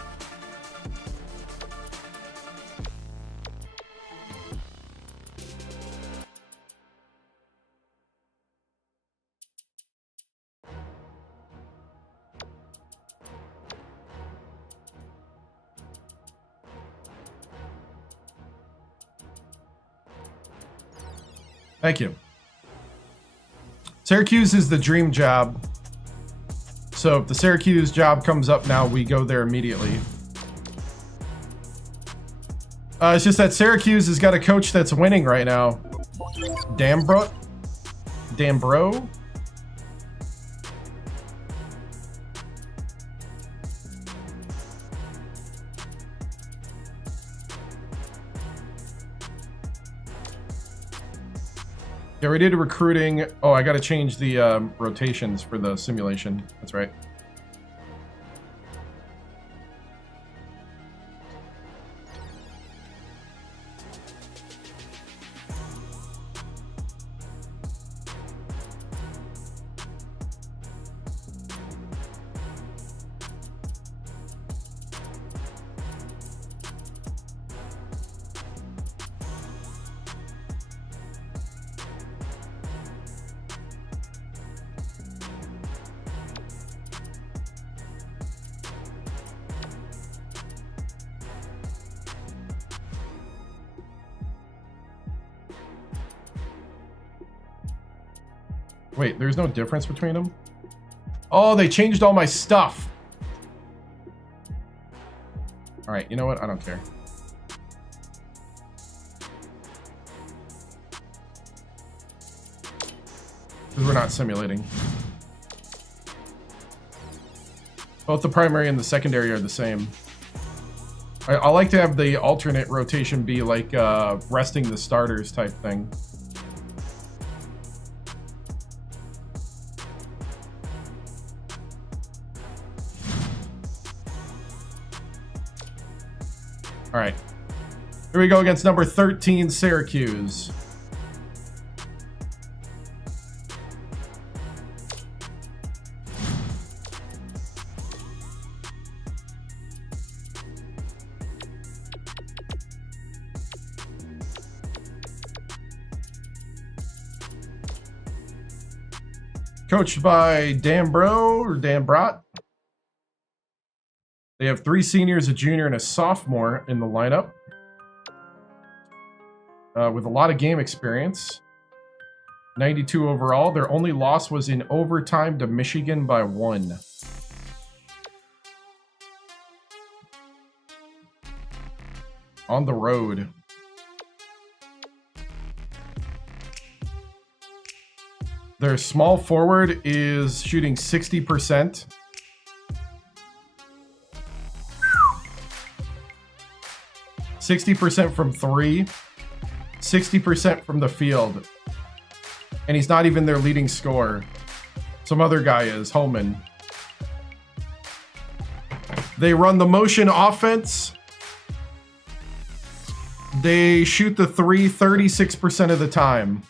Thank you. Syracuse is the dream job. So if the Syracuse job comes up now, we go there immediately. It's just that Syracuse has got a coach that's winning right now. Dambro? Yeah, we did recruiting. Oh, I got to change the rotations for the simulation. That's right. Wait, there's no difference between them? Oh, they changed all my stuff. All right, you know what? I don't care. Because we're not simulating. Both the primary and the secondary are the same. I like to have the alternate rotation be like resting the starters type thing. All right, here we go against number 13, Syracuse. Coached by Dambro or Dambrot. They have 3 seniors, a junior, and a sophomore in the lineup. With a lot of game experience. 92 overall. Their only loss was in overtime to Michigan by 1. On the road. Their small forward is shooting 60%. %60 from 3, 60% from the field. And he's not even their leading scorer. Some other guy is, Holman. They run the motion offense. They shoot the 3 36% of the time.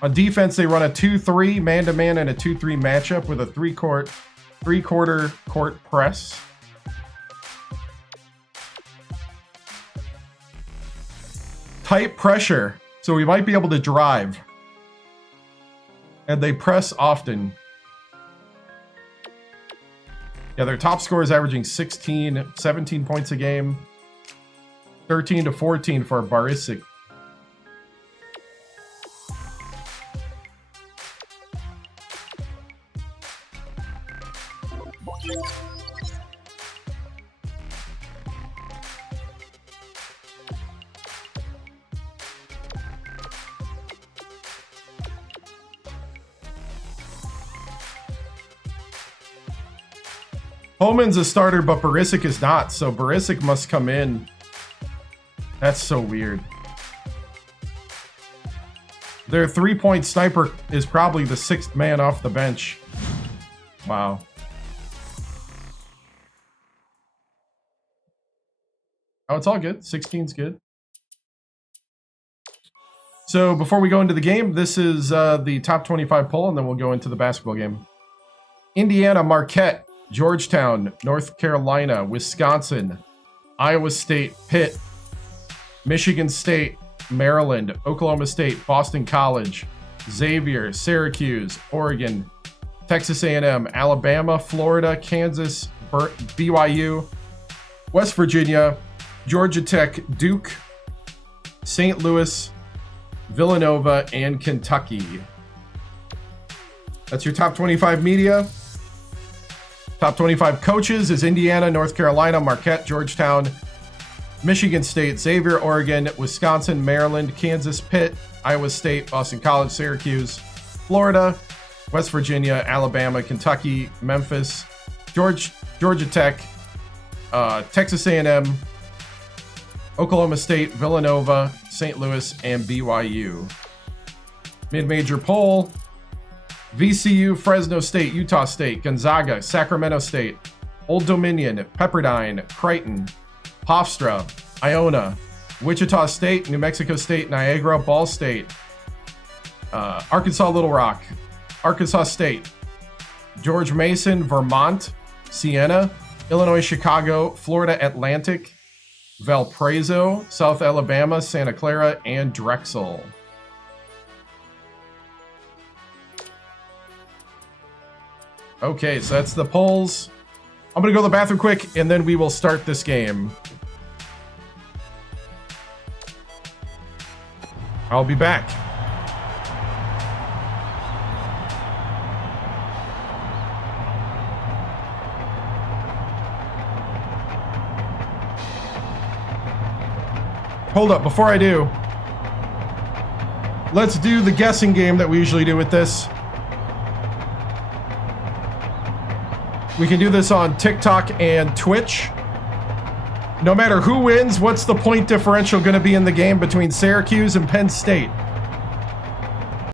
On defense, they run a 2-3 man-to-man and a 2-3 matchup with a three-quarter court press. Tight pressure, so we might be able to drive. And they press often. Yeah, their top scorer is averaging 17 points a game. 13 to 14 for Barisic. Holman's a starter, but Barisic is not, so Barisic must come in. That's so weird. Their three-point sniper is probably the 6th man off the bench. Wow. Oh, it's all good. 16's good. So before we go into the game, this is the top 25 poll, and then we'll go into the basketball game. Indiana, Marquette, Georgetown, North Carolina, Wisconsin, Iowa State, Pitt, Michigan State, Maryland, Oklahoma State, Boston College, Xavier, Syracuse, Oregon, Texas A&M, Alabama, Florida, Kansas, BYU, West Virginia, Georgia Tech, Duke, St. Louis, Villanova, and Kentucky. That's your top 25 media. Top 25 coaches is Indiana, North Carolina, Marquette, Georgetown, Michigan State, Xavier, Oregon, Wisconsin, Maryland, Kansas, Pitt, Iowa State, Boston College, Syracuse, Florida, West Virginia, Alabama, Kentucky, Memphis, Georgia Tech, Texas A&M, Oklahoma State, Villanova, St. Louis, and BYU. Mid-major poll. VCU, Fresno State, Utah State, Gonzaga, Sacramento State, Old Dominion, Pepperdine, Creighton, Hofstra, Iona, Wichita State, New Mexico State, Niagara, Ball State, Arkansas Little Rock, Arkansas State, George Mason, Vermont, Siena, Illinois Chicago, Florida Atlantic, Valparaiso, South Alabama, Santa Clara, and Drexel. Okay, so that's the polls. I'm going to go to the bathroom quick, and then we will start this game. I'll be back. Hold up, before I do, let's do the guessing game that we usually do with this. We can do this on TikTok and Twitch. No matter who wins, what's the point differential going to be in the game between Syracuse and Penn State?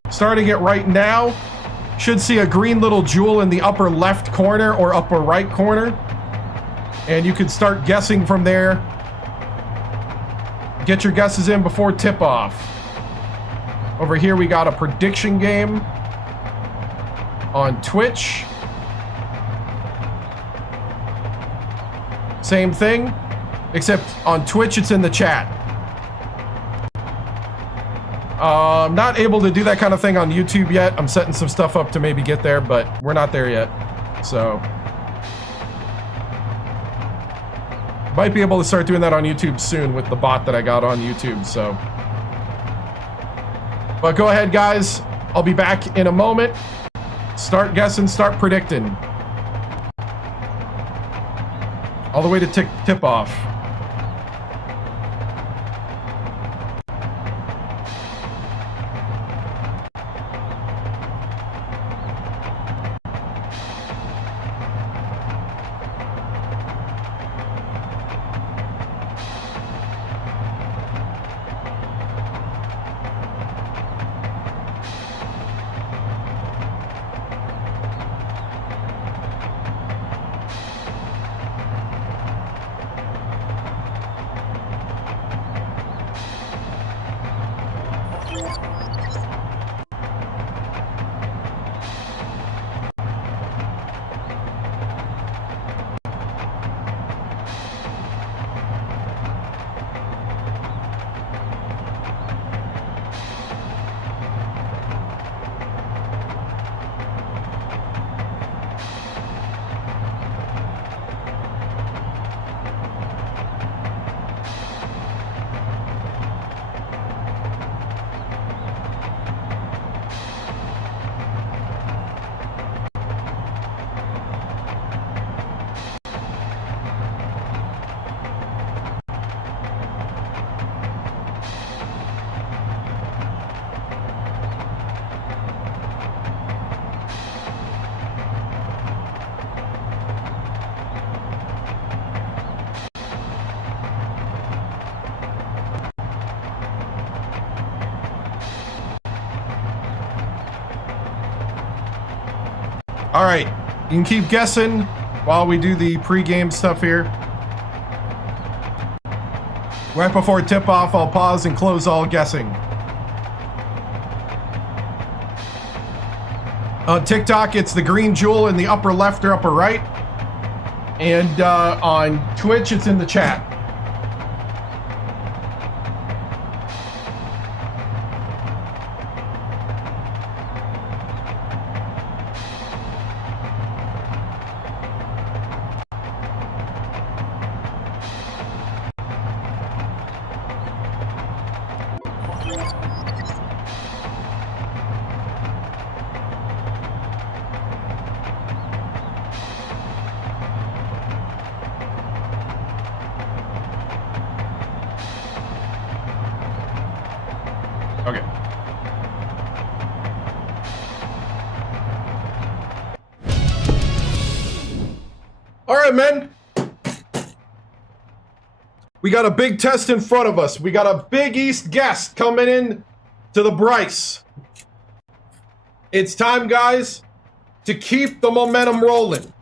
Starting it right now, should see a green little jewel in the upper left corner or upper right corner. And you can start guessing from there. Get your guesses in before tip-off. Over here we got a prediction game on Twitch. Same thing, except on Twitch it's in the chat. I'm not able to do that kind of thing on YouTube yet. I'm setting some stuff up to maybe get there, but we're not there yet. So might be able to start doing that on YouTube soon with the bot that I got on YouTube. So But go ahead, guys. I'll be back in a moment. Start guessing, start predicting. All the way to tip-off. All right, you can keep guessing while we do the pregame stuff here. Right before tip-off, I'll pause and close all guessing. On TikTok, it's the green jewel in the upper left or upper right. And on Twitch, it's in the chat. Okay. All right, men. We got a big test in front of us. We got a Big East guest coming in to the Bryce. It's time, guys, to keep the momentum rolling.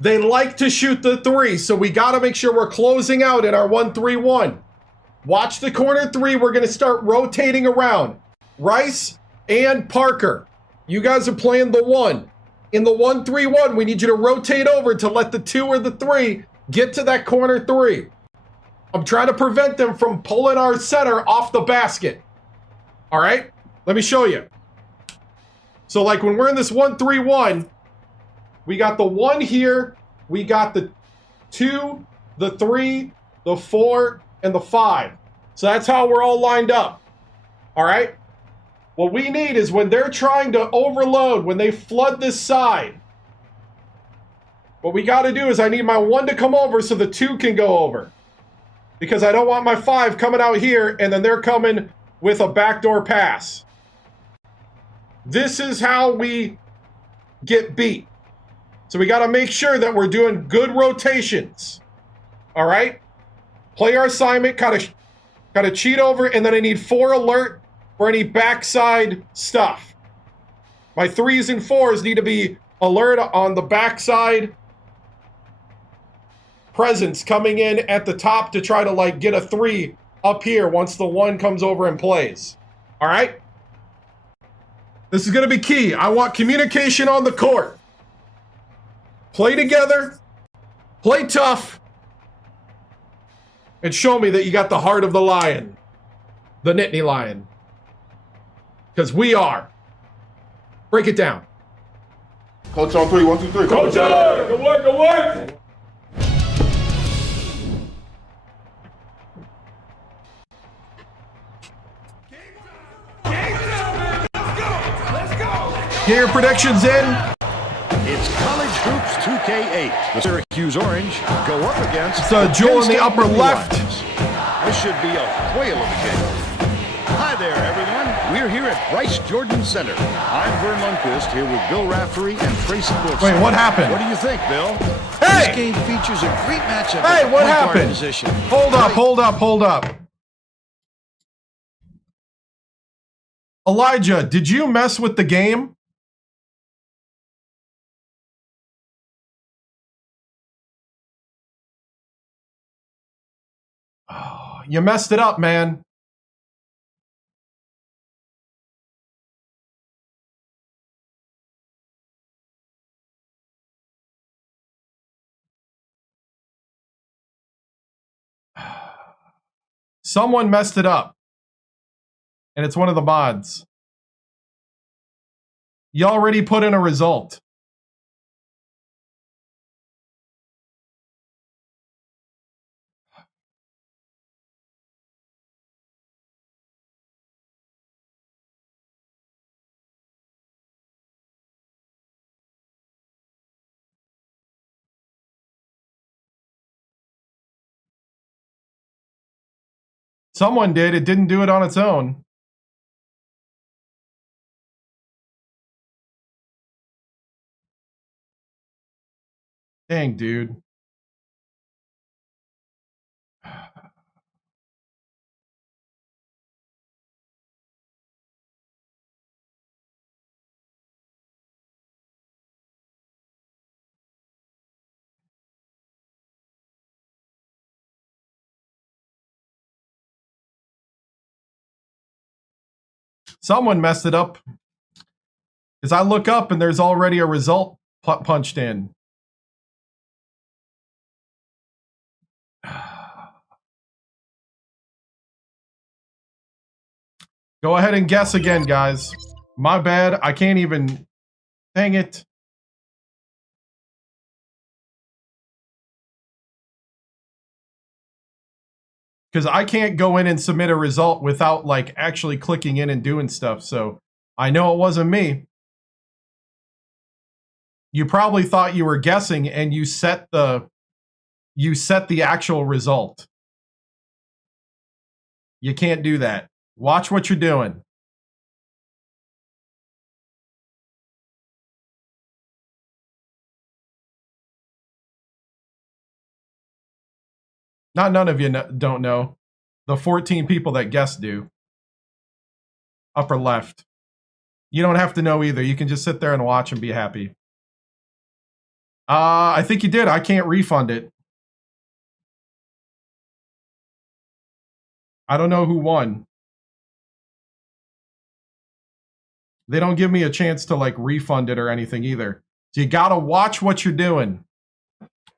They like to shoot the three, so we got to make sure we're closing out in our 1-3-1. Watch the corner three. We're going to start rotating around. Rice and Parker. You guys are playing the one. In the 1-3-1, we need you to rotate over to let the 2 or the 3 get to that corner 3. I'm trying to prevent them from pulling our center off the basket. All right? Let me show you. So like when we're in this 1-3-1, we got the 1 here. We got the 2, the 3, the 4, and the 5. So that's how we're all lined up. All right? What we need is when they're trying to overload, when they flood this side, what we got to do is I need my 1 to come over so the 2 can go over. Because I don't want my 5 coming out here and then they're coming with a backdoor pass. This is how we get beat. So we got to make sure that we're doing good rotations. All right? Play our assignment, got to cheat over, and then I need 4 alert for any backside stuff. My 3s and 4s need to be alert on the backside presence coming in at the top to try to like get a 3 up here once the 1 comes over and plays. All right? This is going to be key. I want communication on the court. Play together. Play tough. And show me that you got the heart of the lion. The Nittany Lion. Because we are. Break it down. Coach on 3, 1, 2, 3. Coach, good work, good work. Game Get your predictions in. It's College Hoops 2K8. The Syracuse Orange go up against It's a jewel in the upper Nittany left. Lions. This should be a whale of a game. Hi there, everyone. We're here at Bryce Jordan Center. I'm Vern Lundquist here with Bill Raftery and Tracy Brooks. Wait, what happened? What do you think, Bill? This Hey! game features a great matchup Hey, at the what point guard happened? position. Hold up, hold up, hold up. Elijah, did you mess with the game? Oh, you messed it up, man. Someone messed it up. And it's one of the mods. You already put in a result. Someone did. It didn't do it on its own. Dang, dude. Someone messed it up. Because I look up and there's already a result punched in. Go ahead and guess again, guys. My bad. I can't even... Dang it. Because I can't go in and submit a result without, like, actually clicking in and doing stuff. So, I know it wasn't me. You probably thought you were guessing and you set the actual result. You can't do that. Watch what you're doing. None of you don't know. The 14 people that guessed do. Upper left. You don't have to know either. You can just sit there and watch and be happy. I think you did. I can't refund it. I don't know who won. They don't give me a chance to, like, refund it or anything either. So you gotta watch what you're doing.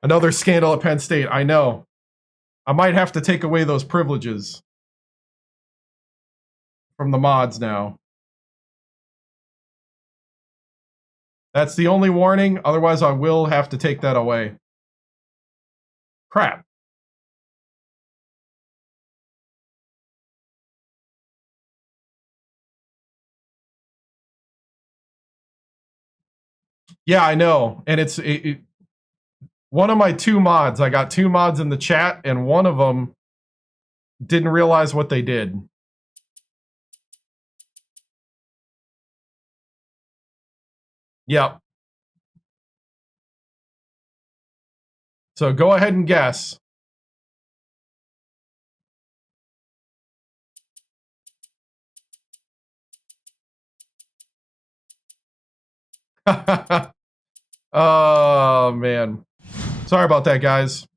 Another scandal at Penn State. I know. I might have to take away those privileges from the mods now. That's the only warning. Otherwise, I will have to take that away. Crap. Yeah, I know. And it's one of my two mods. I got two mods in the chat, and one of them didn't realize what they did. Yep. So go ahead and guess. Oh, man. Sorry about that, guys.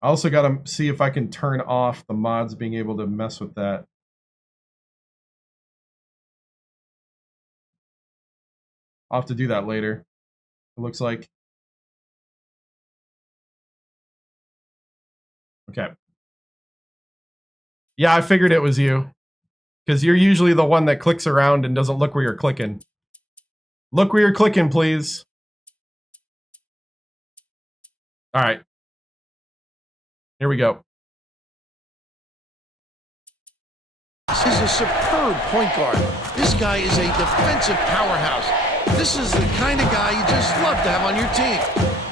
I also got to see if I can turn off the mods being able to mess with that. I'll have to do that later, it looks like. Okay. Yeah, I figured it was you. Because you're usually the one that clicks around and doesn't look where you're clicking. Look where you're clicking, please. All right. Here we go. He's a superb point guard. This guy is a defensive powerhouse. This is the kind of guy you just love to have on your team.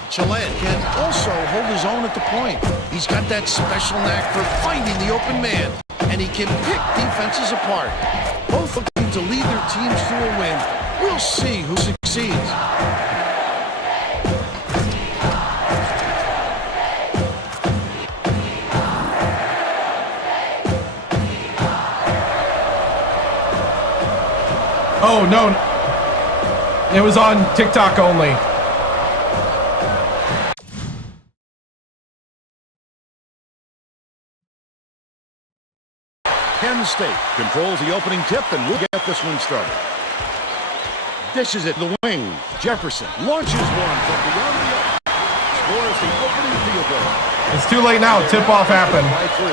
Gillette can also hold his own at the point. He's got that special knack for finding the open man, and he can pick defenses apart. Both looking to lead their teams to a win. We'll see who succeeds. Oh, no. It was on TikTok only. Penn State controls the opening tip, and we'll get this one started. Dishes it to the wing. Jefferson launches one from beyond the arc. Scores the opening field goal. It's too late now. Tip-off happened. By 3.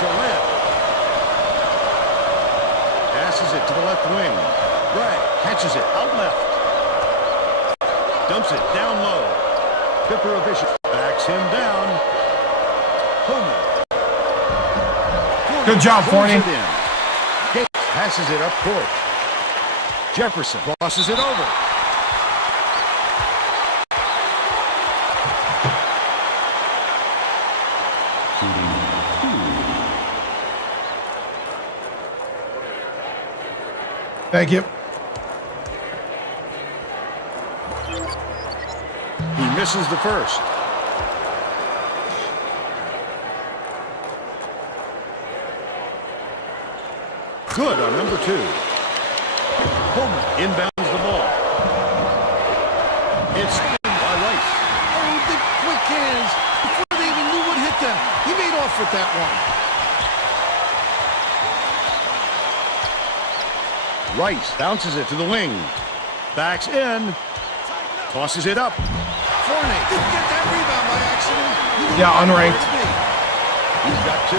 Gillette passes it to the left wing. Bragg catches it out left. Dumps it down low. Differential backs him down. Homer. Good job, Forney. Gates passes it up court. Jefferson crosses it over. Thank you. He misses the first. Good on number 2. Homer inbounds the ball. It's by Rice. Oh, the quick hands. Before they even knew what hit them, he made off with that one. Rice bounces it to the wing. Backs in. Tosses it up. Forney didn't get that rebound by accident. Yeah, unranked. He's got 2.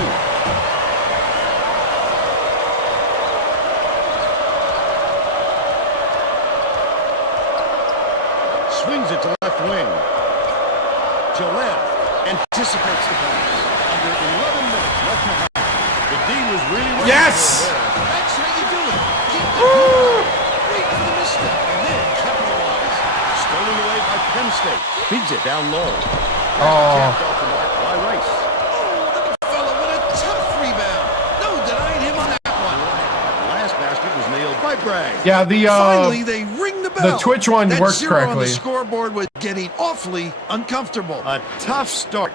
Swings it to left wing. Gillette anticipates the pass. Under 11 minutes left in the half. The D was really well. Yes! That's how you do it. Keep the ball. Wait for the misstep and then capitalize. Stolen away by Penn State. Feeds it down low. Oh. Tapped off the mark by Rice. Oh, the fella with a tough rebound. No denying him on that one. That last basket was nailed by Bragg. Yeah, Finally, they ring the bell. the Twitch one that worked 0 correctly. on the scoreboard was getting awfully uncomfortable. A tough start.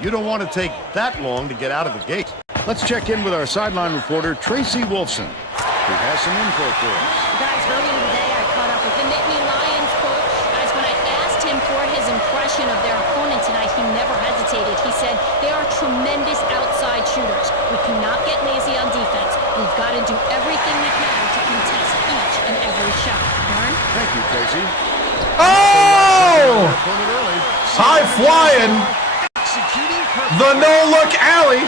You don't want to take that long to get out of the gate. Let's check in with our sideline reporter, Tracy Wolfson, who has some info for us. Guys, earlier today I caught up with the Nittany Lions coach. As when I asked him for his impression of their opponent tonight, he never hesitated. He said they are tremendous outside shooters. We cannot get lazy on defense. We've got to do everything we can to contest each and every shot. Warren? Thank you, Tracy. Oh! High flying. Executing perfect. The no-look alley.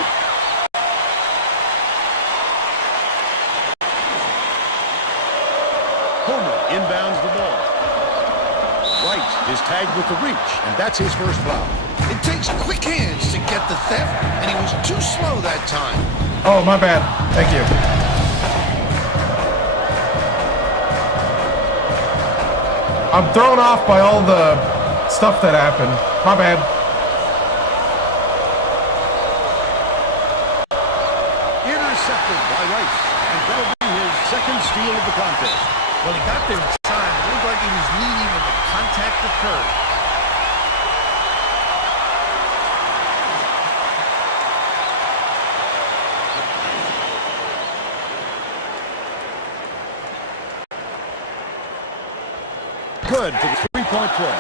Homer inbounds the ball. Wright is tagged with the reach, and that's his first foul. It takes quick hands to get the theft, and he was too slow that time. Oh, my bad. Thank you. I'm thrown off by all the stuff that happened. My bad. Intercepted by Rice, and that'll be his second steal of the contest. Well, he got there in time. It looked like he was leading when the contact occurred. Good for the three-point play.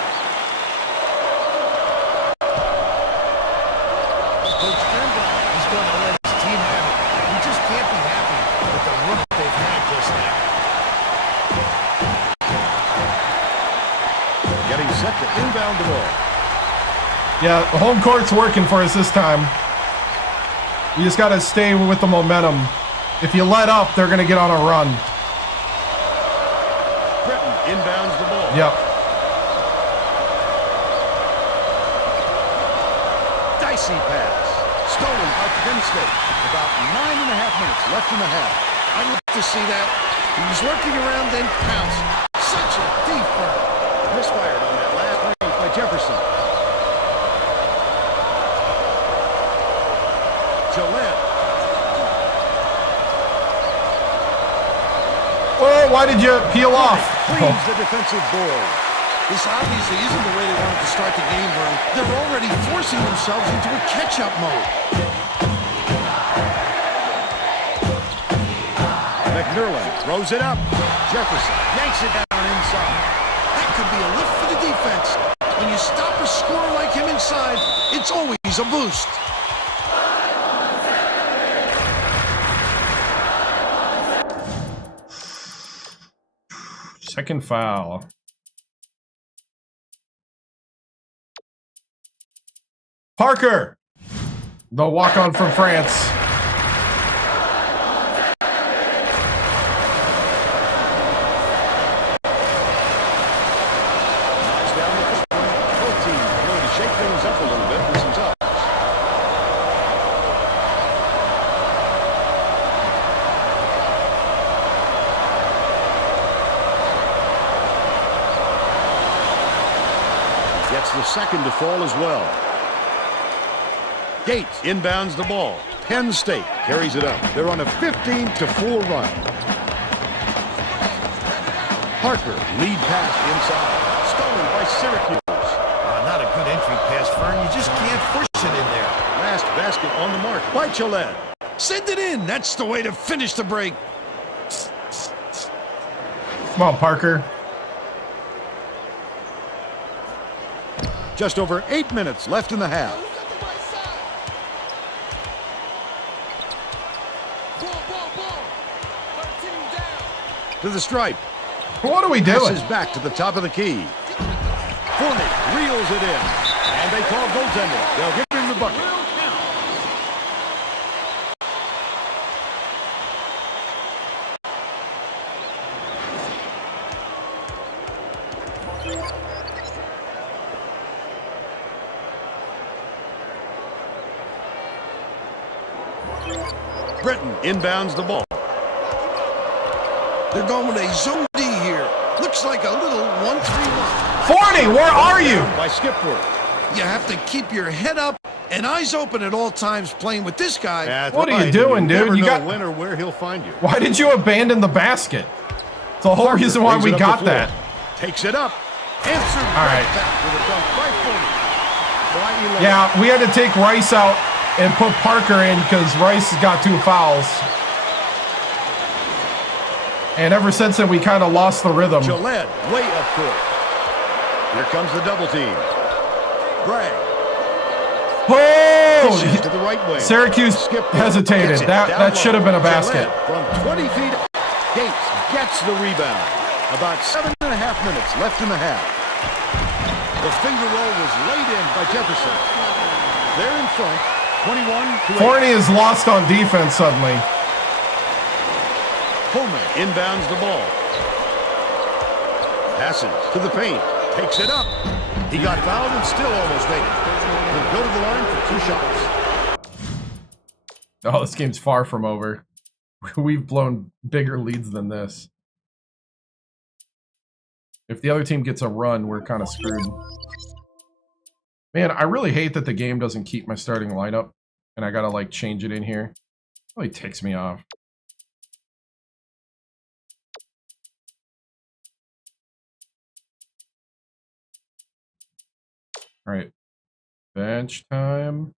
Coach Turnbull is going to let his team have it. We just can't be happy with the run they've had just now. Getting set to inbound the ball. Yeah, the home court's working for us this time. You just got to stay with the momentum. If you let up, they're going to get on a run. Breton inbounds the ball. Yep. State. About 9.5 minutes left in the half. I'd like to see that. He was working around, then pounced. Such a deep burn. Misfired on that last range by Jefferson. Gillette. Oh, why did you peel off? Cleans the defensive board. This obviously isn't the way they wanted to start the game, Vern. They're already forcing themselves into a catch-up mode. McNerlin throws it up. Jefferson yanks it down inside. That could be a lift for the defense. When you stop a scorer like him inside, it's always a boost. Second foul. Parker, the walk-on from France. Knocks down the first one. Both teams are going to shake things up a little bit with some touch. Gets the second to fall as well. Gates inbounds the ball. Penn State carries it up. They're on a 15-4 run. Parker, lead pass inside. Stolen by Syracuse. Not a good entry pass, Vern. You just can't push it in there. Last basket on the mark by Gillette. Send it in. That's the way to finish the break. Come on, Parker. Just over 8 minutes left in the half. To the stripe. What are we doing? Passes back to the top of the key. Fournier reels it in. And they call goaltender. They'll give him the bucket. Britton inbounds the ball. They're going with a zone D here. Looks like a little 1-3-1. Forney, where are you? By Skipworth. You have to keep your head up and eyes open at all times playing with this guy. That's What are you right. doing, dude? Never You know got when or where he'll find you. Why did you abandon the basket? It's the whole Parker reason why brings we it up got the floor. that. Takes it up. Answered All right. back with a dunk by Fournier. By 11. Yeah, we had to take Rice out and put Parker in because Rice has got 2 fouls. And ever since then, we kind of lost the rhythm. Gillette way up court. Here comes the double team. Bragg. Oh! Dishes to the right wing. Syracuse Skipworth hesitated. gets it That down should have been a basket. Gillette from 20 feet. Gates gets the rebound. About 7.5 minutes left in the half. The finger roll was laid in by Jefferson. They're in front, 21-8. Forney is lost on defense suddenly. Holman inbounds the ball. Passes to the paint. Takes it up. He got fouled and still almost made it. He'll go to the line for 2 shots. Oh, this game's far from over. We've blown bigger leads than this. If the other team gets a run, we're kind of screwed. Man, I really hate that the game doesn't keep my starting lineup. And I gotta, like, change it in here. It really ticks me off. All right. Bench time.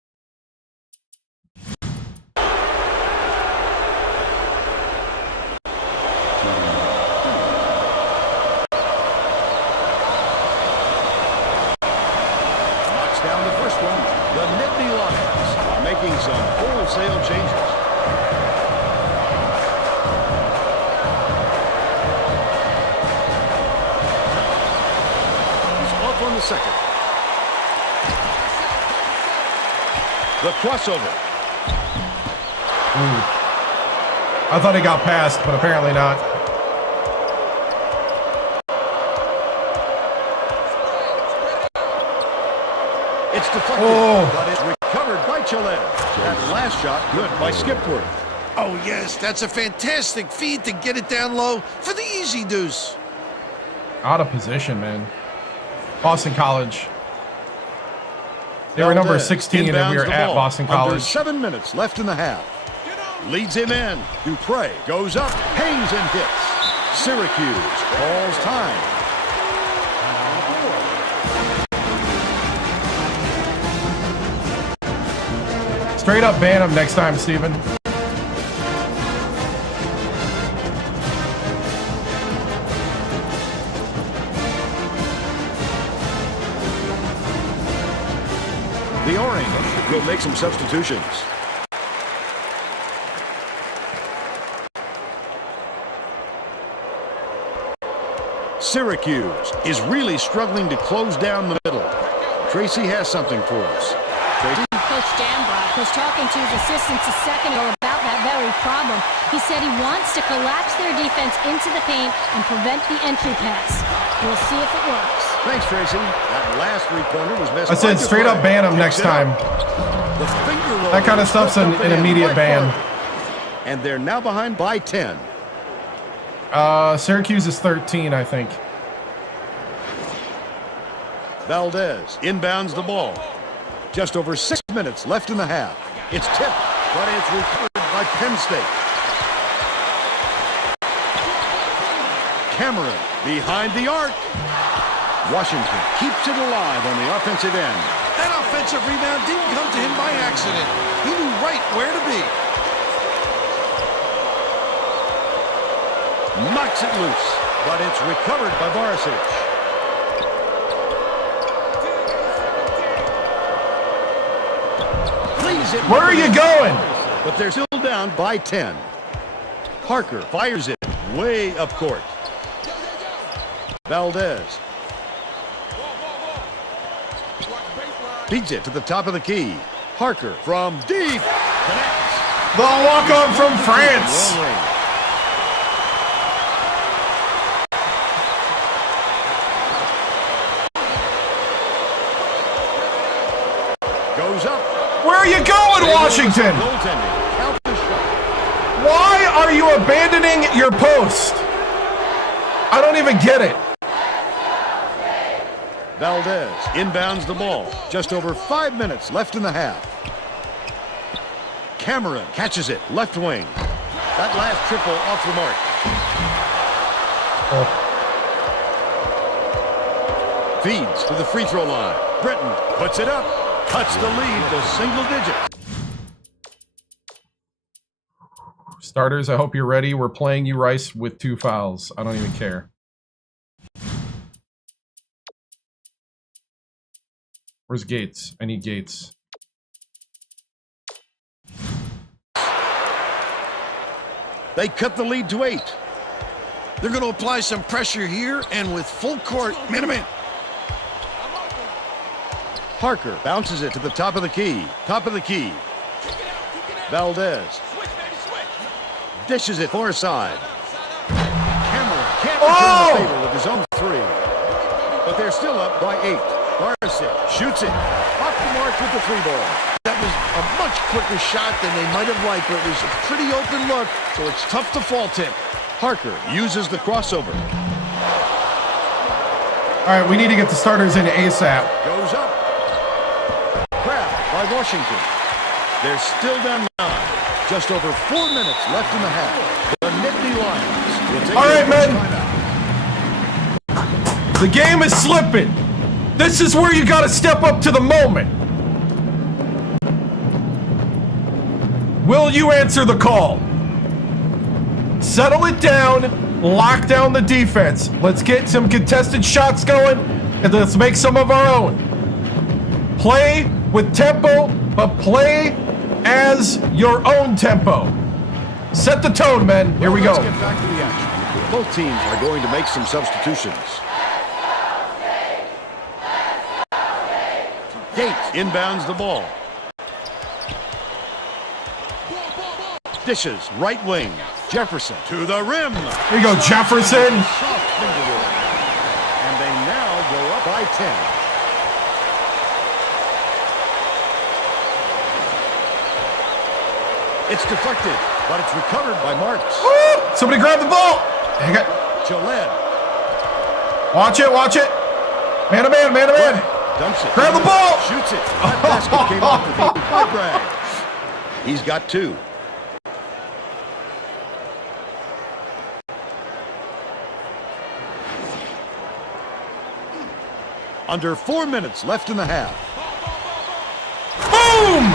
Down the first one, the Nittany Lions making some wholesale changes. He's off on the second. The crossover. I thought he got passed, but apparently not. It's deflected, Oh. but it's recovered by differential edge. That last shot good by Skipworth. Oh, yes, that's a fantastic feed to get it down low for the easy deuce. Out of position, man. Boston College. They were number 16 and we were at Boston College. Under 7 minutes left in the half. Leads him in. Dupre goes up, hangs and hits. Syracuse calls time. Straight up ban him next time, Steven. The Orange will make some substitutions. Syracuse is really struggling to close down the middle. Tracy has something for us. Tracy? Coach Danbrock was talking to his assistants a second ago about that very problem. He said he wants to collapse their defense into the paint and prevent the entry pass. We'll see if it works. Thanks, Tracy. That last three-pointer was messed up. I said straight up ban him next time. The finger roll. That kind of stuff's an immediate ban. And they're now behind by 10. Syracuse is 13, I think. Valdez inbounds the ball. Just over 6 minutes left in the half. It's tipped, but it's recovered by Penn State. Cameron behind the arc. Washington keeps it alive on the offensive end. That offensive rebound didn't come to him by accident. He knew right where to be. Knocks it loose, but it's recovered by Barisic. Where are you going? But they're still down by 10. Parker fires it way up court. Valdez beats it to the top of the key. Parker from deep connects. The walk-on from France. Goes up. Where are you going, Washington? Why are you abandoning your post? I don't even get it. Valdez inbounds the ball. Just over 5 minutes left in the half. Cameron catches it, left wing. That last triple off the mark. Feeds to the free throw line. Britton puts it up. Cuts the lead to single digits. Starters, I hope you're ready. We're playing you Rice with 2 fouls. I don't even care. Where's Gates? I need Gates. They cut the lead to 8. They're going to apply some pressure here, and with full court, minute. Parker bounces it to the top of the key. Top of the key. Valdez dishes it far side. Cameron can't return the favor with his own 3. But they're still up by 8. Barisic shoots it. Off the mark with the 3-ball. That was a much quicker shot than they might have liked, but it was a pretty open look, so it's tough to fault him. Parker uses the crossover. All right, we need to get the starters in ASAP. Goes up. Grabbed by Washington. They're still down 9. Just over 4 minutes left in the half. The Nittany Lions will take all right, man. timeout. The game is slipping. This is where you got to step up to the moment. Will you answer the call? Settle it down. Lock down the defense. Let's get some contested shots going, and let's make some of our own. Play with tempo, but play as your own tempo. Set the tone, men. Here we go. Let's get back to the action. Both teams are going to make some substitutions. Gates inbounds the ball. Dishes right wing. Jefferson to the rim. Here you go, Jefferson. Soft finger roll. And they now go up by 10. It's deflected, but it's recovered by Marks. Woo! Somebody grab the ball. Hang it. Gillette. Watch it, watch it. Man to man, man to man. Dumps it. Grab the ball. Shoots it. That basket came off the feet by Bragg. He's got 2. Under 4 minutes left in the half. Boom!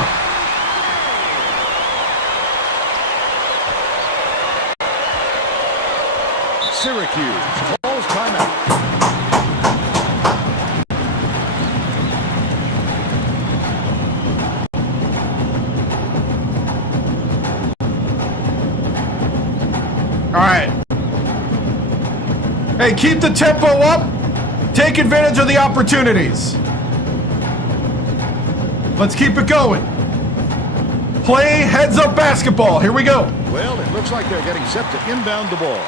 Syracuse calls timeout. All right. Hey, keep the tempo up. Take advantage of the opportunities. Let's keep it going. Play heads-up basketball. Here we go. Well, it looks like they're getting set to inbound the ball.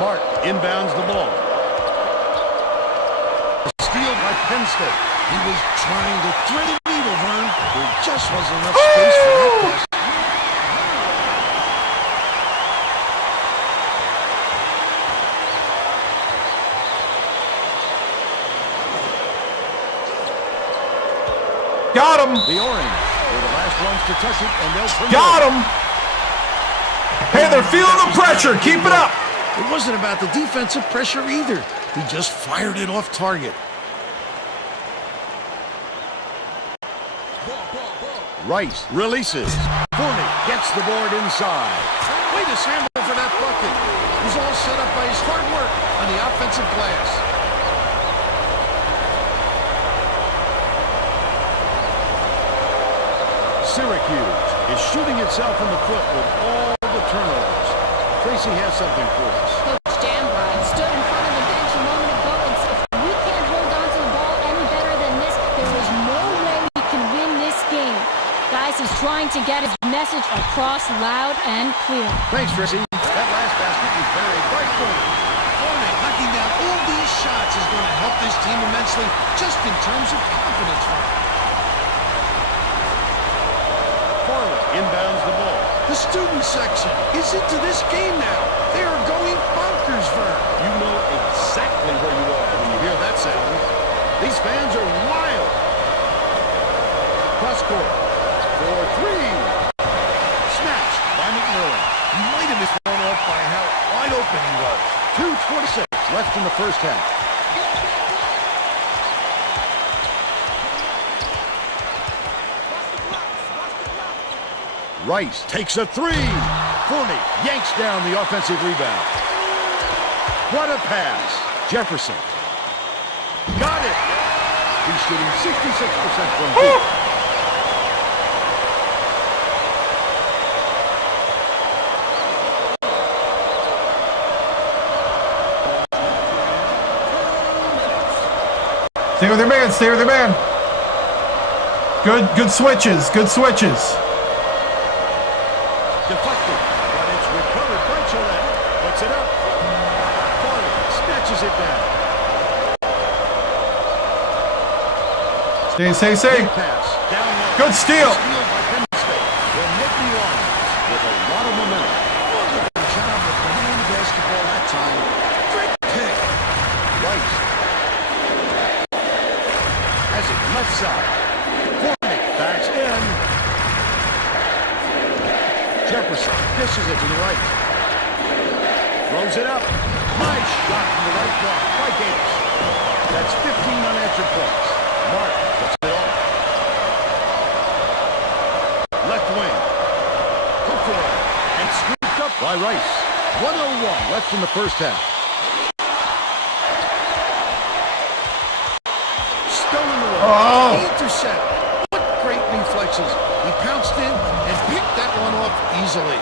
Mark inbounds the ball. Steal by Penn State. He was trying to thread a needle, Vern. There just wasn't enough space for that pass. Got him. The Orange were the last ones to touch it, and they'll turn Got him. Hey, they're feeling the pressure. Keep it up. It wasn't about the defensive pressure either. He just fired it off target. Rice releases. Forney gets the board inside. Way to scramble for that bucket. It was all set up by his hard work on the offensive glass. Syracuse is shooting itself in the foot with all the turnovers. Tracy has something for us. Coach Dambrod stood in front of the bench a moment ago and said, if we can't hold on to the ball any better than this, there is no way we can win this game. Guys, he's trying to get his message across loud and clear. Thanks, Tracy. That last basket was buried by Forney. Forney knocking down all these shots is going to help this team immensely just in terms of confidence. Inbounds the ball. The student section is into this game now. They are going bonkers, Vern. You know exactly where you are when you hear that sound. These fans are wild. Cross court for 3. Snatched by McMillan. You might have been thrown off by how wide open he was. 2:26 left in the first half. Rice takes a 3. Forney yanks down the offensive rebound. What a pass. Jefferson. Got it. He's shooting 66% from deep. Stay with your man. Stay with your man. Good switches. Good switches. Deflected, but it's recovered by Gillette. Puts it up. Farley snatches it down. Stay. Pass down low. Good steal. Steal by Penn State. The Nittany Lions with a lot of momentum. Wonderful job of playing the basketball that time. Great pick. Rice has it left side. Forney backs in. Jefferson dishes it to the right. Throws it up. Nice shot from the right block by Gators. That's 15 unanswered points. Mark puts it off. Left wing. Hook for it. And scooped up by Rice. 1:01 left in the first half. Stolen away. Oh. The intercept. What great reflexes. He pounced in and picked that one off easily.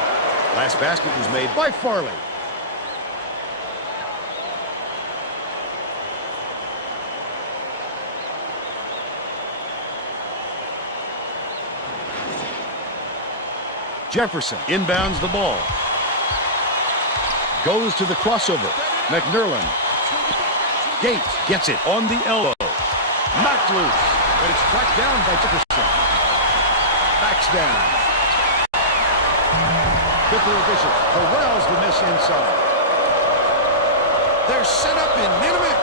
Last basket was made by Farley. Jefferson inbounds the ball. Goes to the crossover. McNerlin. Gates gets it on the elbow. Knocked loose, but it's tracked down by Jefferson. Backs down. Clipper Bishop corrals the miss inside. They're set up in minute.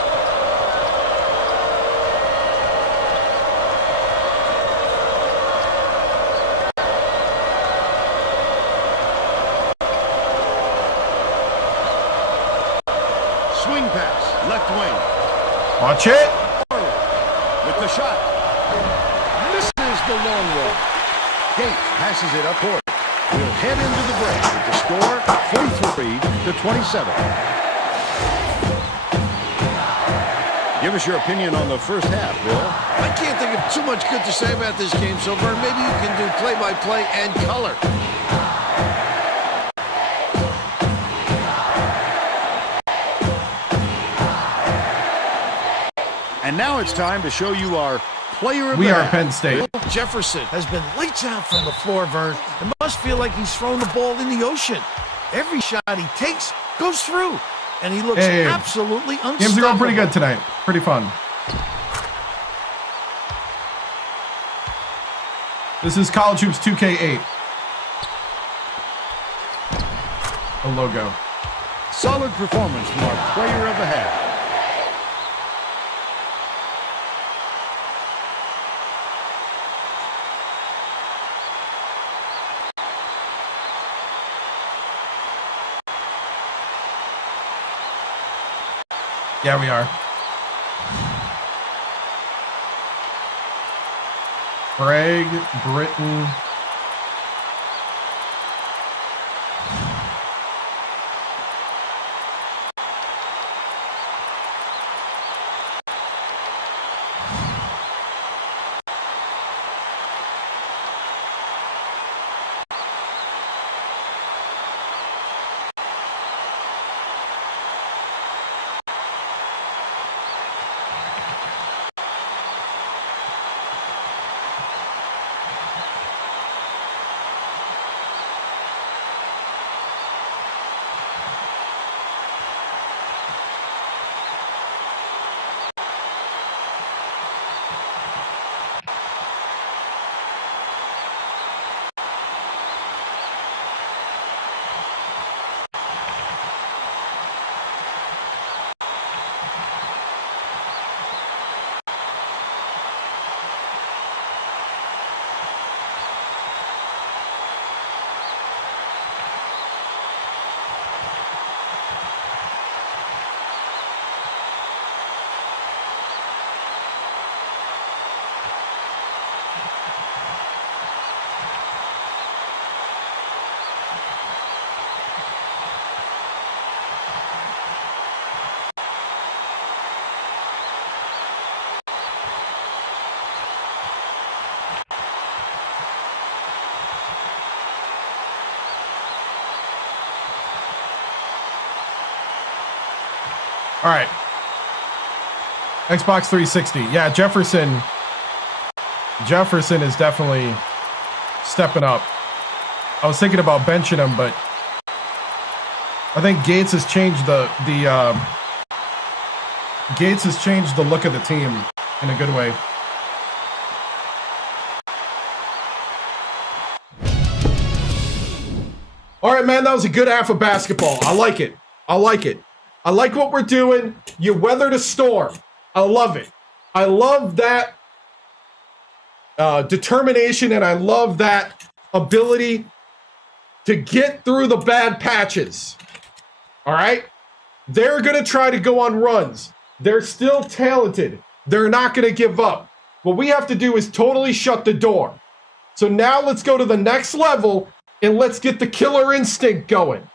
Swing pass, left wing. Watch it. With the shot. Misses the long one. Gates passes it up court. We'll head into the break with the score 43-27. Give us your opinion on the first half, Bill. I can't think of too much good to say about this game, so Vern, maybe you can do play-by-play and color. And now it's time to show you our player of We the are half. Penn State. Jefferson has been lights out from the floor, Vern. It must feel like he's thrown the ball in the ocean. Every shot he takes goes through, and he looks absolutely unstoppable. Games are going pretty good tonight. Pretty fun. This is College Hoops 2K8. The logo. Solid performance from our player of the half. Yeah, we are. Greg, Britton. All right. Xbox 360. Yeah, Jefferson is definitely stepping up. I was thinking about benching him, but I think Gates has changed the look of the team in a good way. All right, man, that was a good half of basketball. I like it. I like it. I like what we're doing. You weathered a storm. I love it. I love that determination, and I love that ability to get through the bad patches. All right? They're going to try to go on runs. They're still talented. They're not going to give up. What we have to do is totally shut the door. So now let's go to the next level, and let's get the killer instinct going.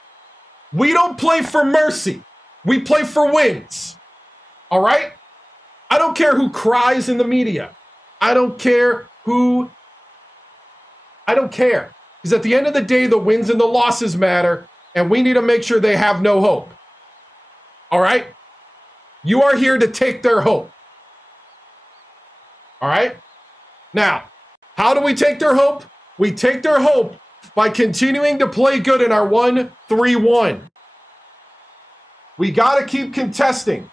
We don't play for mercy. We play for wins. All right? I don't care who cries in the media. I don't care. Because at the end of the day, the wins and the losses matter, and we need to make sure they have no hope. All right? You are here to take their hope. All right? Now, how do we take their hope? We take their hope by continuing to play good in our 1-3-1. We got to keep contesting.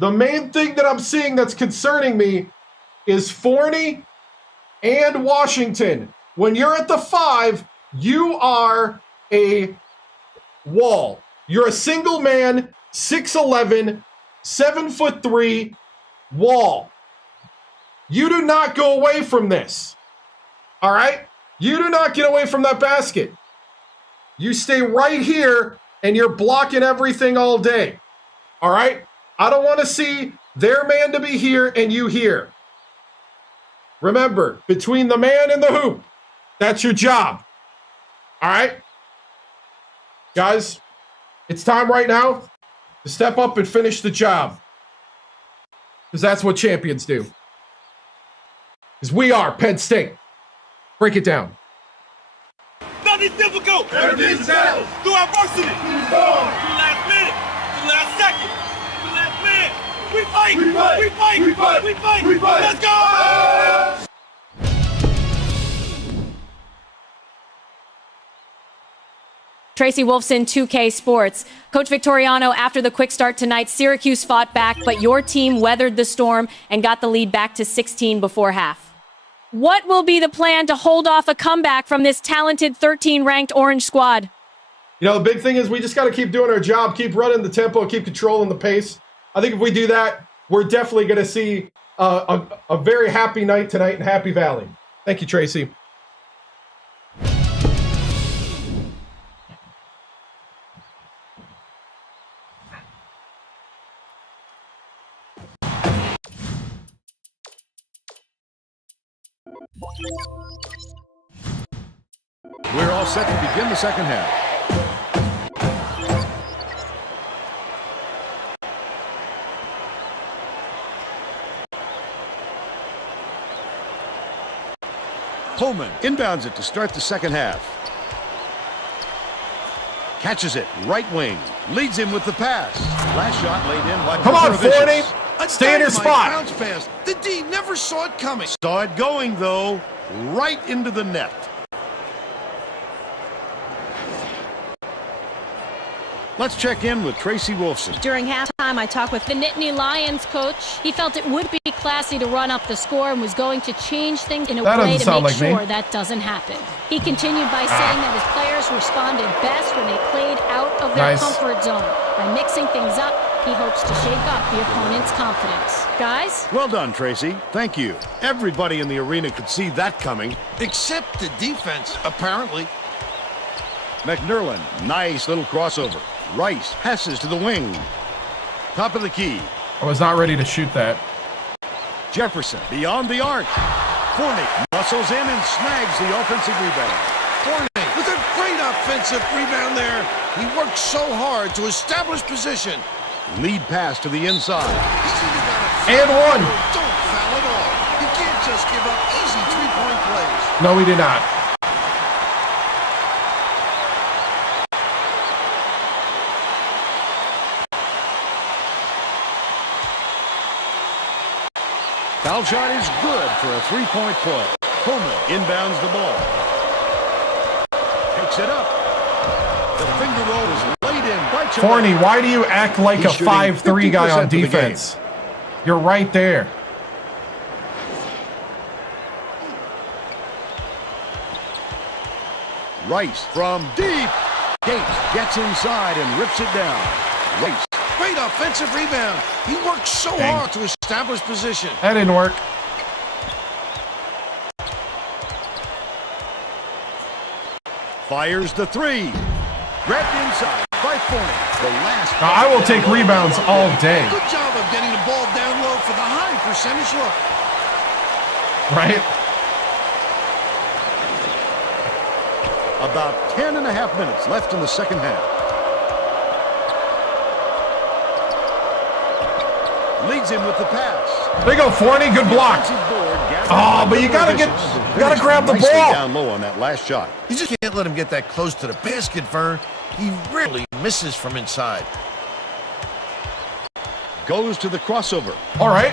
The main thing that I'm seeing that's concerning me is Forney and Washington. When you're at the 5, you are a wall. You're a single man, 6'11", 7'3" wall. You do not go away from this. All right? You do not get away from that basket. You stay right here and you're blocking everything all day. All right? I don't want to see their man to be here and you here. Remember, between the man and the hoop, that's your job. All right? Guys, it's time right now to step up and finish the job. Because that's what champions do. Because we are Penn State. Break it down. Nothing's difficult. Everything's challenge. Through adversity. Through the last minute. Through the last second. Through the last minute. We fight. We fight. We fight. We fight. We fight. We fight. Let's go. Tracy Wolfson, 2K Sports. Coach Victoriano, after the quick start tonight, Syracuse fought back, but your team weathered the storm and got the lead back to 16 before half. What will be the plan to hold off a comeback from this talented 13-ranked Orange squad? You know, the big thing is we just got to keep doing our job, keep running the tempo, keep controlling the pace. I think if we do that, we're definitely going to see a very happy night tonight in Happy Valley. Thank you, Tracy. We're all set to begin the second half. Holman inbounds it to start the second half. Catches it, right wing. Leads him with the pass. Last shot laid in by Come on, Forney. Stay in your spot. Bounce pass. The D never saw it coming. Saw it going, though, right into the net. Let's check in with Tracy Wolfson. During halftime, I talked with the Nittany Lions coach. He felt it would be classy to run up the score and was going to change things in a way to make sure that doesn't happen. He continued by saying that his players responded best when they played out of their comfort zone. By mixing things up, he hopes to shake up the opponent's confidence. Guys? Well done, Tracy. Thank you. Everybody in the arena could see that coming. Except the defense, apparently. McNerlin, nice little crossover. Rice passes to the wing. Top of the key. I was not ready to shoot that. Jefferson beyond the arc. Forney muscles in and snags the offensive rebound. Forney with a great offensive rebound there. He worked so hard to establish position. Lead pass to the inside. And one. Don't foul at all. You can't just give up easy three-point plays. No, we did not. Foul shot is good for a three-point play. Holman inbounds the ball. Takes it up. The finger roll is laid in by Gillette. Forney, why do you act like a 5'3" guy on defense? You're right there. Rice from deep. Gates gets inside and rips it down. Rice. Great offensive rebound. He worked so hard to establish position. That didn't work. Fires the three. Grabbed inside by Forney. The last. Now, I will take rebounds all day. Good job of getting the ball down low for the high percentage look. Right? About 10.5 minutes left in the second half. Leads him with the pass. There you go, Forney. Good block. Oh, but you gotta grab the ball. Down low on that last shot. You just can't let him get that close to the basket, Vern. He rarely misses from inside. Goes to the crossover. All right.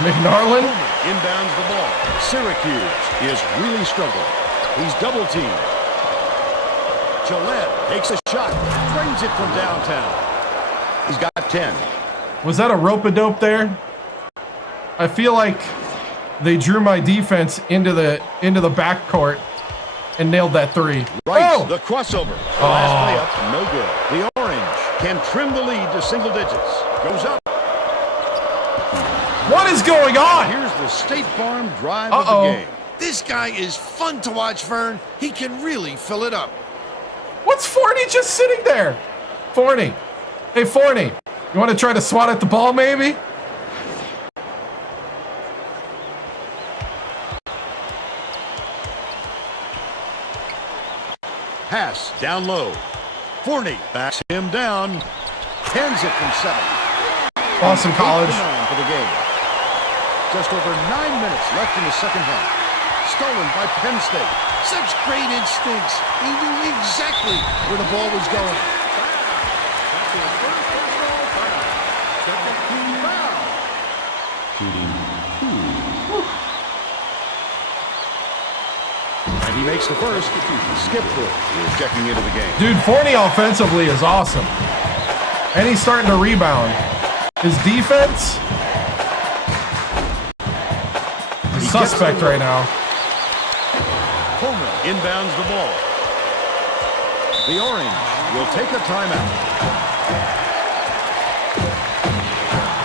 McNarland inbounds the ball. Syracuse is really struggling. He's double teamed. Gillette takes a shot, drains it from downtown. He's got 10. Was that a rope-a-dope there? I feel like they drew my defense into the backcourt and nailed that three. Right, Oh! the crossover. The last layup, no good. The orange can trim the lead to single digits. Goes up. What is going on? Here's the State Farm drive of the game. This guy is fun to watch, Vern. He can really fill it up. What's Forney just sitting there? Forney. Hey, Forney. You want to try to swat at the ball, maybe? Pass down low. Forney backs him down. Pins it from 7. Boston College. 8-9 for the game. Just over 9 minutes left in the second half. Stolen by Penn State. Such great instincts. He knew exactly where the ball was going. And he makes the first. Skipper is checking into the game. Dude, Forney offensively is awesome. And he's starting to rebound. His defense is suspect right now. Coleman inbounds the ball. The orange will take a timeout.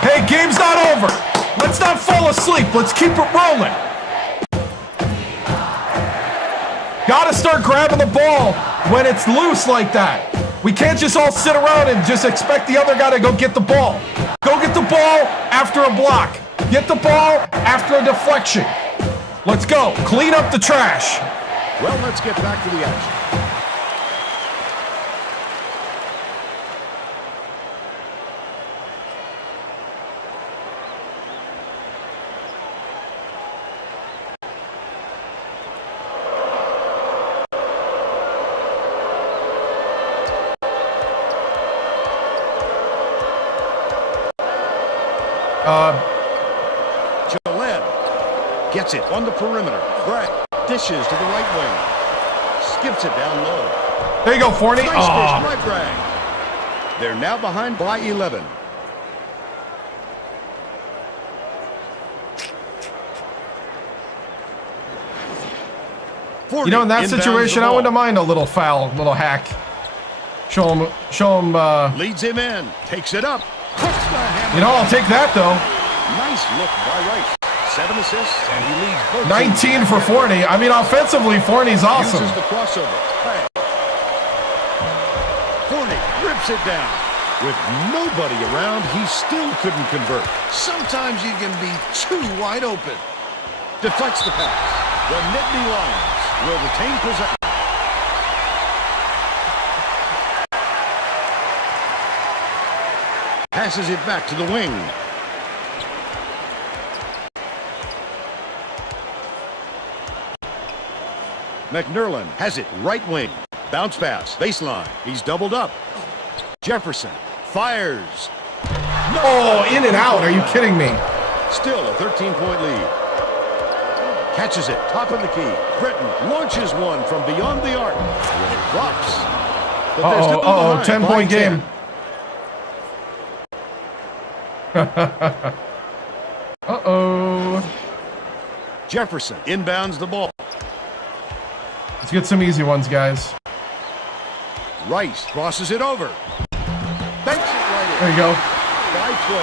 Hey, game's not over. Let's not fall asleep. Let's keep it rolling. Gotta start grabbing the ball when it's loose like that. We can't just all sit around and just expect the other guy to go get the ball. Go get the ball after a block. Get the ball after a deflection. Let's go. Clean up the trash. Well, let's get back to the action. Gillette gets it on the perimeter. Brett dishes to the right wing. Skips it down low. There you go, Forney. Nice dish, right brag. They're now behind by 11. You know, in that situation, I wouldn't mind a little foul, little hack. Show him. Leads him in. Takes it up. You know, I'll take that, though. Nice look by Rice. 7 assists, and he leads both 19 for Forney. I mean, offensively, Forney's awesome. Uses the crossover. Forney rips it down. With nobody around, he still couldn't convert. Sometimes you can be too wide open. Deflects the pass. The Nittany Lions will retain possession. Passes it back to the wing. McNerlin has it right wing. Bounce pass, baseline. He's doubled up. Jefferson fires. Oh, in and out. Are you kidding me? Still a 13-point lead. Catches it, top of the key. Britton launches one from beyond the arc. It drops. But they're still behind 10-point by game. 10. Uh-oh. Jefferson inbounds the ball. Let's get some easy ones, guys. Rice crosses it over. Banks it right in. There you go. By 12.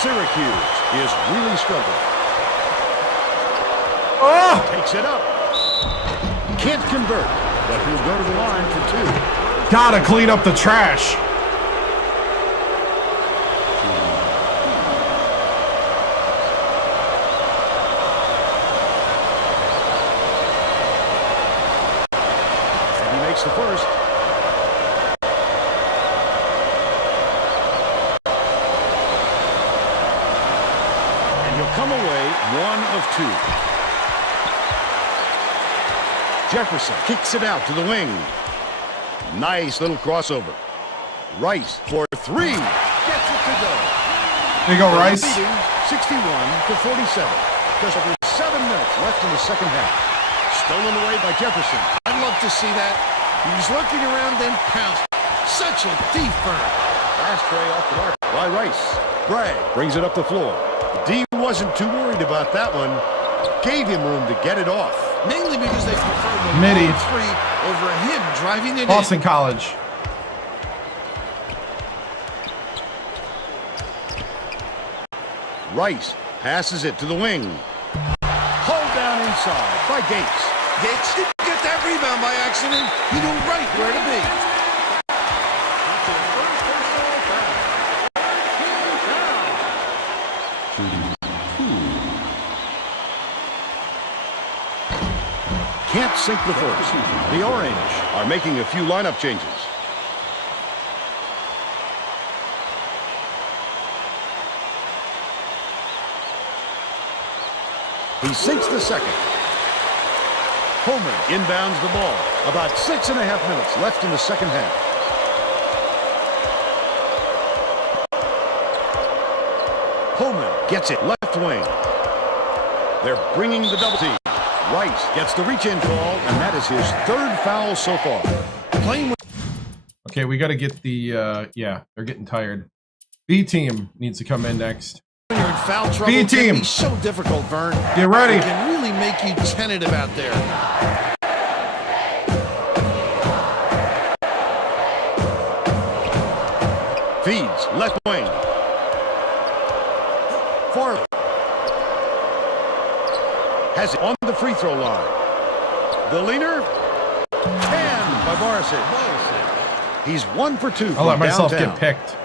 Syracuse is really struggling. Oh! Takes it up. Can't convert, but he'll go to the line for 2. Gotta clean up the trash. And he makes the first. And he'll come away 1 of 2. Jefferson kicks it out to the wing. Nice little crossover. Rice for 3. Gets it to go. There you go, Rice. 61-47. Just over 7 minutes left in the second half. Stolen away by Jefferson. I'd love to see that. He was looking around, then pounced. Such a deep burn. Pass tray off the mark by Rice. Bragg brings it up the floor. D wasn't too worried about that one. Gave him room to get it off. Mainly because they prefer the Midi. long three over him driving it Boston College. Rice passes it to the wing. Hold down inside by Gates. Gates didn't get that rebound by accident. He knew right where to be. Can't sink the first. The Orange are making a few lineup changes. He sinks the second. Homer inbounds the ball. About 6.5 minutes left in the second half. Homer gets it left wing. They're bringing the double team. Rice gets the reach-in call, and that is his third foul so far. Playing with Okay, we got to get the, yeah, they're getting tired. B team needs to come in next. When you're in foul trouble, B it can team. be so difficult, Vern. Get ready. It can really make you tentative out there. Feeds left wing. Farley has it on the free throw line. The leaner, 10 by Barisic. He's 1 for 2. I'll let myself downtown. get picked.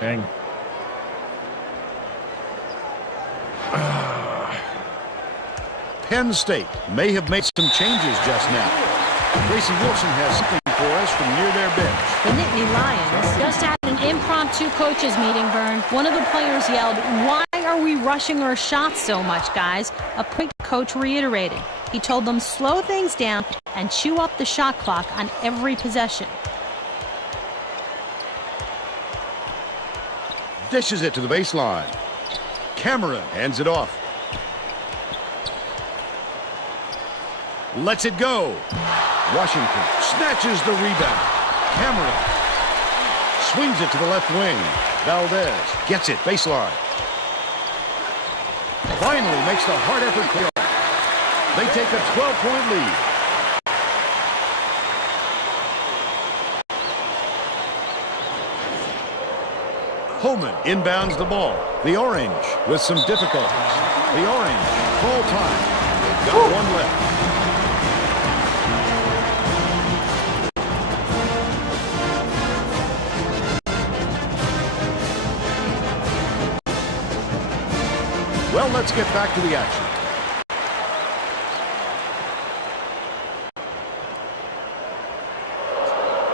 Dang. Penn State may have made some changes just now. Gracie Wilson has something for us from near their bench. The Nittany Lions just had an impromptu coaches meeting, Vern. One of the players yelled, "Why are we rushing our shots so much, guys?" A point coach reiterated. He told them slow things down and chew up the shot clock on every possession. Dishes it to the baseline. Cameron hands it off. Lets it go. Washington snatches the rebound. Cameron swings it to the left wing. Valdez gets it baseline. Finally makes the hard effort clear. They take a 12-point lead. Holman inbounds the ball. The Orange with some difficulties. The Orange full time. They've got one left. Well, let's get back to the action.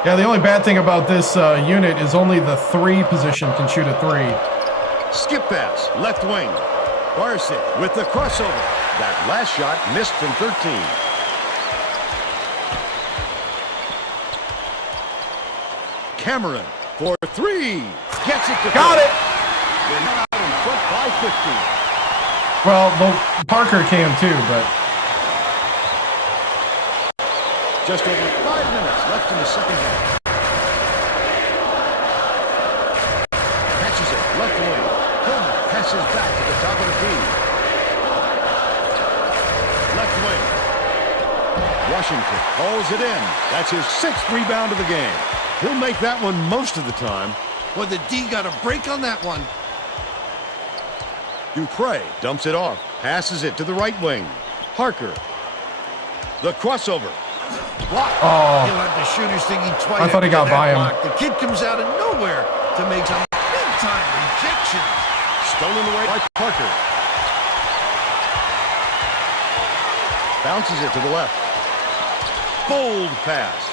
Yeah, the only bad thing about this unit is only the 3 position can shoot a 3. Skip pass, left wing. Barisic with the crossover. That last shot missed from 13. Cameron for 3. Gets it to Got four. it! They're now out in front by 15. Well, Parker can too, but Just over 5 minutes left in the second half. Catches it, left wing. Holman passes back to the top of the key. Left wing. Washington hauls it in. That's his 6th rebound of the game. He'll make that one most of the time. Well, the D got a break on that one. Dupre dumps it off. Passes it to the right wing. Parker. The crossover. Block. oh, He'll have the shooters thinking twice. I thought he after got that by him. block. The kid comes out of nowhere to make some big-time rejections. Stolen away by Parker. Bounces it to the left. Bold pass.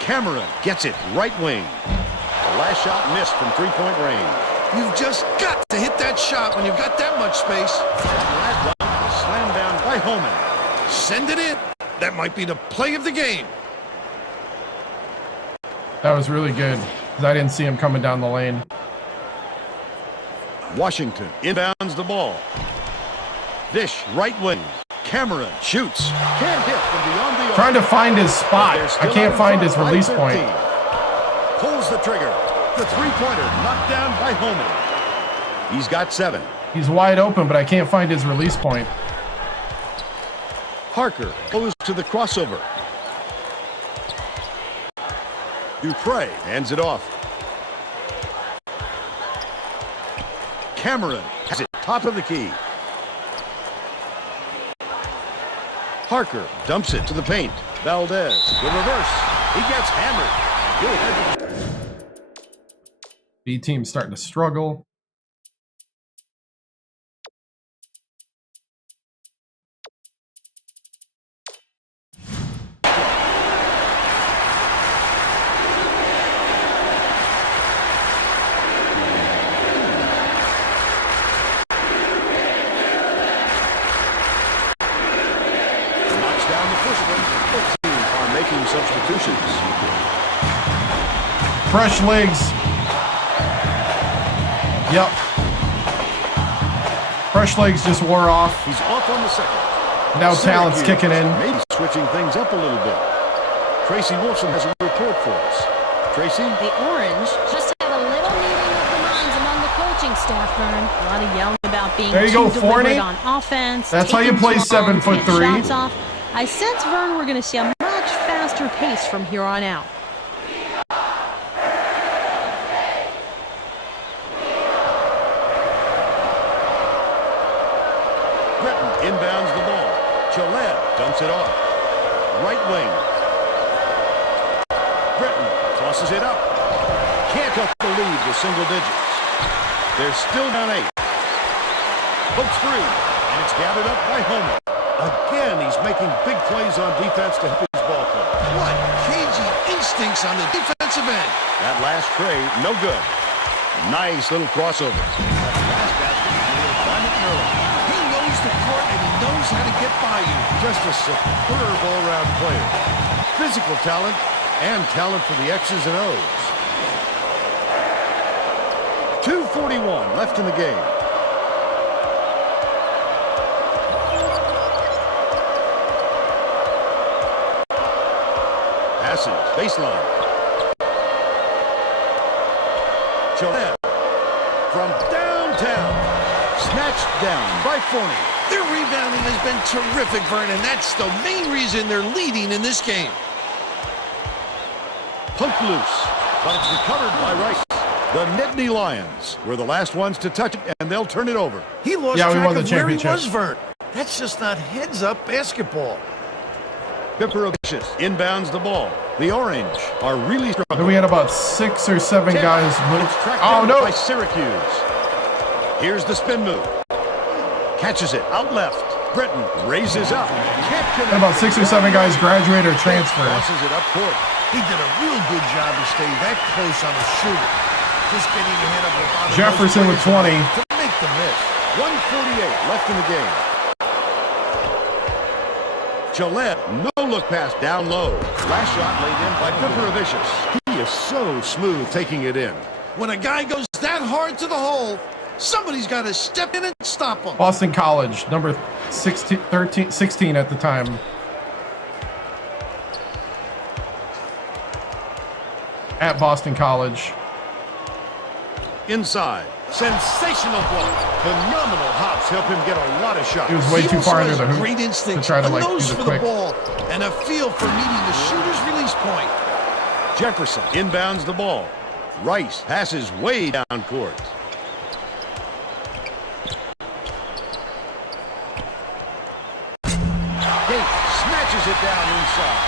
Cameron gets it right wing. The last shot missed from 3-point range. You've just got to hit that shot when you've got that much space. That dunk was slammed down by Holman. Send it in. That might be the play of the game. that was really good because I didn't see him coming down the lane. Washington inbounds the ball. Vish right wing. Cameron shoots. Can't hit from beyond the arc. Trying to find his spot. I can't find his release point. pulls the trigger. The three-pointer knocked down by Holman. He's got 7. He's wide open, but I can't find his release point. Parker goes to the crossover. Dupre hands it off. Cameron has it top of the key. Parker dumps it to the paint. Valdez, the reverse. He gets hammered. Go ahead. B team starting to struggle. Fresh legs. Yep. Fresh legs just wore off. He's off on the second. Now talent's kicking in. Maybe switching things up a little bit. Tracy Wolfson has a report for us. Tracy? The Orange just had a little meeting of the minds among the coaching staff, Vern. A lot of yelling about being there you too go, deliberate Forney. on offense. That's how you play 7'3". Shots off. I sense, Vern, we're going to see a much faster pace from here on out. Inbounds the ball. Chaleb dumps it off. Right wing. Britton tosses it up. Can't up the lead to single digits. They're still down 8. Hooks free, and it's gathered up by Homer. Again, he's making big plays on defense to help his ball club. What cagey instincts on the defensive end. That last tray, no good. Nice little crossover. That last basket made by McMillan. He knows the court and he knows how to get by you. Just a superb all-around player. Physical talent and talent for the X's and O's. 2:41 left in the game. Passes, baseline. Chaleb from downtown. Snatched down by Forney. Their rebounding has been terrific, Vern, and that's the main reason they're leading in this game. Poked loose, but it's recovered by Rice. The Nittany Lions were the last ones to touch it, and they'll turn it over. He lost we track won the of where he championship. was, Vern. That's just not heads-up basketball. Pipperovicius inbounds the ball. The Orange are really Then struggling. we had about 6 or 7 guys move. It's tracked Oh, down no. by Syracuse. Here's the spin move. Catches it out left. Britton raises up. Can't connect. About 6 or 7 guys graduate or transfer. Tosses it up court. He did a real good job to stay that close on the shooter. Just getting ahead of about Jefferson with 20. to make the miss. 1:48 left in the game. Chaleb, no look pass down low. Last shot laid in by Pipperovicius. He is so smooth taking it in. When a guy goes that hard to the hole, somebody's got to step in and stop him. Boston College, number 16 at the time. At Boston College. Inside. Sensational block. Phenomenal hops help him get a lot of shots. He was way He too also far under has the hoop great to instincts, try to a like do nose the for quick. the ball, and a feel for meeting the shooter's release point. Jefferson inbounds the ball. Rice passes way down court. Gate snatches it down inside.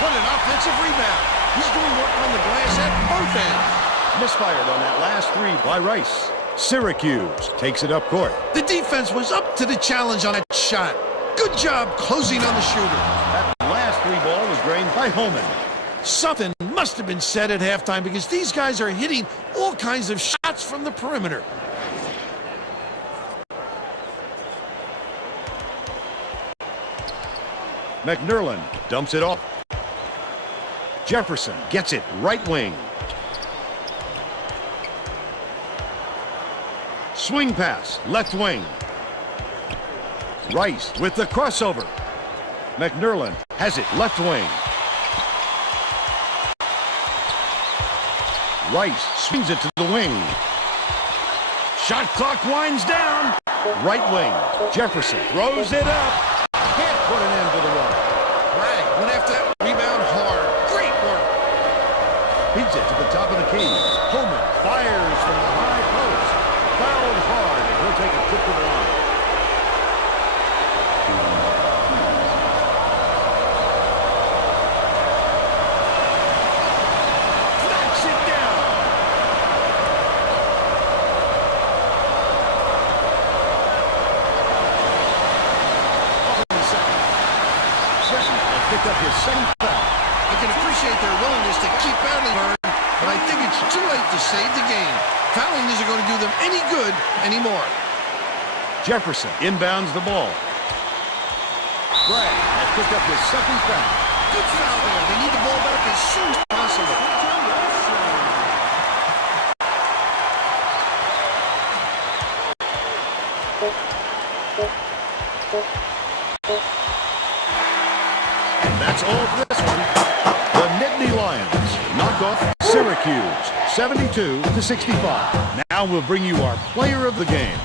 What an offensive rebound. He's doing work on the glass at both ends. Misfired on that last 3 by Rice. Syracuse takes it up court. The defense was up to the challenge on that shot. Good job closing on the shooter. That last 3 ball was drained by Holman. Something must have been said at halftime because these guys are hitting all kinds of shots from the perimeter. McNerlin dumps it off. Jefferson gets it right wing. Swing pass, left wing. Rice with the crossover. McNerlin has it left wing. Rice swings it to the wing. Shot clock winds down. Right wing. Jefferson throws it up. Can't put an end to the run. Bragg went after that rebound hard. Great work. Beats it to the top of the key. Holman fires from the high post. Fouled hard, and he'll take a trip to the line. Knocks it down. Picked up his second foul. I can appreciate their willingness to keep battling, but I think it's too late to save the game. Fouling isn't going to do them any good anymore. Jefferson inbounds the ball. Bragg has picked up his second foul. Good foul there. They need the ball back as soon as possible. And that's all for this one. The Nittany Lions knock off Syracuse 72-65. Now we'll bring you our player of the game.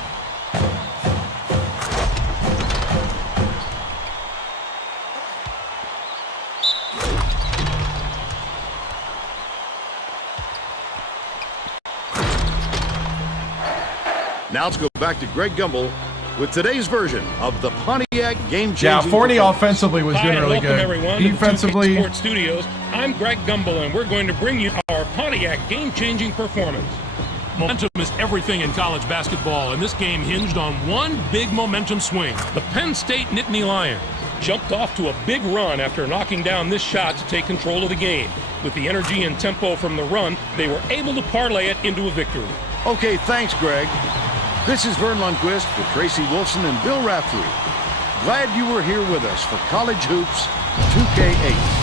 Now let's go back to Greg Gumbel with today's version of the Pontiac game-changing. Yeah, Forney offensively was Hi, doing and really welcome good. everyone to the 2K Defensively, Sports Studios. I'm Greg Gumbel, and we're going to bring you our Pontiac game-changing performance. Momentum is everything in college basketball, and this game hinged on one big momentum swing. The Penn State Nittany Lions jumped off to a big run after knocking down this shot to take control of the game. With the energy and tempo from the run, they were able to parlay it into a victory. Okay, thanks, Greg. This is Vern Lundquist for Tracy Wolfson and Bill Raftery. Glad you were here with us for College Hoops 2K8.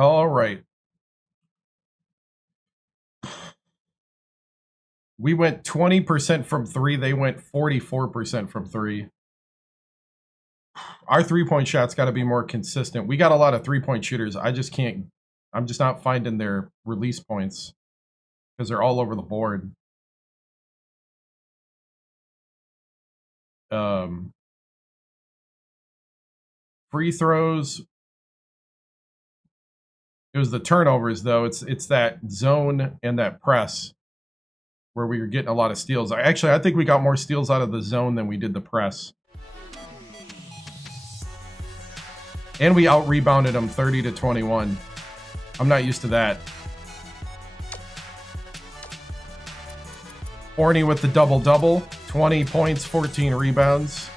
all right. We went 20% from three. They went 44% from three. Our three-point shot's got to be more consistent. We got a lot of three-point shooters. I'm just not finding their release points because they're all over the board. Free throws. It was the turnovers, though. It's that zone and that press where we were getting a lot of steals. I think we got more steals out of the zone than we did the press. And we out-rebounded them 30-21. I'm not used to that. Forney with the double-double. 20 points, 14 rebounds.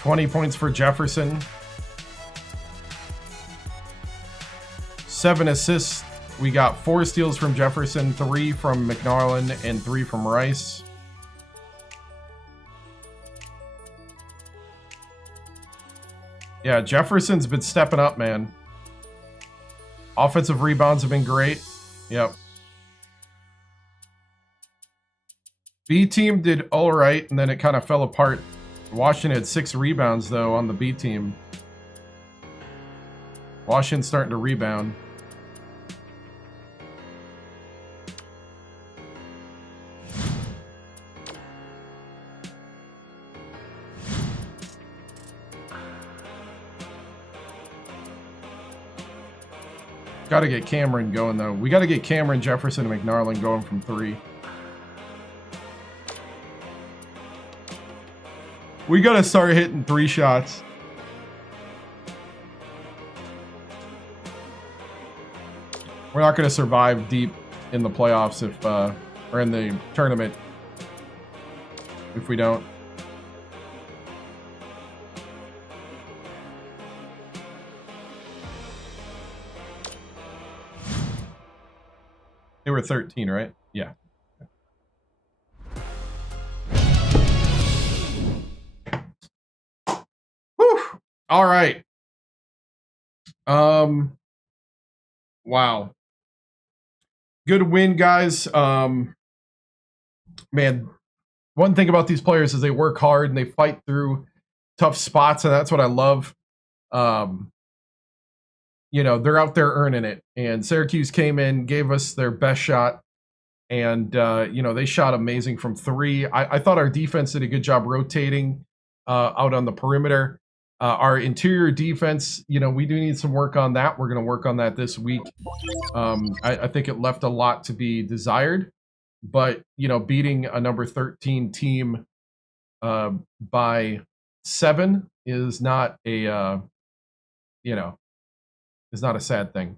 20 points for Jefferson. 7 assists. We got 4 steals from Jefferson, 3 from McNarland, and 3 from Rice. Yeah, Jefferson's been stepping up, man. Offensive rebounds have been great. Yep. B team did all right, and then it kind of fell apart. Washington had 6 rebounds, though, on the B team. Washington's starting to rebound. Got to get Cameron going, though. We got to get Cameron, Jefferson, and McNarland going from 3. We got to start hitting 3 shots. We're not going to survive deep in the playoffs or in the tournament if we don't. They were 13, right? Yeah. Whew. All right. Wow. Good win, guys. Man, one thing about these players is they work hard and they fight through tough spots, and that's what I love. They're out there earning it. And Syracuse came in, gave us their best shot, and they shot amazing from three. I thought our defense did a good job rotating out on the perimeter. Our interior defense, we do need some work on that. We're going to work on that this week. I think it left a lot to be desired, but beating a number 13 team by 7 is not a is not a sad thing.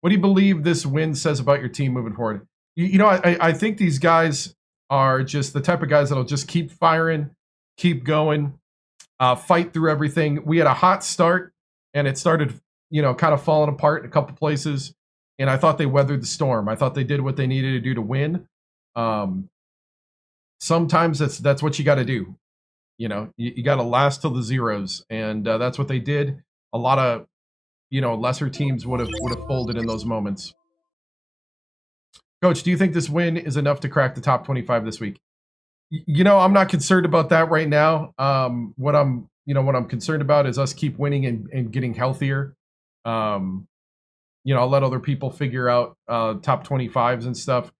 What do you believe this win says about your team moving forward? I think these guys are just the type of guys that'll just keep firing, keep going, fight through everything. We had a hot start, and it started, kind of falling apart in a couple places, and I thought they weathered the storm. I thought they did what they needed to do to win. Sometimes that's what you got to do. You got to last till the zeros, and that's what they did. A lot of lesser teams would have folded in those moments. Coach, do you think this win is enough to crack the top 25 this week? I'm not concerned about that right now. What I'm concerned about is us keep winning and getting healthier. I'll let other people figure out top 25s and stuff.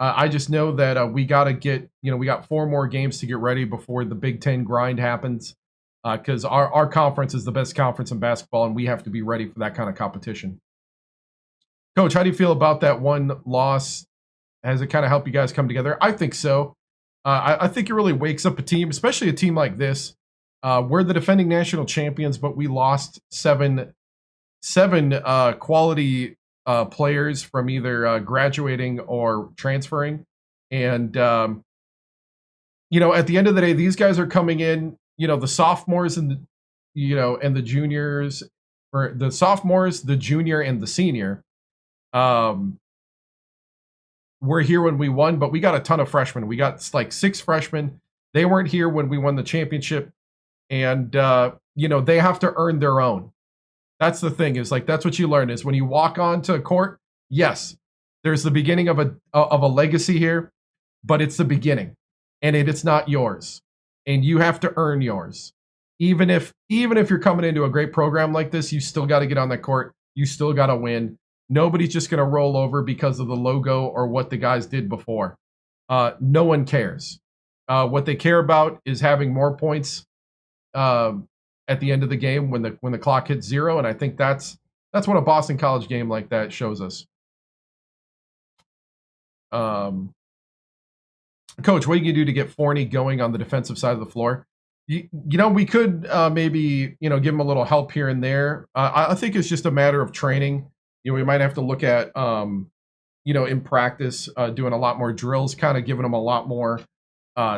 I just know that we got to get, we got 4 more games to get ready before the Big Ten grind happens. Because our conference is the best conference in basketball, and we have to be ready for that kind of competition. Coach, how do you feel about that one loss? Has it kind of helped you guys come together? I think so. I think it really wakes up a team, especially a team like this. We're the defending national champions, but we lost seven quality players from either graduating or transferring. And, at the end of the day, these guys are coming in. The sophomores and and the juniors, or the sophomores, the junior, and the senior, were here when we won, but we got a ton of freshmen. We got like 6 freshmen. They weren't here when we won the championship, and they have to earn their own. That's the thing. Is like that's what you learn is when you walk onto a court. Yes, there's the beginning of a legacy here, but it's the beginning, and it's not yours. And you have to earn yours. Even if you're coming into a great program like this, you still got to get on that court. You still got to win. Nobody's just going to roll over because of the logo or what the guys did before. No one cares. What they care about is having more points at the end of the game when the clock hits 0. And I think that's what a Boston College game like that shows us. Coach, what do you do to get Forney going on the defensive side of the floor? We could maybe give him a little help here and there. I think it's just a matter of training. We might have to look at in practice doing a lot more drills, kind of giving him a lot more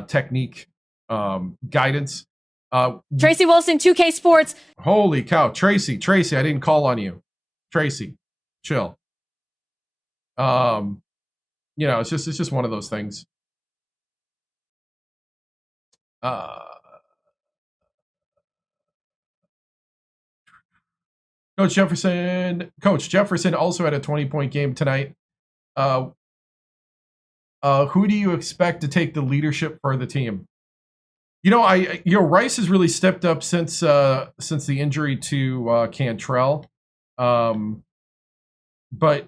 technique guidance. Tracy Wilson, 2K Sports. Holy cow, Tracy, I didn't call on you. Tracy, chill. It's just one of those things. Coach Jefferson also had a 20-point game tonight. Who do you expect to take the leadership for the team? Rice has really stepped up since the injury to Cantrell. But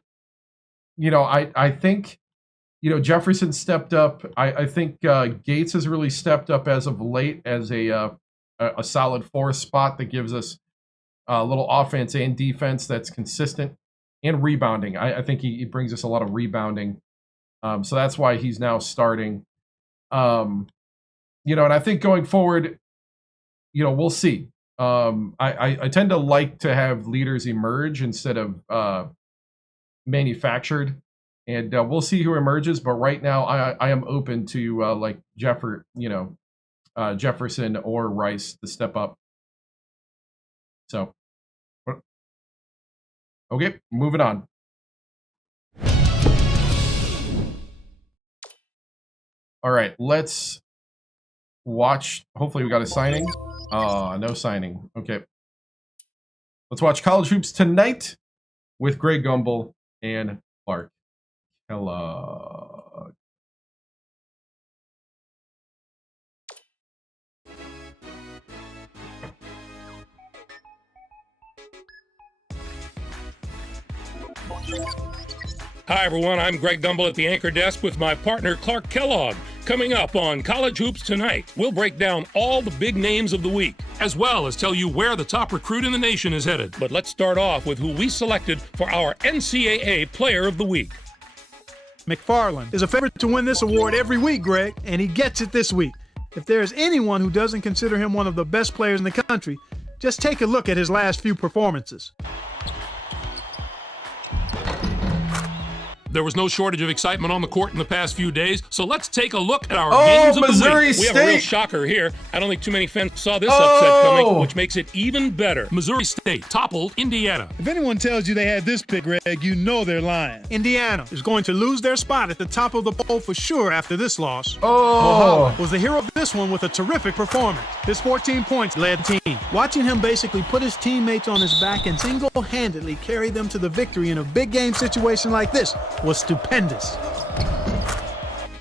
I think Jefferson stepped up. I think Gates has really stepped up as of late as a solid 4th spot that gives us a little offense and defense that's consistent and rebounding. I think he brings us a lot of rebounding. So that's why he's now starting. And I think going forward, we'll see. I tend to like to have leaders emerge instead of manufactured. And we'll see who emerges, but right now I am open to Jefferson or Rice to step up. So, okay, moving on. All right, let's watch. Hopefully we got a signing. No signing. Okay. Let's watch College Hoops tonight with Greg Gumbel and Clark Kellogg. Hi, everyone. I'm Greg Gumbel at the anchor desk with my partner, Clark Kellogg. Coming up on College Hoops Tonight, we'll break down all the big names of the week, as well as tell you where the top recruit in the nation is headed. But let's start off with who we selected for our NCAA Player of the Week. McFarland is a favorite to win this award every week, Greg, and he gets it this week. If there's anyone who doesn't consider him one of the best players in the country, just take a look at his last few performances. There was no shortage of excitement on the court in the past few days, so let's take a look at our games of Missouri the week. We have a real State. shocker here. I don't think too many fans saw this upset coming, which makes it even better. Missouri State toppled Indiana. If anyone tells you they had this pick, Greg, you know they're lying. Indiana is going to lose their spot at the top of the poll for sure after this loss. Mulholland was the hero of this one with a terrific performance. His 14 points led the team. Watching him basically put his teammates on his back and single-handedly carry them to the victory in a big game situation like this was stupendous.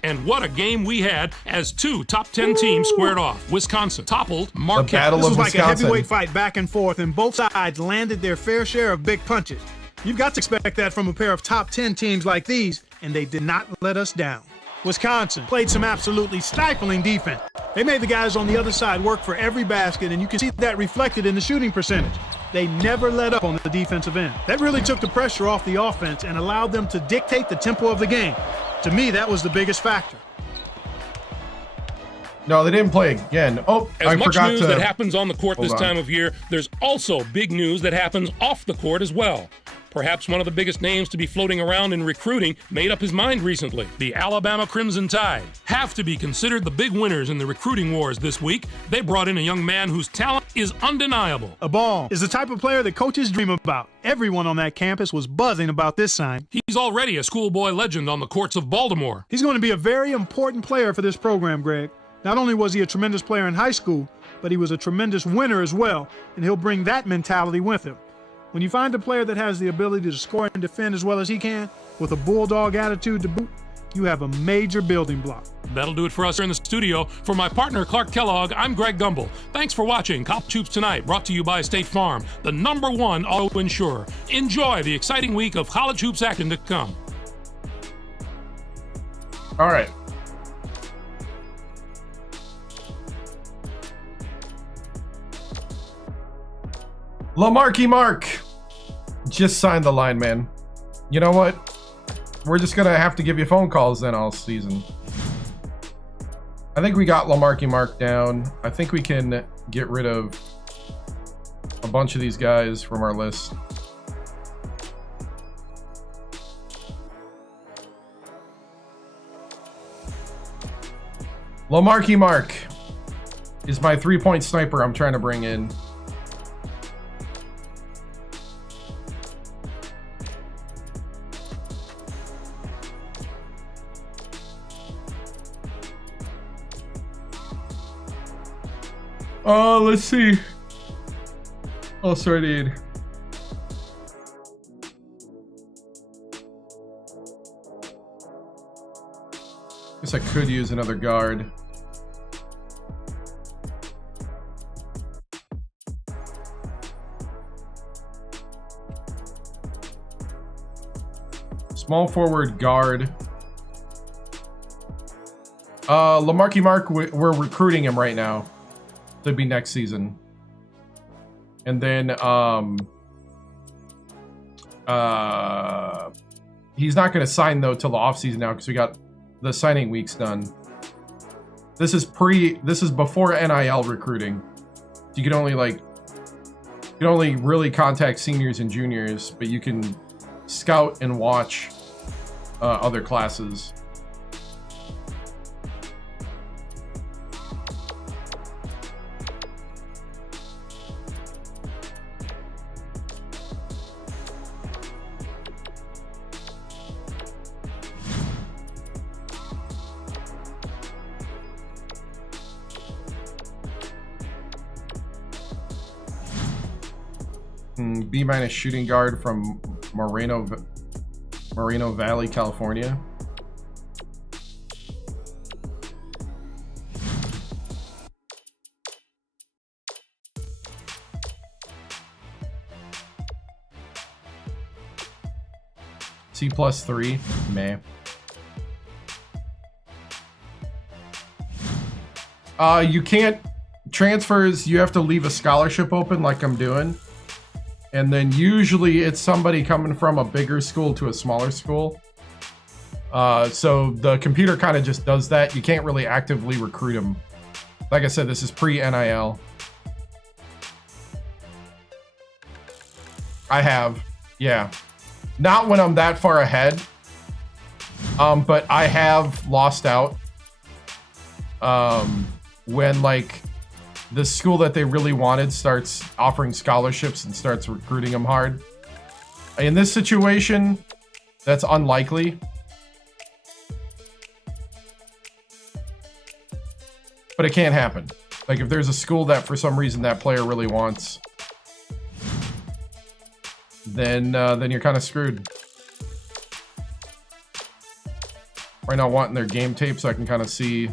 And what a game we had as two top 10 teams squared off. Wisconsin toppled Marquette. The Battle This of was like Wisconsin. a heavyweight fight back and forth, and both sides landed their fair share of big punches. You've got to expect that from a pair of top 10 teams like these, and they did not let us down. Wisconsin played some absolutely stifling defense. They made the guys on the other side work for every basket, and you can see that reflected in the shooting percentage. They never let up on the defensive end. That really took the pressure off the offense and allowed them to dictate the tempo of the game. To me, that was the biggest factor. No, they didn't play again. Oh, As I much forgot news to that happens on the court Hold this on. time of year, there's also big news that happens off the court as well. Perhaps one of the biggest names to be floating around in recruiting made up his mind recently. The Alabama Crimson Tide have to be considered the big winners in the recruiting wars this week. They brought in a young man whose talent is undeniable. A ball is the type of player that coaches dream about. Everyone on that campus was buzzing about this sign. He's already a schoolboy legend on the courts of Baltimore. He's going to be a very important player for this program, Greg. Not only was he a tremendous player in high school, but he was a tremendous winner as well, and he'll bring that mentality with him. When you find a player that has the ability to score and defend as well as he can, with a bulldog attitude to boot, you have a major building block. That'll do it for us here in the studio. For my partner, Clark Kellogg, I'm Greg Gumbel. Thanks for watching College Hoops Tonight, brought to you by State Farm, the #1 auto insurer. Enjoy the exciting week of college hoops action to come. All right. Lamarcky Mark just signed the line, man. You know what? We're just gonna have to give you phone calls then all season. I think we got Lamarcky Mark down. I think we can get rid of a bunch of these guys from our list. Lamarcky Mark is my three-point sniper I'm trying to bring in. Oh, let's see. Oh, sorry, dude. Guess I could use another guard. Small forward guard. Lamarcky Mark, we're recruiting him right now. To be next season. And then he's not going to sign though till the offseason now because we got the signing weeks done. This is before NIL recruiting. You can only really contact seniors and juniors, but you can scout and watch other classes. B- shooting guard from Moreno Valley, California. C+3, meh. You can't transfers. You have to leave a scholarship open, like I'm doing, and then usually it's somebody coming from a bigger school to a smaller school. So the computer kind of just does that. You can't really actively recruit them. Like I said, this is pre-NIL. I have, yeah. Not when I'm that far ahead. But I have lost out. When like the school that they really wanted starts offering scholarships and starts recruiting them hard. In this situation, that's unlikely. But it can happen. Like if there's a school that for some reason that player really wants, then you're kind of screwed. Right now, wanting their game tape so I can kind of see.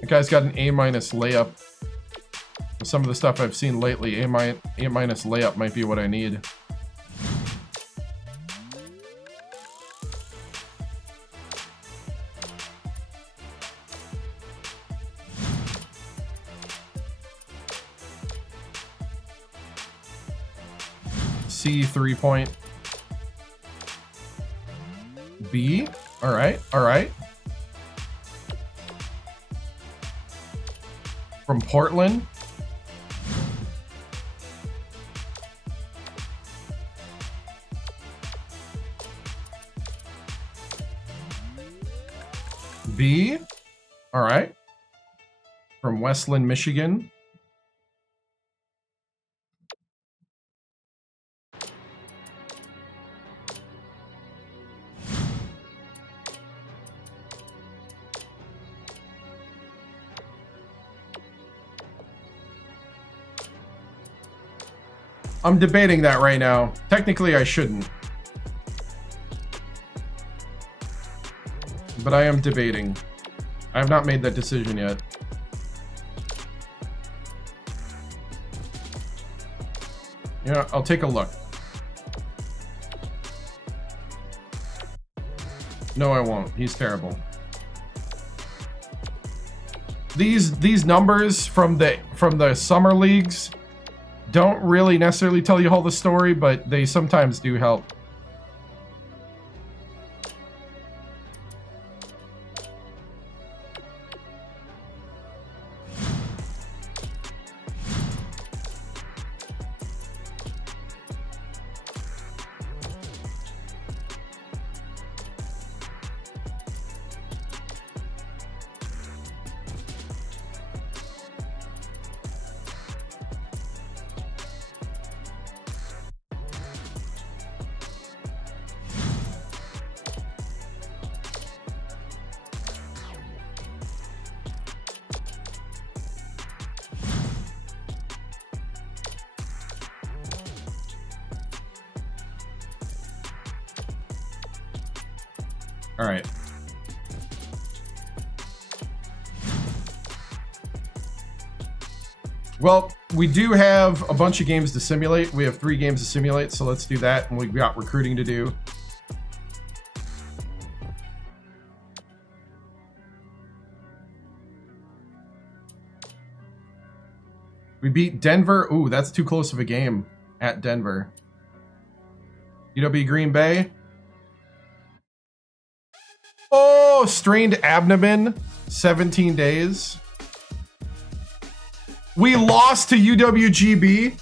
The guy's got an A- layup. Some of the stuff I've seen lately, A- layup might be what I need. C 3-point. B. All right. All right. From Portland. B. All right. From Westland, Michigan. I'm debating that right now. Technically, I shouldn't. But I am debating. I have not made that decision yet. Yeah, I'll take a look. No, I won't. He's terrible. These numbers from the summer leagues don't really necessarily tell you all the story, but they sometimes do help. All right. Well, we do have a bunch of games to simulate. We have 3 games to simulate, so let's do that. And we've got recruiting to do. We beat Denver. Ooh, that's too close of a game at Denver. UW Green Bay. Oh, strained abdomen, 17 days. We lost to UWGB.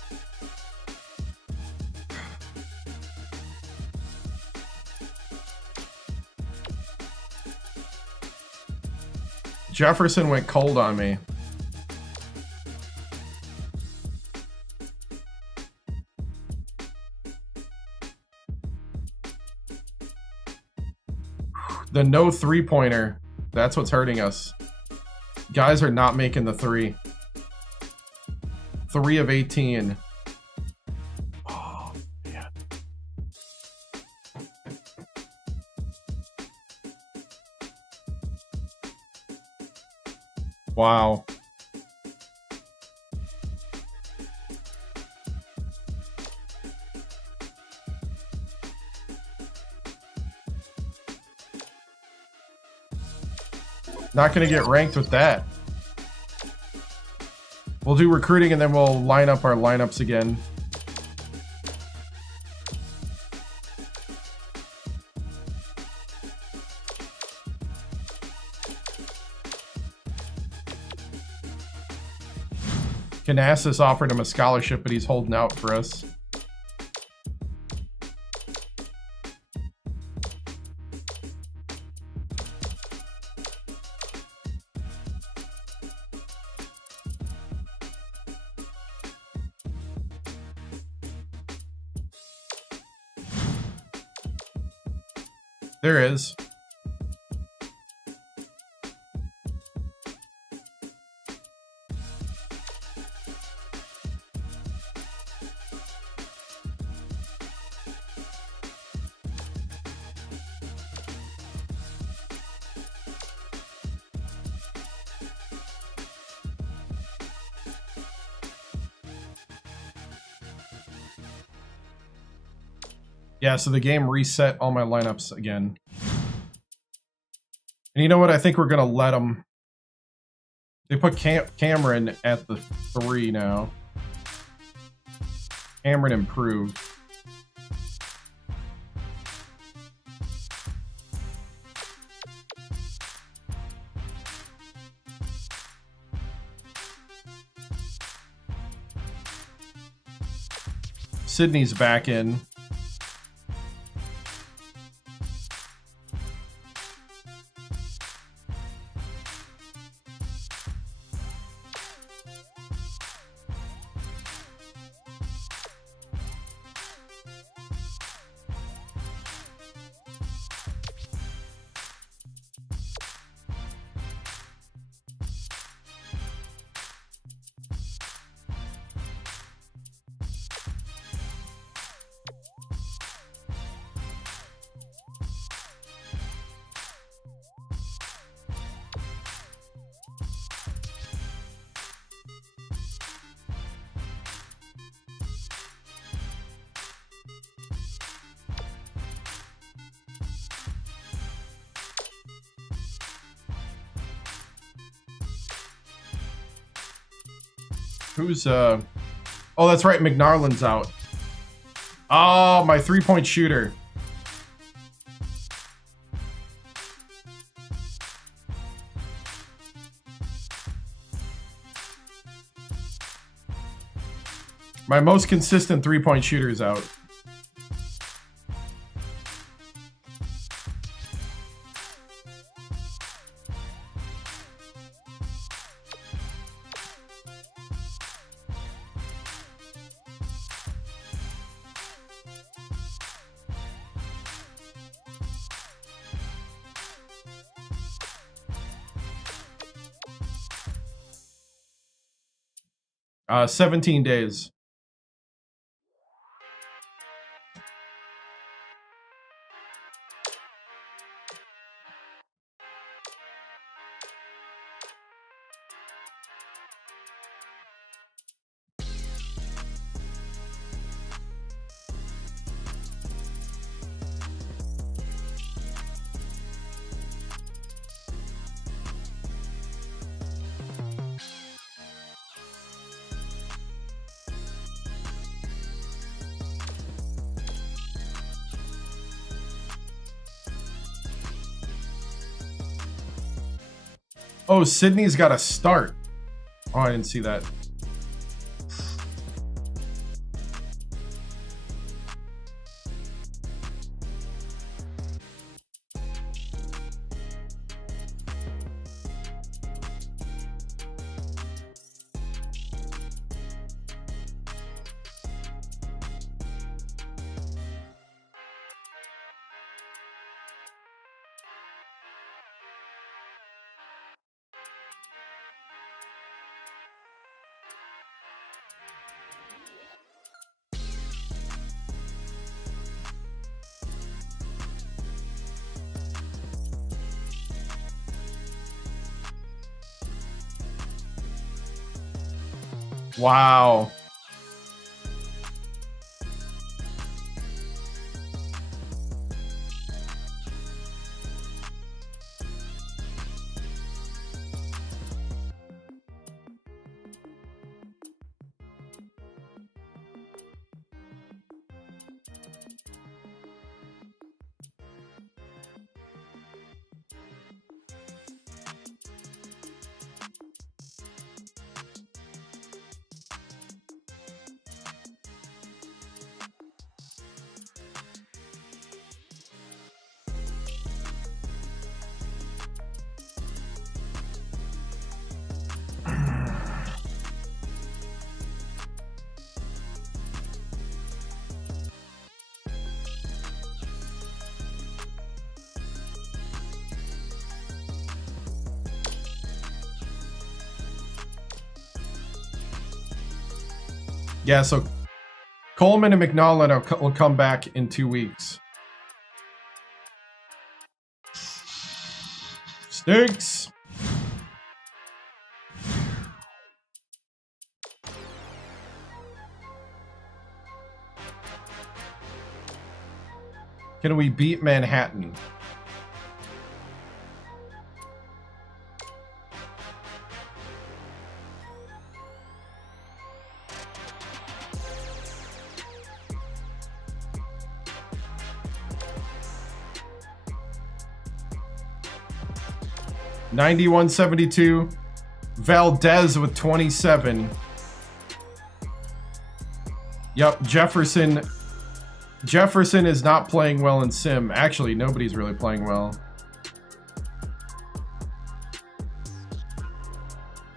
Jefferson went cold on me. The no 3-pointer. That's what's hurting us. Guys are not making the 3. 3 of 18. Oh, man. Wow. Not going to get ranked with that. We'll do recruiting and then we'll line up our lineups again. Canassus offered him a scholarship, but he's holding out for us. There is. Yeah, so the game reset all my lineups again. And you know what? I think we're going to let them... They put Cameron at the 3 now. Cameron improved. Sydney's back in. Who's, oh, that's right, McNarland's out. Oh, my three-point shooter. My most consistent three-point shooter is out. Uh, 17 days. Oh, Sydney's got a start. Oh, I didn't see that. Wow. Yeah, so Coleman and McNaughton will come back in 2 weeks. Stinks. Can we beat Manhattan? $91.72. Valdez with 27. Yep, Jefferson is not playing well in Sim. Actually, nobody's really playing well.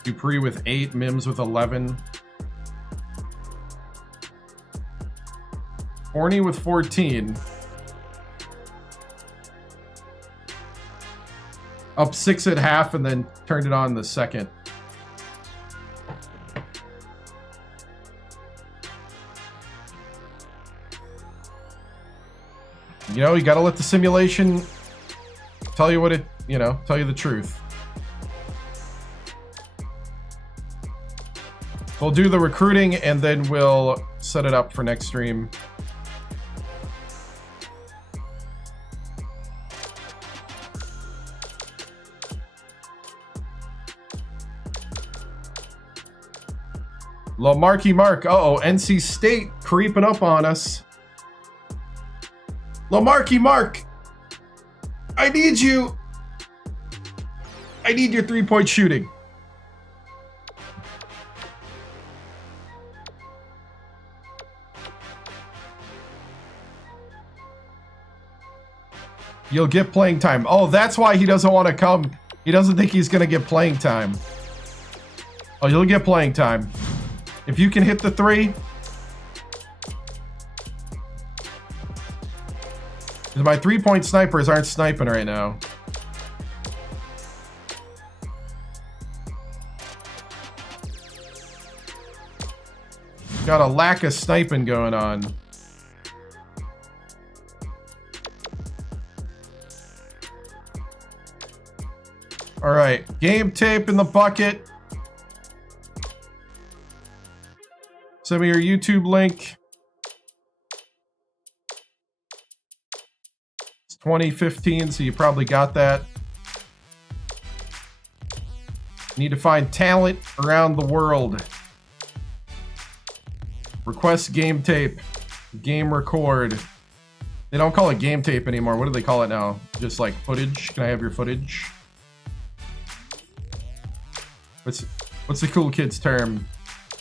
Dupree with 8, Mims with 11. Horny with 14. Up 6 at half and then turned it on in the second. You know, you gotta let the simulation tell you what it, you know, tell you the truth. We'll do the recruiting and then we'll set it up for next stream. Lamari Mark. Uh-oh, NC State creeping up on us. Lamari Mark, I need you. I need your three-point shooting. You'll get playing time. Oh, that's why he doesn't want to come. He doesn't think he's going to get playing time. Oh, you'll get playing time. If you can hit the three. My three-point snipers aren't sniping right now. Got a lack of sniping going on. All right, game tape in the bucket. Send me your YouTube link. It's 2015, so you probably got that. Need to find talent around the world. Request game tape. Game record. They don't call it game tape anymore. What do they call it now? Just like footage? Can I have your footage? What's the cool kids term?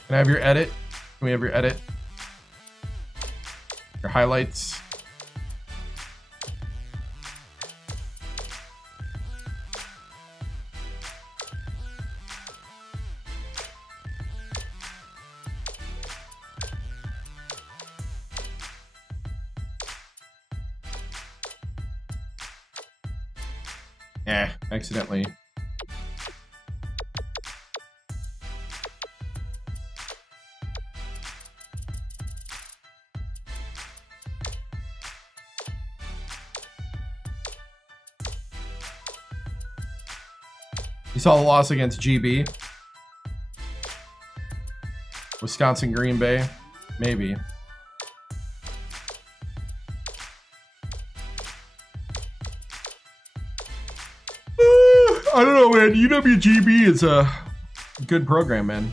Can I have your edit? Can we have your edit? Your highlights? Accidentally. You saw the loss against GB? Wisconsin Green Bay? Maybe. I don't know, man. UWGB is a good program, man.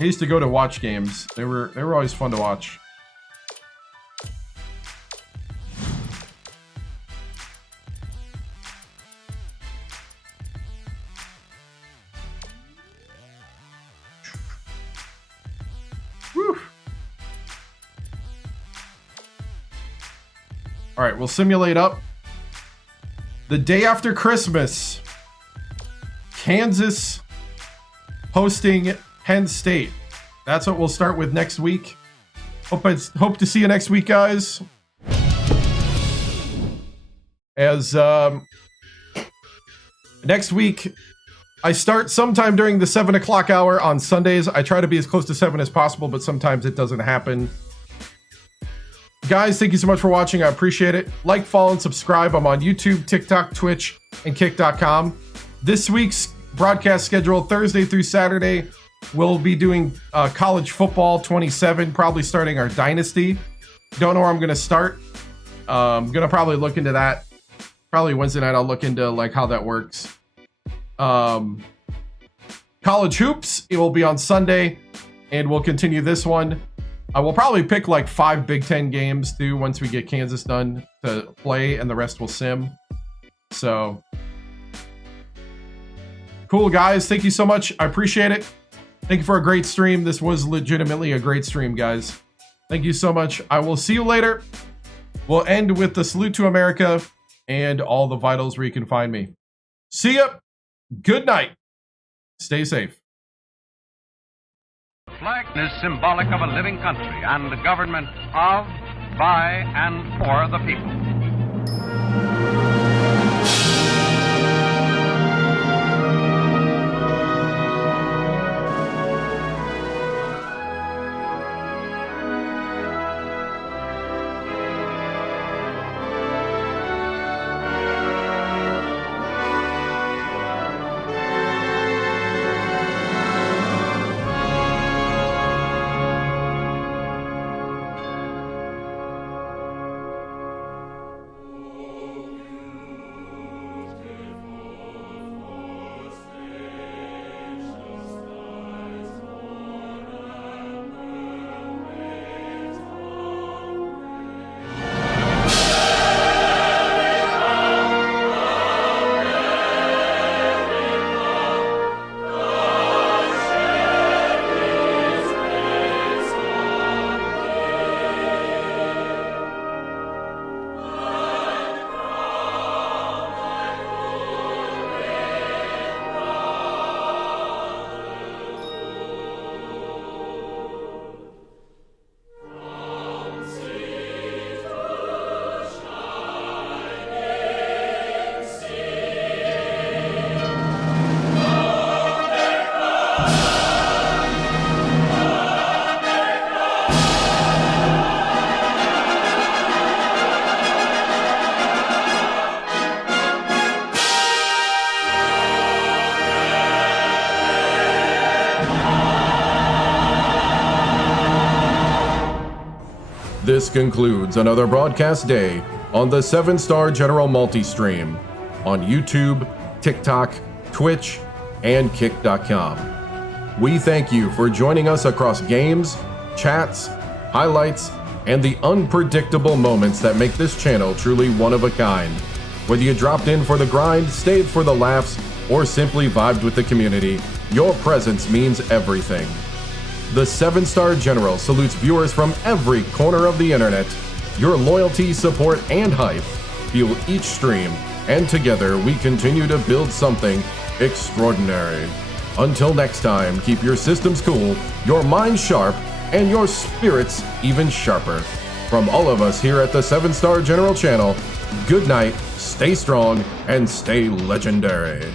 I used to go to watch games. They were always fun to watch. All right, we'll simulate up. The day after Christmas, Kansas hosting Penn State. That's what we'll start with next week. Hope to see you next week, guys. As next week, I start sometime during the 7 o'clock hour on Sundays. I try to be as close to 7 as possible, but sometimes it doesn't happen. Guys, thank you so much for watching. I appreciate it. Like, follow, and subscribe. I'm on YouTube, TikTok, Twitch, and Kick.com. This week's broadcast schedule, Thursday through Saturday, we'll be doing college football 27, probably starting our Dynasty. Don't know where I'm going to start. I'm going to probably look into that. Probably Wednesday night, I'll look into like how that works. College hoops, it will be on Sunday, and we'll continue this one. I will probably pick like 5 Big Ten games too once we get Kansas done to play, and the rest will sim. So cool, guys. Thank you so much. I appreciate it. Thank you for a great stream. This was legitimately a great stream, guys. Thank you so much. I will see you later. We'll end with the salute to America and all the vitals where you can find me. See ya. Good night. Stay safe. The flag is symbolic of a living country and the government of, by, and for the people. This concludes another broadcast day on the 7-Star General Multi-Stream on YouTube, TikTok, Twitch, and Kick.com. We thank you for joining us across games, chats, highlights, and the unpredictable moments that make this channel truly one of a kind. Whether you dropped in for the grind, stayed for the laughs, or simply vibed with the community, your presence means everything. The 7-Star General salutes viewers from every corner of the internet. Your loyalty, support, and hype fuel each stream, and together we continue to build something extraordinary. Until next time, keep your systems cool, your minds sharp, and your spirits even sharper. From all of us here at the 7-Star General channel, good night, stay strong, and stay legendary.